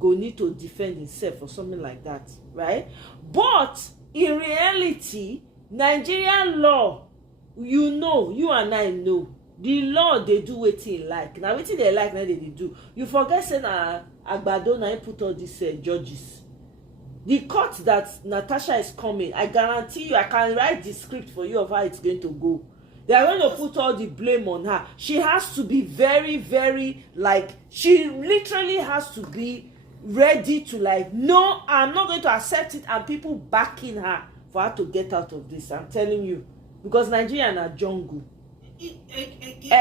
go need to defend himself or something like that, right? But in reality, Nigerian law, you and I know the law they do wetin like. Now wetin they like now they do. You forget say na Agbado na put all these judges. The court that Natasha is coming, I guarantee you, I can write the script for you of how it's going to go. They are going to put all the blame on her. She has to be very, very, she literally has to be ready to no, I'm not going to accept it, and people backing her for her to get out of this. I'm telling you. Because Nigeria na jungle.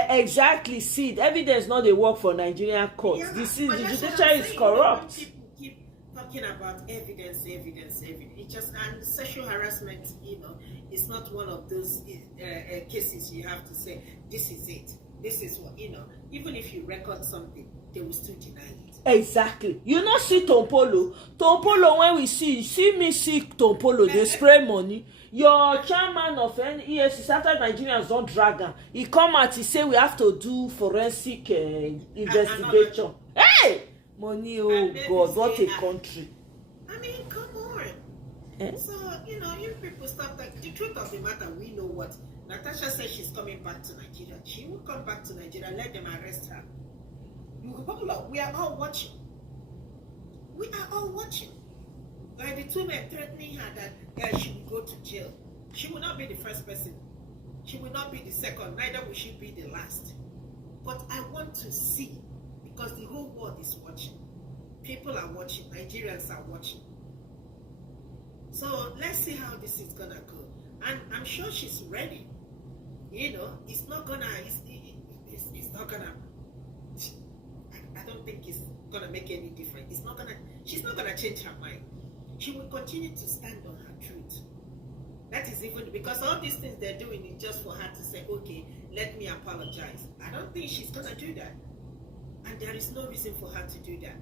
Exactly. See, the evidence not they work for Nigerian courts. The judiciary is corrupt. People keep talking about evidence. It's just, and sexual harassment, it's not one of those cases you have to say, this is it. This is what, even if you record something, they will still deny it. Exactly. You not see Tompolo. When we see me see Tompolo, they spray money. Your chairman of EFCC, after Nigerians don't drag him, he come out, he say we have to do forensic investigation. Hey! Money, oh God, what a country. I mean, come on. So, you people stop that. The truth of the matter, we know what. Natasha says she's coming back to Nigeria. She will come back to Nigeria. Let them arrest her. We are all watching. We are all watching. Like the two men threatening her that she will go to jail. She will not be the first person. She will not be the second. Neither will she be the last. But I want to see, because the whole world is watching. People are watching. Nigerians are watching. So let's see how this is gonna go. And I'm sure she's ready. It's not gonna. It's not gonna. I don't think it's gonna make any difference. She's not gonna change her mind. She will continue to stand on her truth. That is even because all these things they're doing is just for her to say, okay, let me apologize. I don't think she's gonna do that. And there is no reason for her to do that.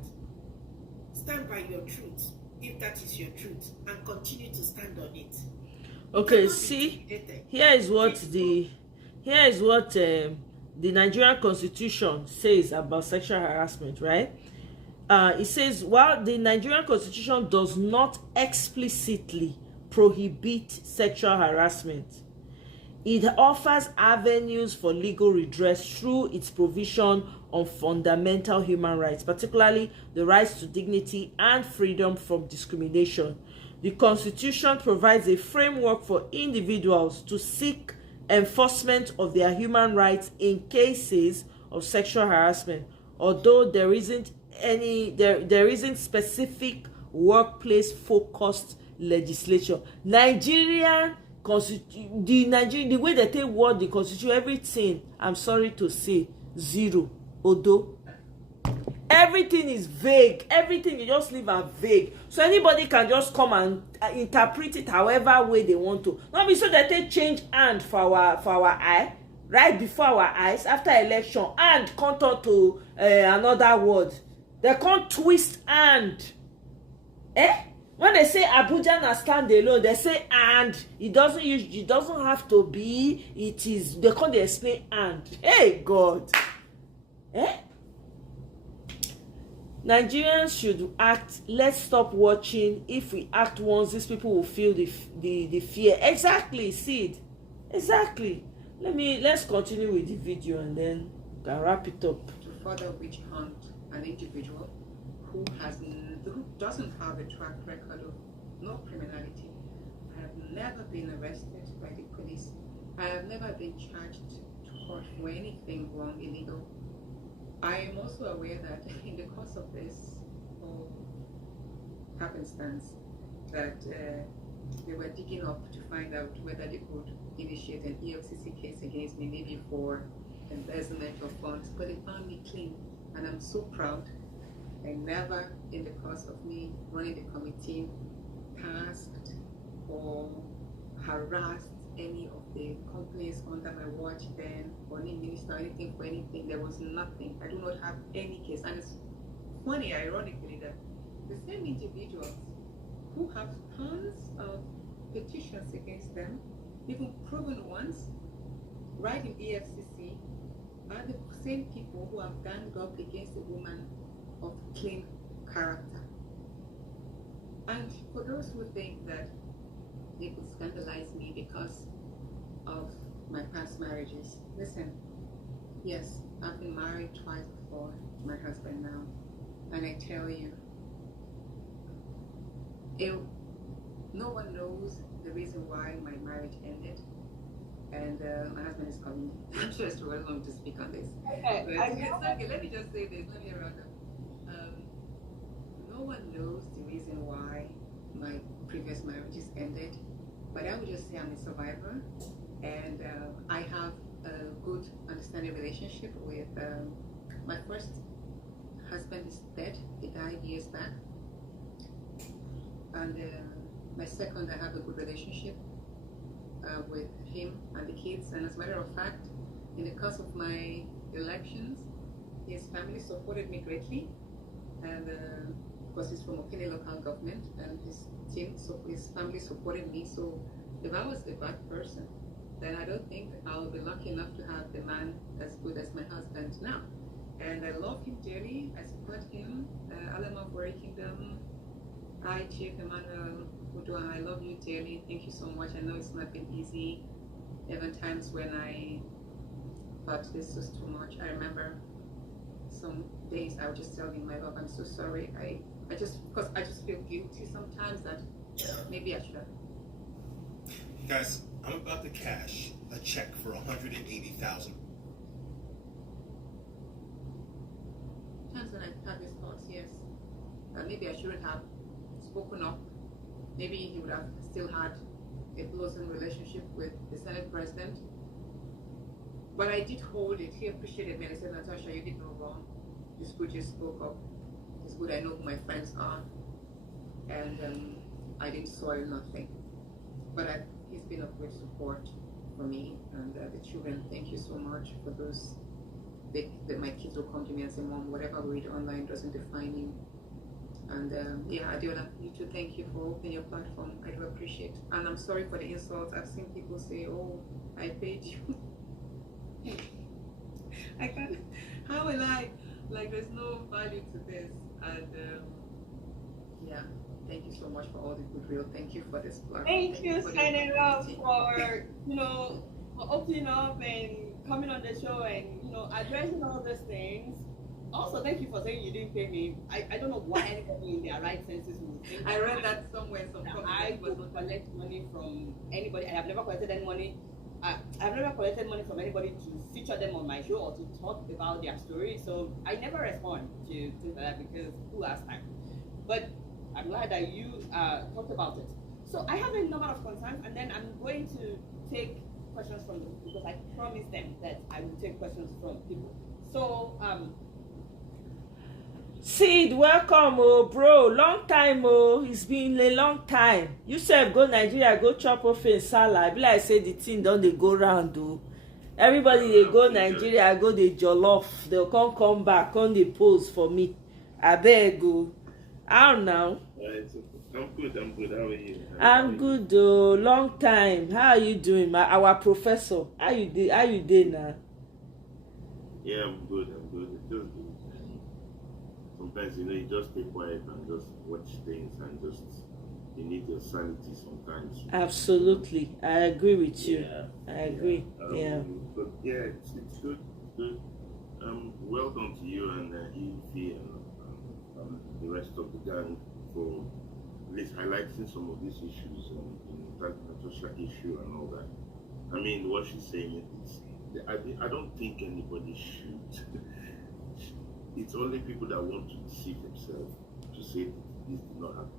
Stand by your truth, if that is your truth, and continue to stand on it. Okay, see, here is what the Nigerian Constitution says about sexual harassment, right? It says, while the Nigerian Constitution does not explicitly prohibit sexual harassment, it offers avenues for legal redress through its provision on fundamental human rights, particularly the rights to dignity and freedom from discrimination. The Constitution provides a framework for individuals to seek enforcement of their human rights in cases of sexual harassment, although there isn't specific workplace focused legislation. The way they take word the Constitution, everything, I'm sorry to say, zero. Although everything is vague, everything you just leave are vague, so anybody can just come and interpret it however way they want to. Not be so that they change hand for our eye, right before our eyes after election, and come to another word. They can't twist hand. When they say Abuja na stand alone, they say and. It doesn't have to be. It is. They can't explain and. Hey God. Nigerians should act. Let's stop watching. If we act once, these people will feel the fear. Exactly, Sid. Exactly. Let's continue with the video and then we can wrap it up. To further witch hunt an individual who doesn't have a track record of no criminality. I have never been arrested by the police. I have never been charged to court for anything wrong, illegal. I am also aware that in the course of this whole happenstance, that they were digging up to find out whether they could initiate an EFCC case against me, maybe for embezzlement of funds, but they found me clean, and I'm so proud. I never, in the course of me running the committee, tasked or harassed any of the companies under my watch then, or any minister, anything for anything. There was nothing. I do not have any case. And it's funny, ironically, that the same individuals who have tons of petitions against them, even proven ones, right in EFCC, are the same people who have ganged up against a woman of clean character. And for those who think that they could scandalize me because of my past marriages, listen, yes, I've been married twice before my husband now, and I tell you, no one knows the reason why my marriage ended, and my husband is coming. I'm sure it's welcome to speak on this. Okay, let me just say this, let me round up. No one knows the reason why my previous marriages ended, but I would just say I'm a survivor, and I have a good understanding relationship with my first husband is dead. He died years back, and my second, I have a good relationship with him and the kids. And as a matter of fact, in the course of my elections, his family supported me greatly, and because he's from Okene local government, and his family supported me. So if I was a bad person, then I don't think I'll be lucky enough to have the man as good as my husband now. And I love him dearly. I support him. Alema Warrior Kingdom. Hi, Chief Emmanuel Uduaghaninterview. I love you dearly. Thank you so much. I know it's not been easy. There were times when I thought this was too much. I remember some days I would just tell him, my love, I'm so sorry. I just feel guilty sometimes that maybe I should have. Guys, I'm about to cash a check for $180,000. Times when I had these thoughts, yes, that maybe I shouldn't have spoken up. Maybe he would have still had a closer relationship with the Senate President. But I did hold it. He appreciated me and he said, Natasha, you did no wrong. It's good you spoke up. It's good I know who my friends are. And I didn't soil nothing. But he's been of great support for me and the children. Thank you so much for those. My kids will come to me and say, Mom, whatever we read online doesn't define you. And yeah, Adiola, you too, thank you for opening your platform. I do appreciate. And I'm sorry for the insults. I've seen people say, oh, I paid you. I can't, how will I? Like, there's no value to this. And yeah, thank you so much for all the goodwill. Thank you for this platform. Thank you, signing up for, for opening up and coming on the show and, addressing all these things. Also, thank you for saying you didn't pay me. I don't know why anybody in their right senses would think I read that somewhere. I don't collect money from anybody. I have never collected any money. I've never collected money from anybody to feature them on my show or to talk about their story. So I never respond to things like that because who has time? But I'm glad that you talked about it. So I have a number of concerns, and then I'm going to take questions from them because I promised them that I will take questions from people. So Sid, welcome, oh bro. Long time, oh. It's been a long time. You said go Nigeria, go chop off in Salah. I be like say the thing don't they go round, oh. Everybody they go Nigeria, go the jollof. They'll come back, come they pose for me. I beg go. How now? I'm good. How are you? I'm good, oh. Long time. How are you doing, our professor? How you doing now? Yeah, I'm good. It's just good. Sometimes, you just stay quiet and just watch things and just, you need your sanity sometimes. Absolutely. I agree with you. Yeah. I agree. Yeah. But yeah, it's good. Well done to you and Evie and the rest of the gang for at least highlighting some of these issues and that Natasha issue and all that. I mean, what she's saying is, I don't think anybody should. It's only people that want to deceive themselves to say that this did not happen.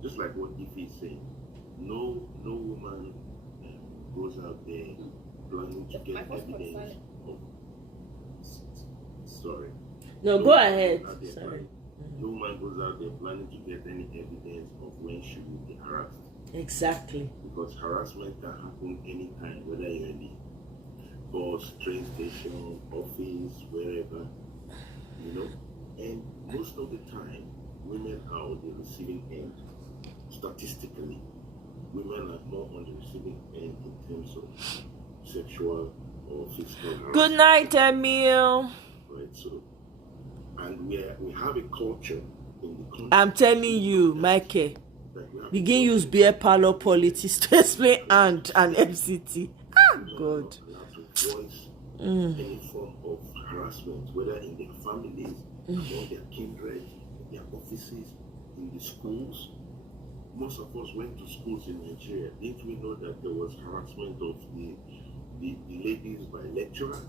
Just like what Ife is saying. No woman goes out there planning to get evidence of... Sorry. No, go ahead. Sorry. No woman goes out there planning to get any evidence of when she will be harassed. Exactly. Because harassment can happen anytime, whether you're in the bus, train station, office, wherever. And most of the time, women are on the receiving end. Statistically, women are more on the receiving end in terms of sexual or physical harassment. Good night, Emil. Right, so, and we have a culture in the country. I'm telling you, Michael, begin use beer parlor politics to explain and FCT. God. Any form of harassment, whether in their families, among their kindred, in their offices, in the schools. Most of us went to schools in Nigeria. Didn't we know that there was harassment of the ladies by lecturers?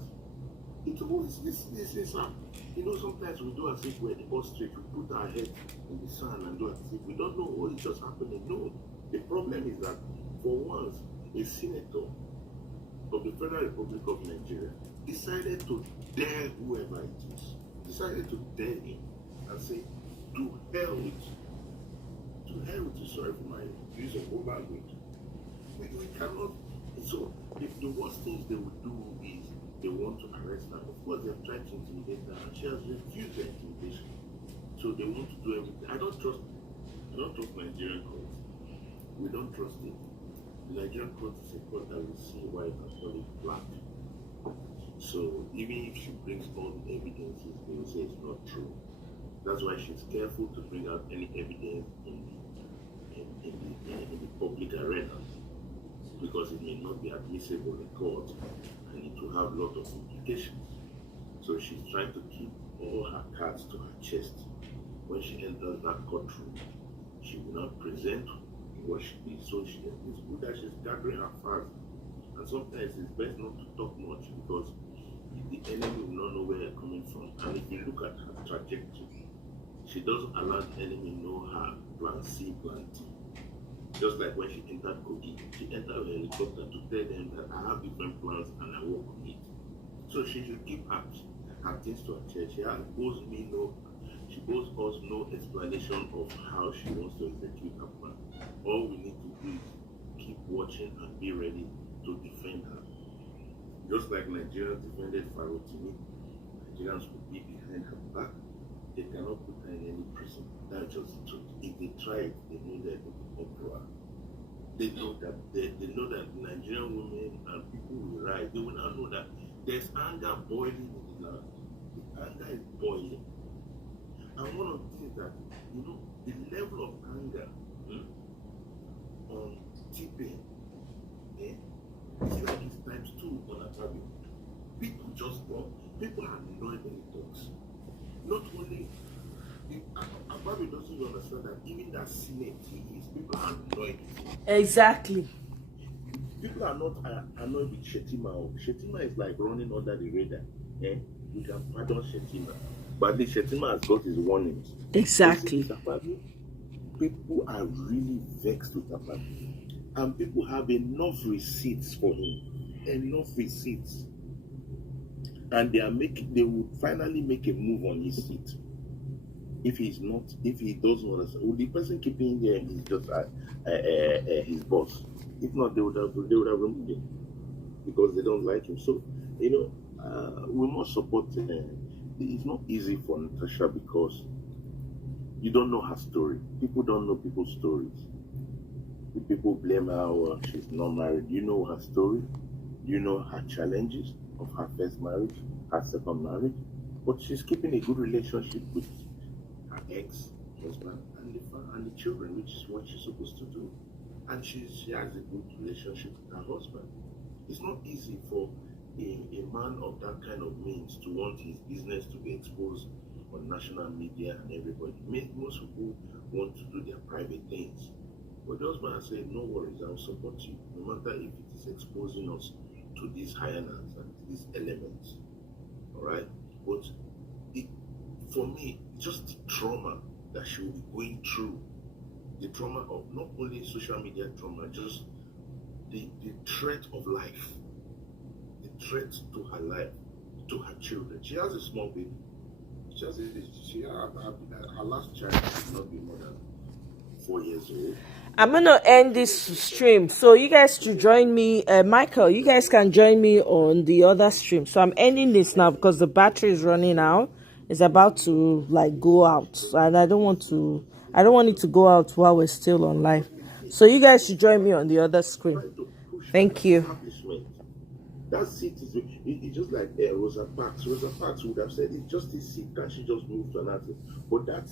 It always this is sometimes we do as if we're the ostrich. We put our head in the sand and do as if we don't know what is just happening. No, the problem is that for once a senator of the Federal Republic of Nigeria decided to dare whoever it is, decided to dare him and say, to hell with you, sorry for my use of old language. We cannot, so the worst things they would do is they want to arrest her. Of course, they've tried to intimidate her and she has refused the intimidation. So they want to do everything. I don't trust Nigerian courts. We don't trust it. The Nigerian court is a court that will see white and call it black. So even if she brings all the evidences, they will say it's not true. That's why she's careful to bring out any evidence in the public arena, because it may not be admissible in court and it will have a lot of implications. So she's trying to keep all her cards to her chest. When she enters that courtroom, she will not present what she is. So it's good that she's gathering her facts. And sometimes it's best not to talk much, because the enemy will not know where they're coming from. And if you look at her trajectory, she doesn't allow the enemy know her plan C, plan T. Just like when she entered Kogi, she entered a helicopter to tell them that I have different plans and I work on it. So she should keep her things to her chest. She owes us no explanation of how she wants to execute her plan. All we need to do is keep watching and be ready to defend her. Just like Nigerians defended Farotimi, Nigerians will be behind her back. They cannot put her in any prison. That's just the truth. If they try it, they know they're going to uproar. They know that Nigerian women and people will rise. They will now know that there's anger boiling in the land. The anger is boiling. And one of the things that, the level of anger on TP, it's like it's times 2 on Akpabio. People are annoyed when he talks. Not only, Akpabio doesn't understand that even that Senate he is, people are annoyed with him. Exactly. People are not annoyed with Shetima. Shetima is like running under the radar. We can pardon Shetima. But the Shetima has got his warnings. Exactly. People are really vexed with Akpabio. And people have enough receipts for him. Enough receipts. And they will finally make a move on his seat. If he doesn't understand, the person keeping him is just his boss. If not, they would have removed him because they don't like him. So, we must support it's not easy for Natasha because you don't know her story. People don't know people's stories. The people blame her, she's not married. You know her story. You know her challenges of her first marriage, her second marriage. But she's keeping a good relationship with her ex-husband and the children, which is what she's supposed to do. And she has a good relationship with her husband. It's not easy for a man of that kind of means to want his business to be exposed on national media and everybody. Most people want to do their private things. But the husband has said, no worries, I'll support you, no matter if it is exposing us to these hyenas and these elements. Alright? But for me, just the trauma that she will be going through, the trauma of not only social media trauma, just the threat of life, the threat to her life, to her children. She has a small baby. Her last child should not be more than 4 years old. I'm going to end this stream. So you guys to join me. Michael, you guys can join me on the other stream. So I'm ending this now because the battery is running out. It's about to go out. And I don't want it to go out while we're still on live. So you guys should join me on the other screen. Thank you. That seat it's just like Rosa Parks. Rosa Parks would have said it's just a seat. Can't she just move to another seat? But that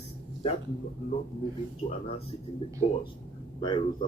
not moving to another seat in the bus by Rosa